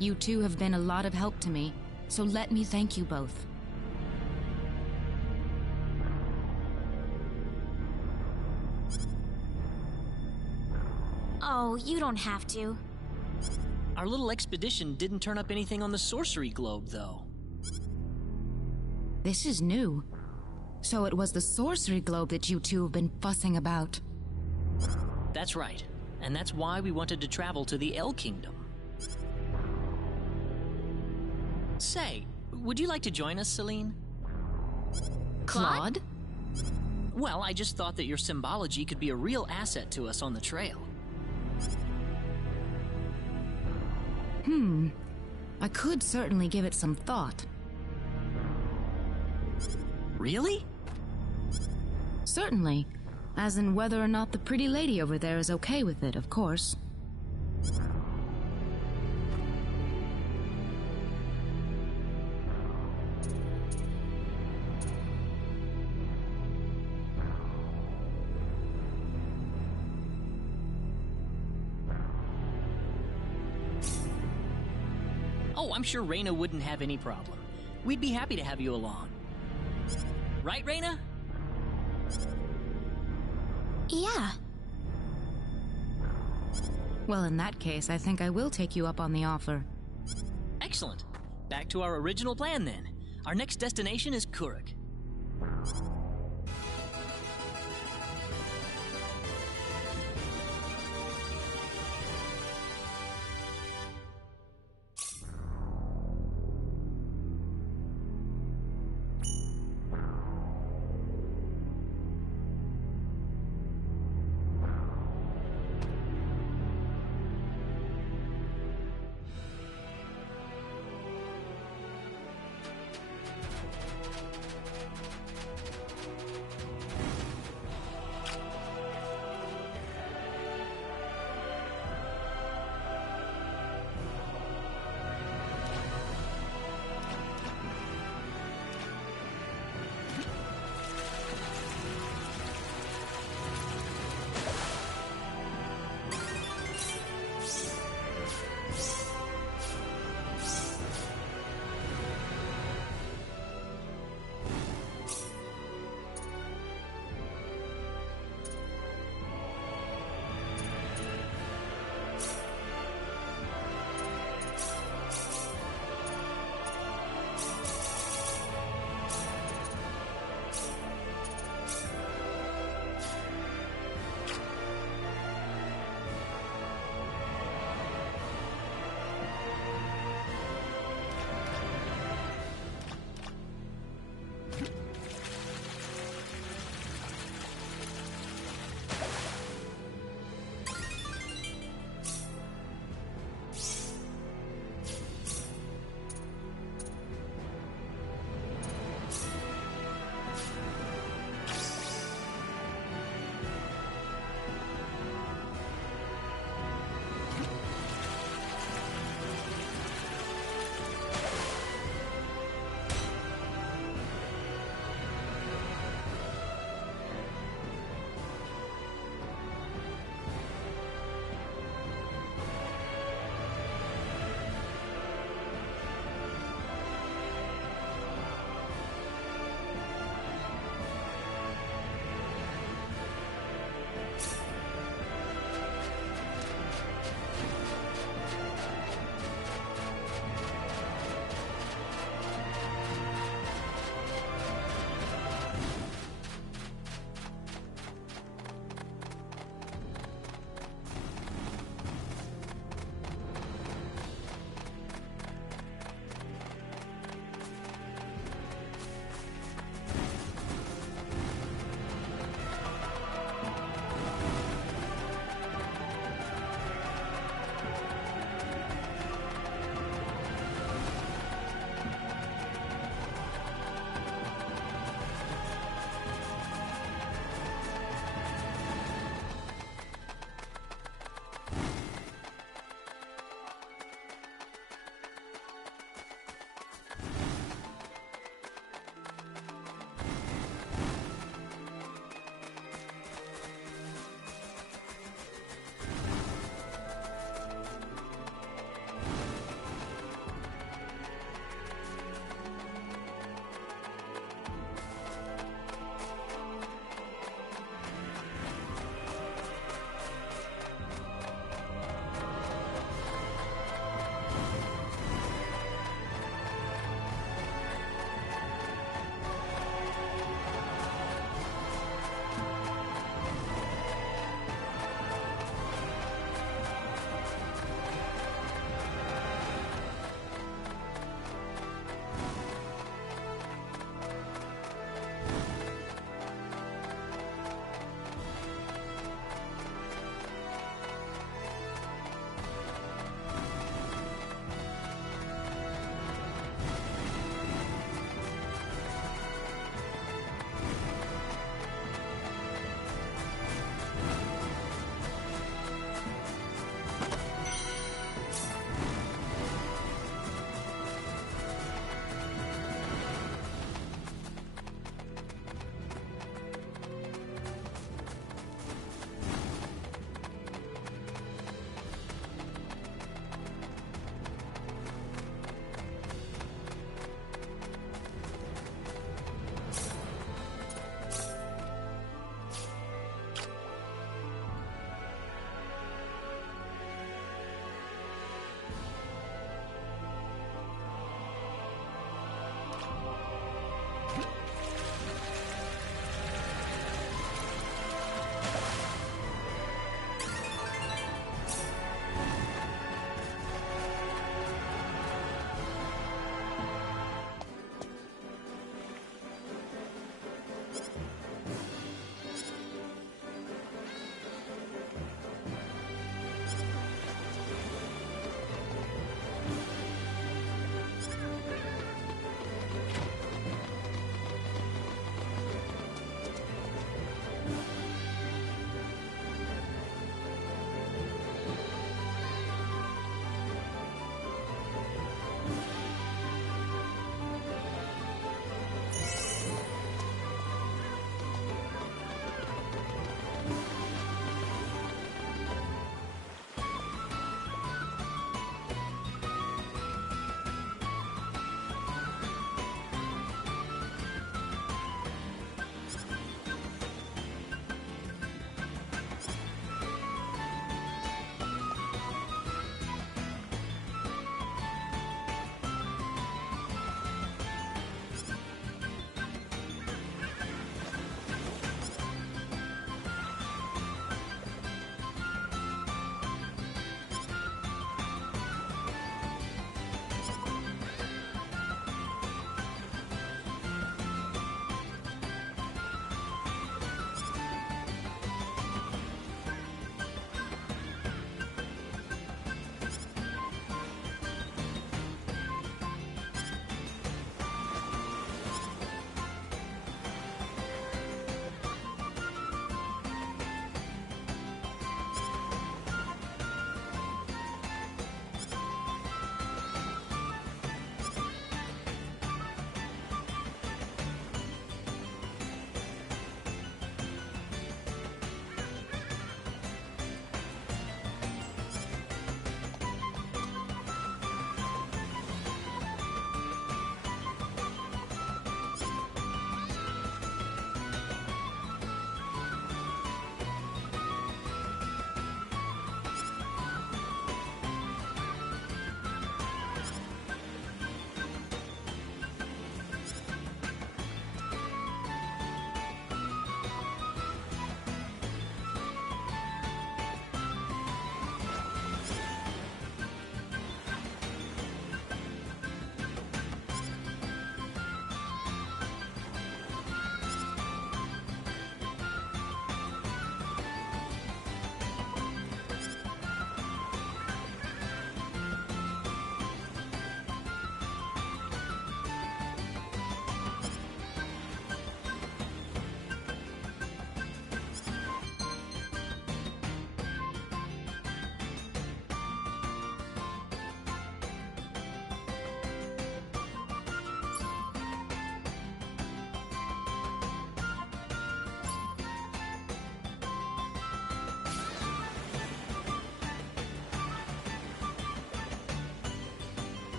You two have been a lot of help to me, so let me thank you both. Oh, you don't have to. Our little expedition didn't turn up anything on the sorcery globe, though. This is new. So it was the sorcery globe that you two have been fussing about. That's right. And that's why we wanted to travel to the El Kingdom. Say, would you like to join us, Celine? Claude? Well, I just thought that your symbology could be a real asset to us on the trail. I could certainly give it some thought. Really? Certainly. As in whether or not the pretty lady over there is okay with it, of course. Oh, I'm sure Reyna wouldn't have any problem. We'd be happy to have you along. Right, Reyna? Yeah. Well, in that case, I think I will take you up on the offer. Excellent. Back to our original plan, then. Our next destination is Kuruk.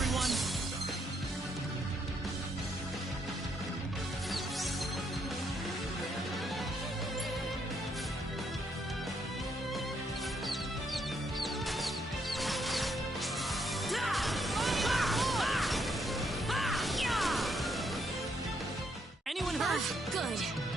everyone! Anyone hurt? Good.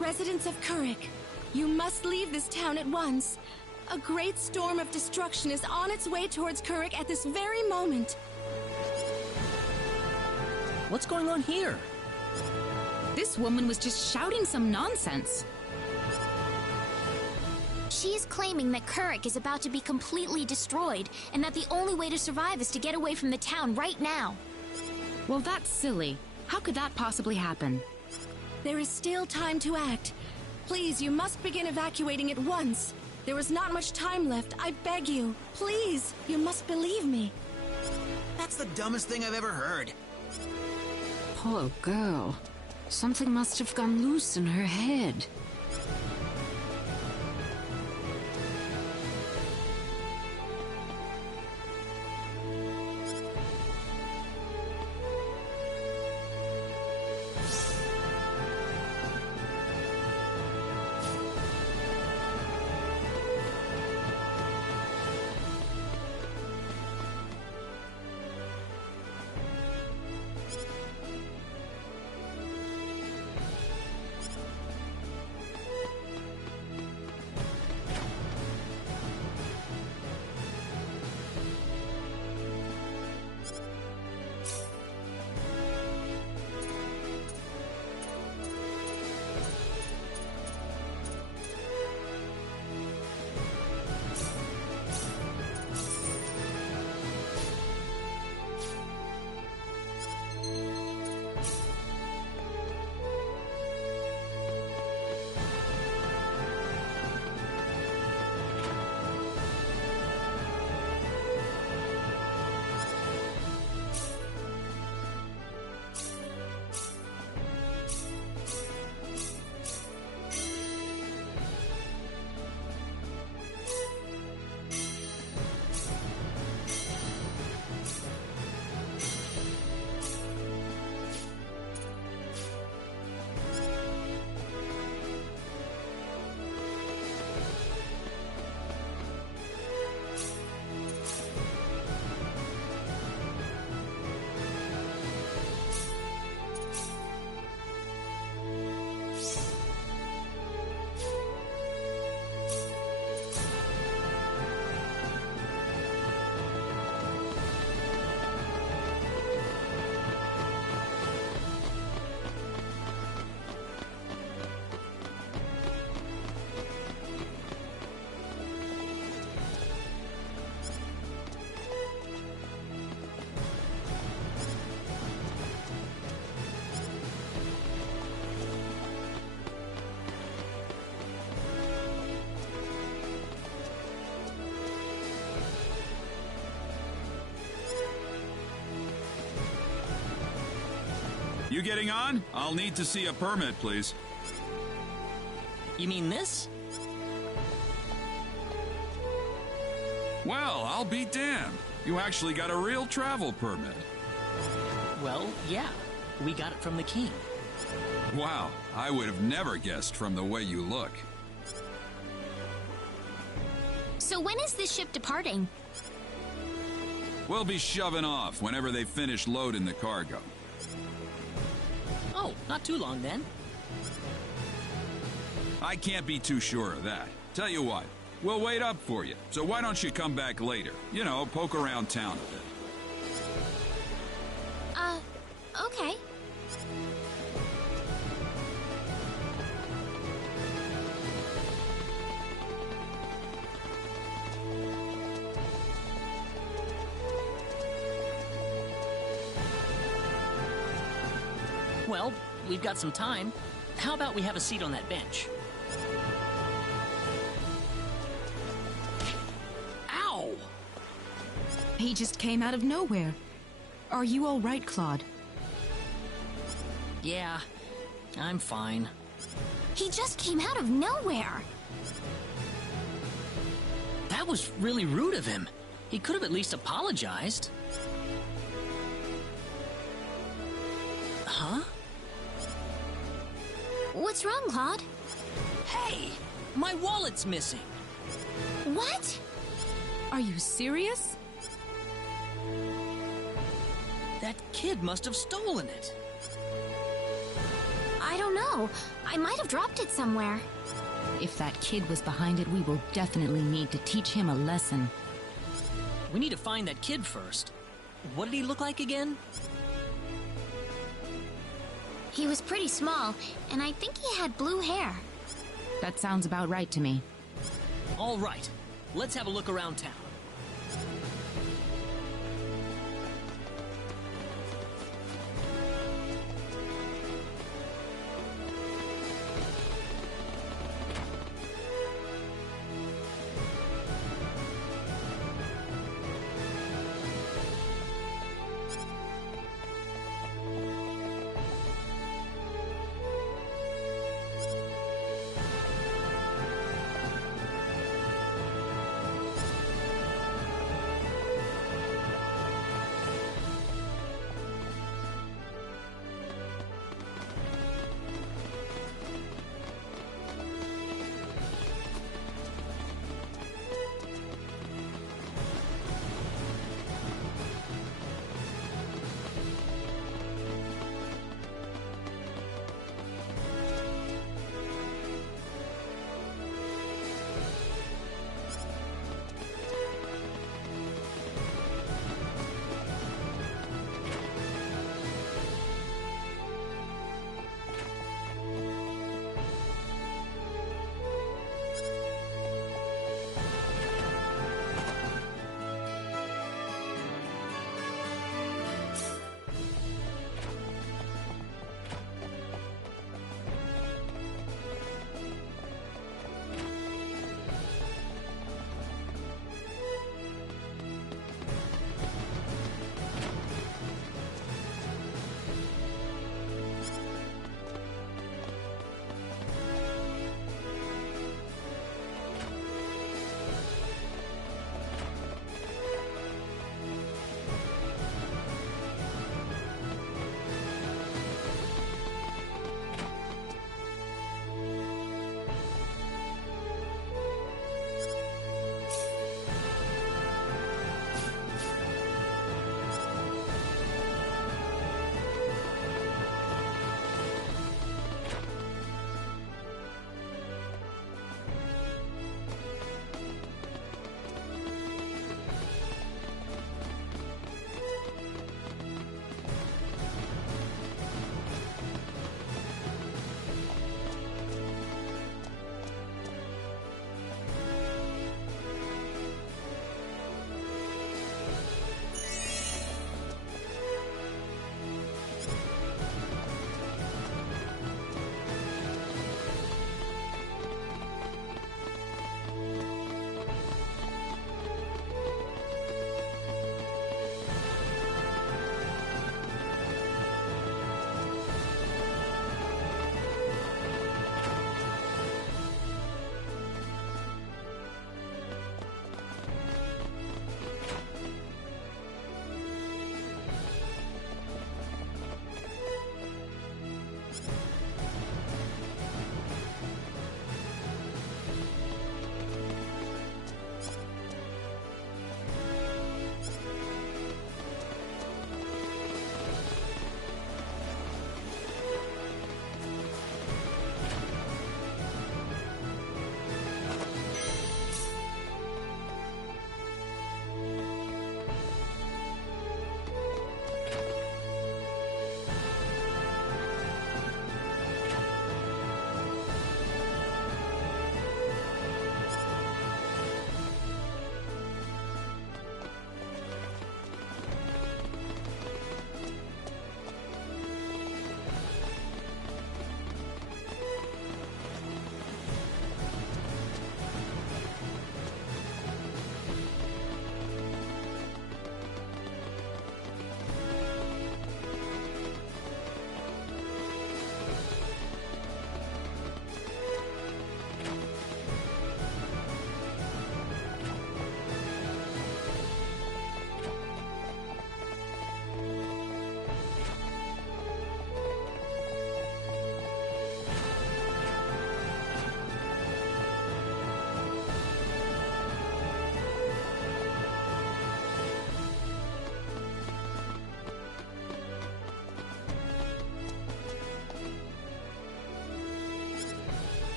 Residents of Kurik, you must leave this town at once. A great storm of destruction is on its way towards Kurik at this very moment. What's going on here? This woman was just shouting some nonsense. She's claiming that Kurik is about to be completely destroyed, and that the only way to survive is to get away from the town right now. Well, that's silly. How could that possibly happen? There is still time to act. Please, you must begin evacuating at once. There is not much time left, I beg you. Please, you must believe me. That's the dumbest thing I've ever heard. Poor girl. Something must have gone loose in her head. You getting on? I'll need to see a permit, please. You mean this? Well, I'll be damned. You actually got a real travel permit. Well, yeah. We got it from the king. Wow, I would have never guessed from the way you look. So when is this ship departing? We'll be shoving off whenever they finish loading the cargo. Oh, not too long then. I can't be too sure of that. Tell you what, we'll wait up for you. So why don't you come back later? You know, poke around town a bit. Okay. Well, we've got some time. How about we have a seat on that bench? Ow! He just came out of nowhere. Are you all right, Claude? Yeah, I'm fine. He just came out of nowhere. That was really rude of him. He could have at least apologized. Huh? What's wrong, Claude? Hey! My wallet's missing! What? Are you serious? That kid must have stolen it. I don't know. I might have dropped it somewhere. If that kid was behind it, we will definitely need to teach him a lesson. We need to find that kid first. What did he look like again? He was pretty small, and I think he had blue hair. That sounds about right to me. All right, let's have a look around town.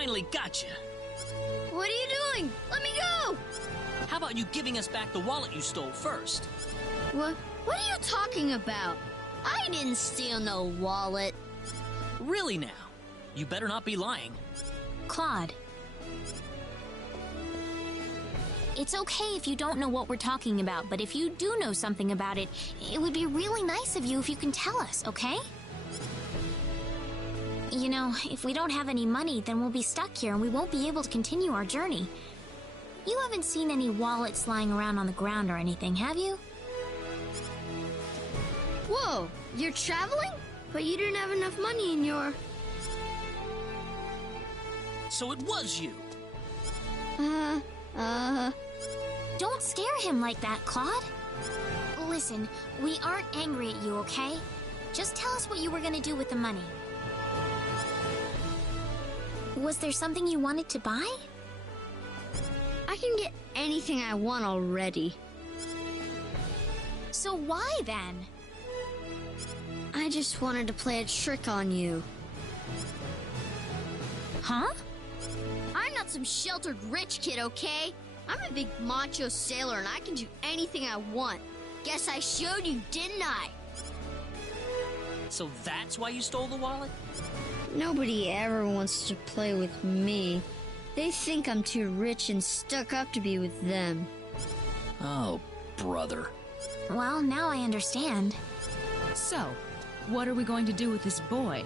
finally got you. What are you doing? Let me go! How about you giving us back the wallet you stole first? What are you talking about? I didn't steal no wallet. Really now? You better not be lying. Claude. It's okay if you don't know what we're talking about, but if you do know something about it, it would be really nice of you if you can tell us, okay? You know, if we don't have any money, then we'll be stuck here and we won't be able to continue our journey. You haven't seen any wallets lying around on the ground or anything, have you? Whoa, you're traveling? But you didn't have enough money in your... So it was you. Don't scare him like that, Claude. Listen, we aren't angry at you, okay? Just tell us what you were gonna do with the money. Was there something you wanted to buy? I can get anything I want already. So why then? I just wanted to play a trick on you. Huh? I'm not some sheltered rich kid, okay? I'm a big macho sailor and I can do anything I want. Guess I showed you, didn't I? So that's why you stole the wallet? Nobody ever wants to play with me. They think I'm too rich and stuck up to be with them. Oh, brother. Well, now I understand. So, what are we going to do with this boy?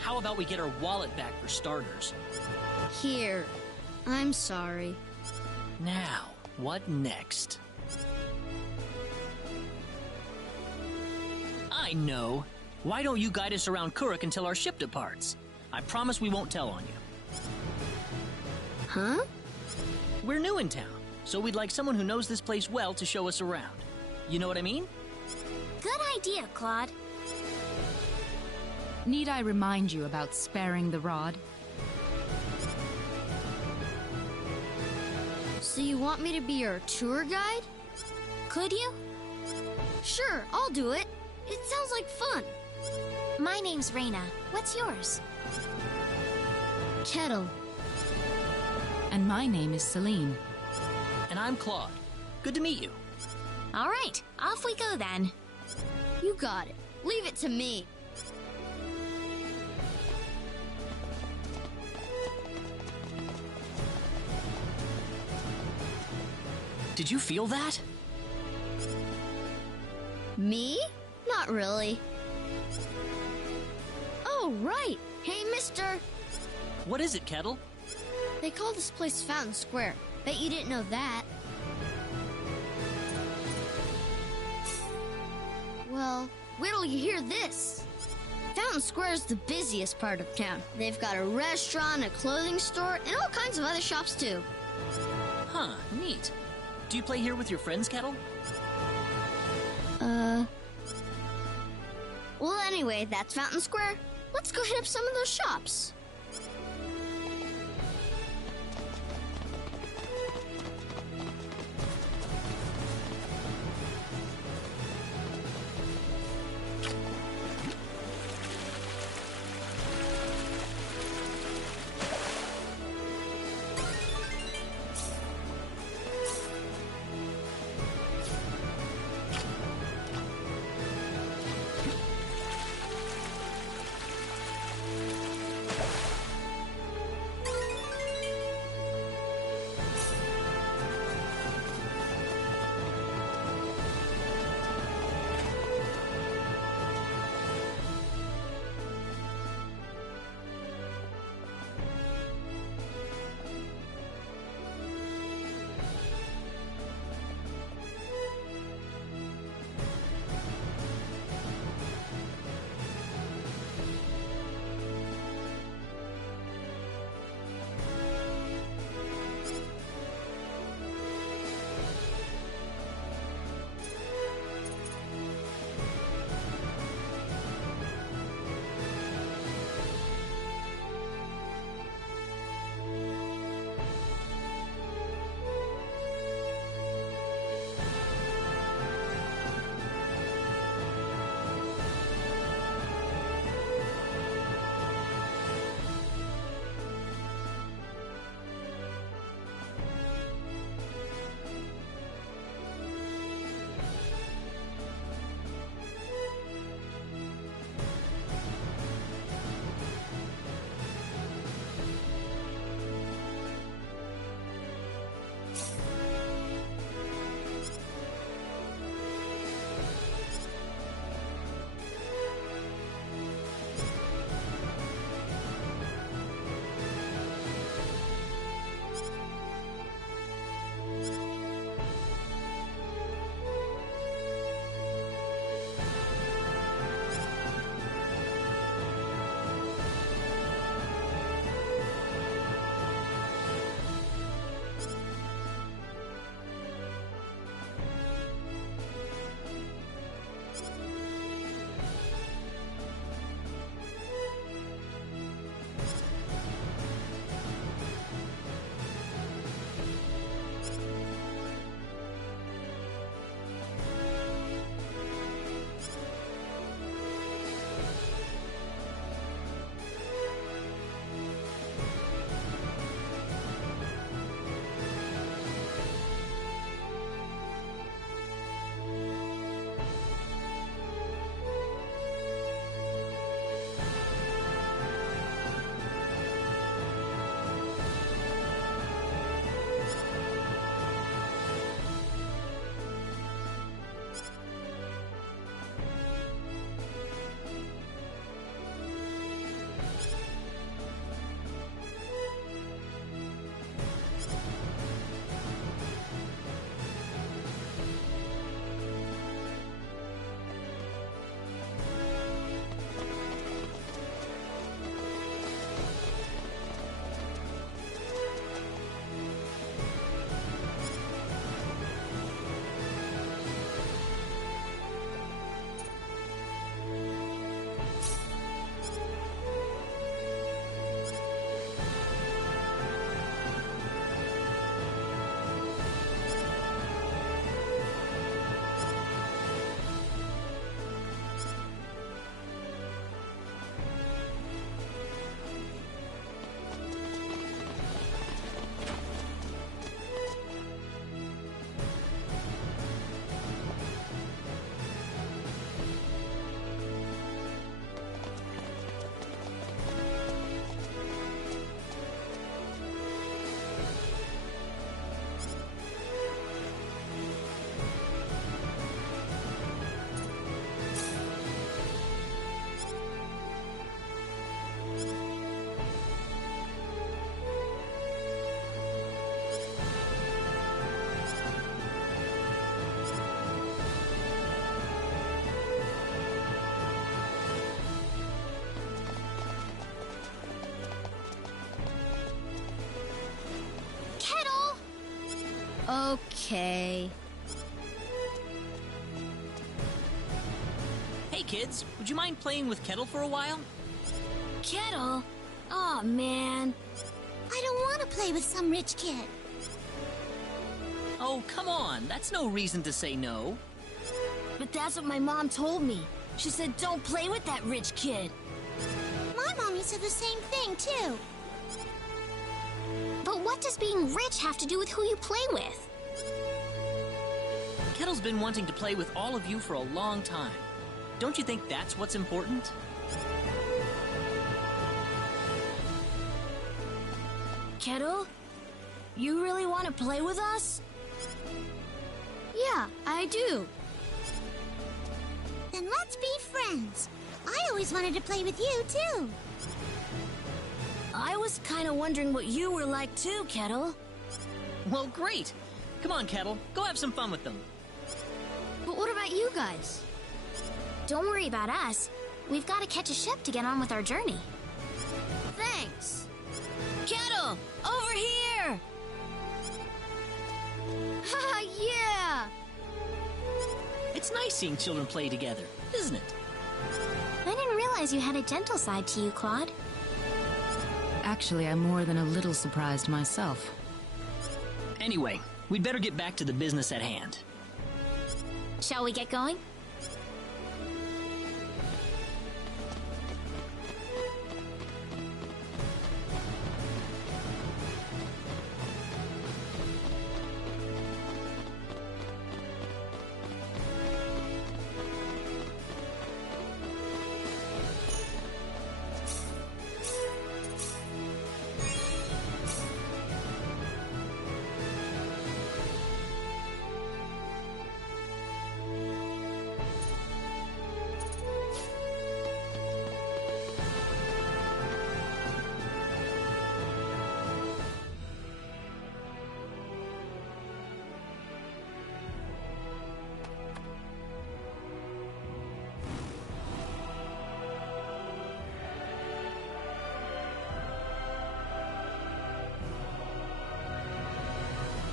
How about we get our wallet back for starters? Here. I'm sorry. Now, what next? I know. Why don't you guide us around Kuruk until our ship departs? I promise we won't tell on you. Huh? We're new in town, so we'd like someone who knows this place well to show us around. You know what I mean? Good idea, Claude. Need I remind you about sparing the rod? So you want me to be your tour guide? Could you? Sure, I'll do it. It sounds like fun. My name's Reina. What's yours? Kettle. And my name is Celine. And I'm Claude. Good to meet you. All right, off we go then. You got it. Leave it to me. Did you feel that? Me? Not really. Oh, right. Hey, mister. What is it, Kettle? They call this place Fountain Square. Bet you didn't know that. Well, wait till you hear this. Fountain Square is the busiest part of town. They've got a restaurant, a clothing store, and all kinds of other shops, too. Huh, neat. Do you play here with your friends, Kettle? Well, anyway, that's Fountain Square. Let's go hit up some of those shops. Okay. Hey kids, would you mind playing with Kettle for a while? Kettle? Aw, man. I don't want to play with some rich kid. Oh, come on. That's no reason to say no. But that's what my mom told me. She said don't play with that rich kid. My mommy said the same thing, too. But what does being rich have to do with who you play with? Kettle's been wanting to play with all of you for a long time. Don't you think that's what's important? Kettle? You really want to play with us? Yeah, I do. Then let's be friends. I always wanted to play with you, too. I was kind of wondering what you were like too, Kettle. Well, great. Come on, Kettle. Go have some fun with them. But what about you guys? Don't worry about us. We've got to catch a ship to get on with our journey. Thanks. Kettle, over here! Haha, yeah! It's nice seeing children play together, isn't it? I didn't realize you had a gentle side to you, Claude. Actually, I'm more than a little surprised myself. Anyway, we'd better get back to the business at hand. Shall we get going?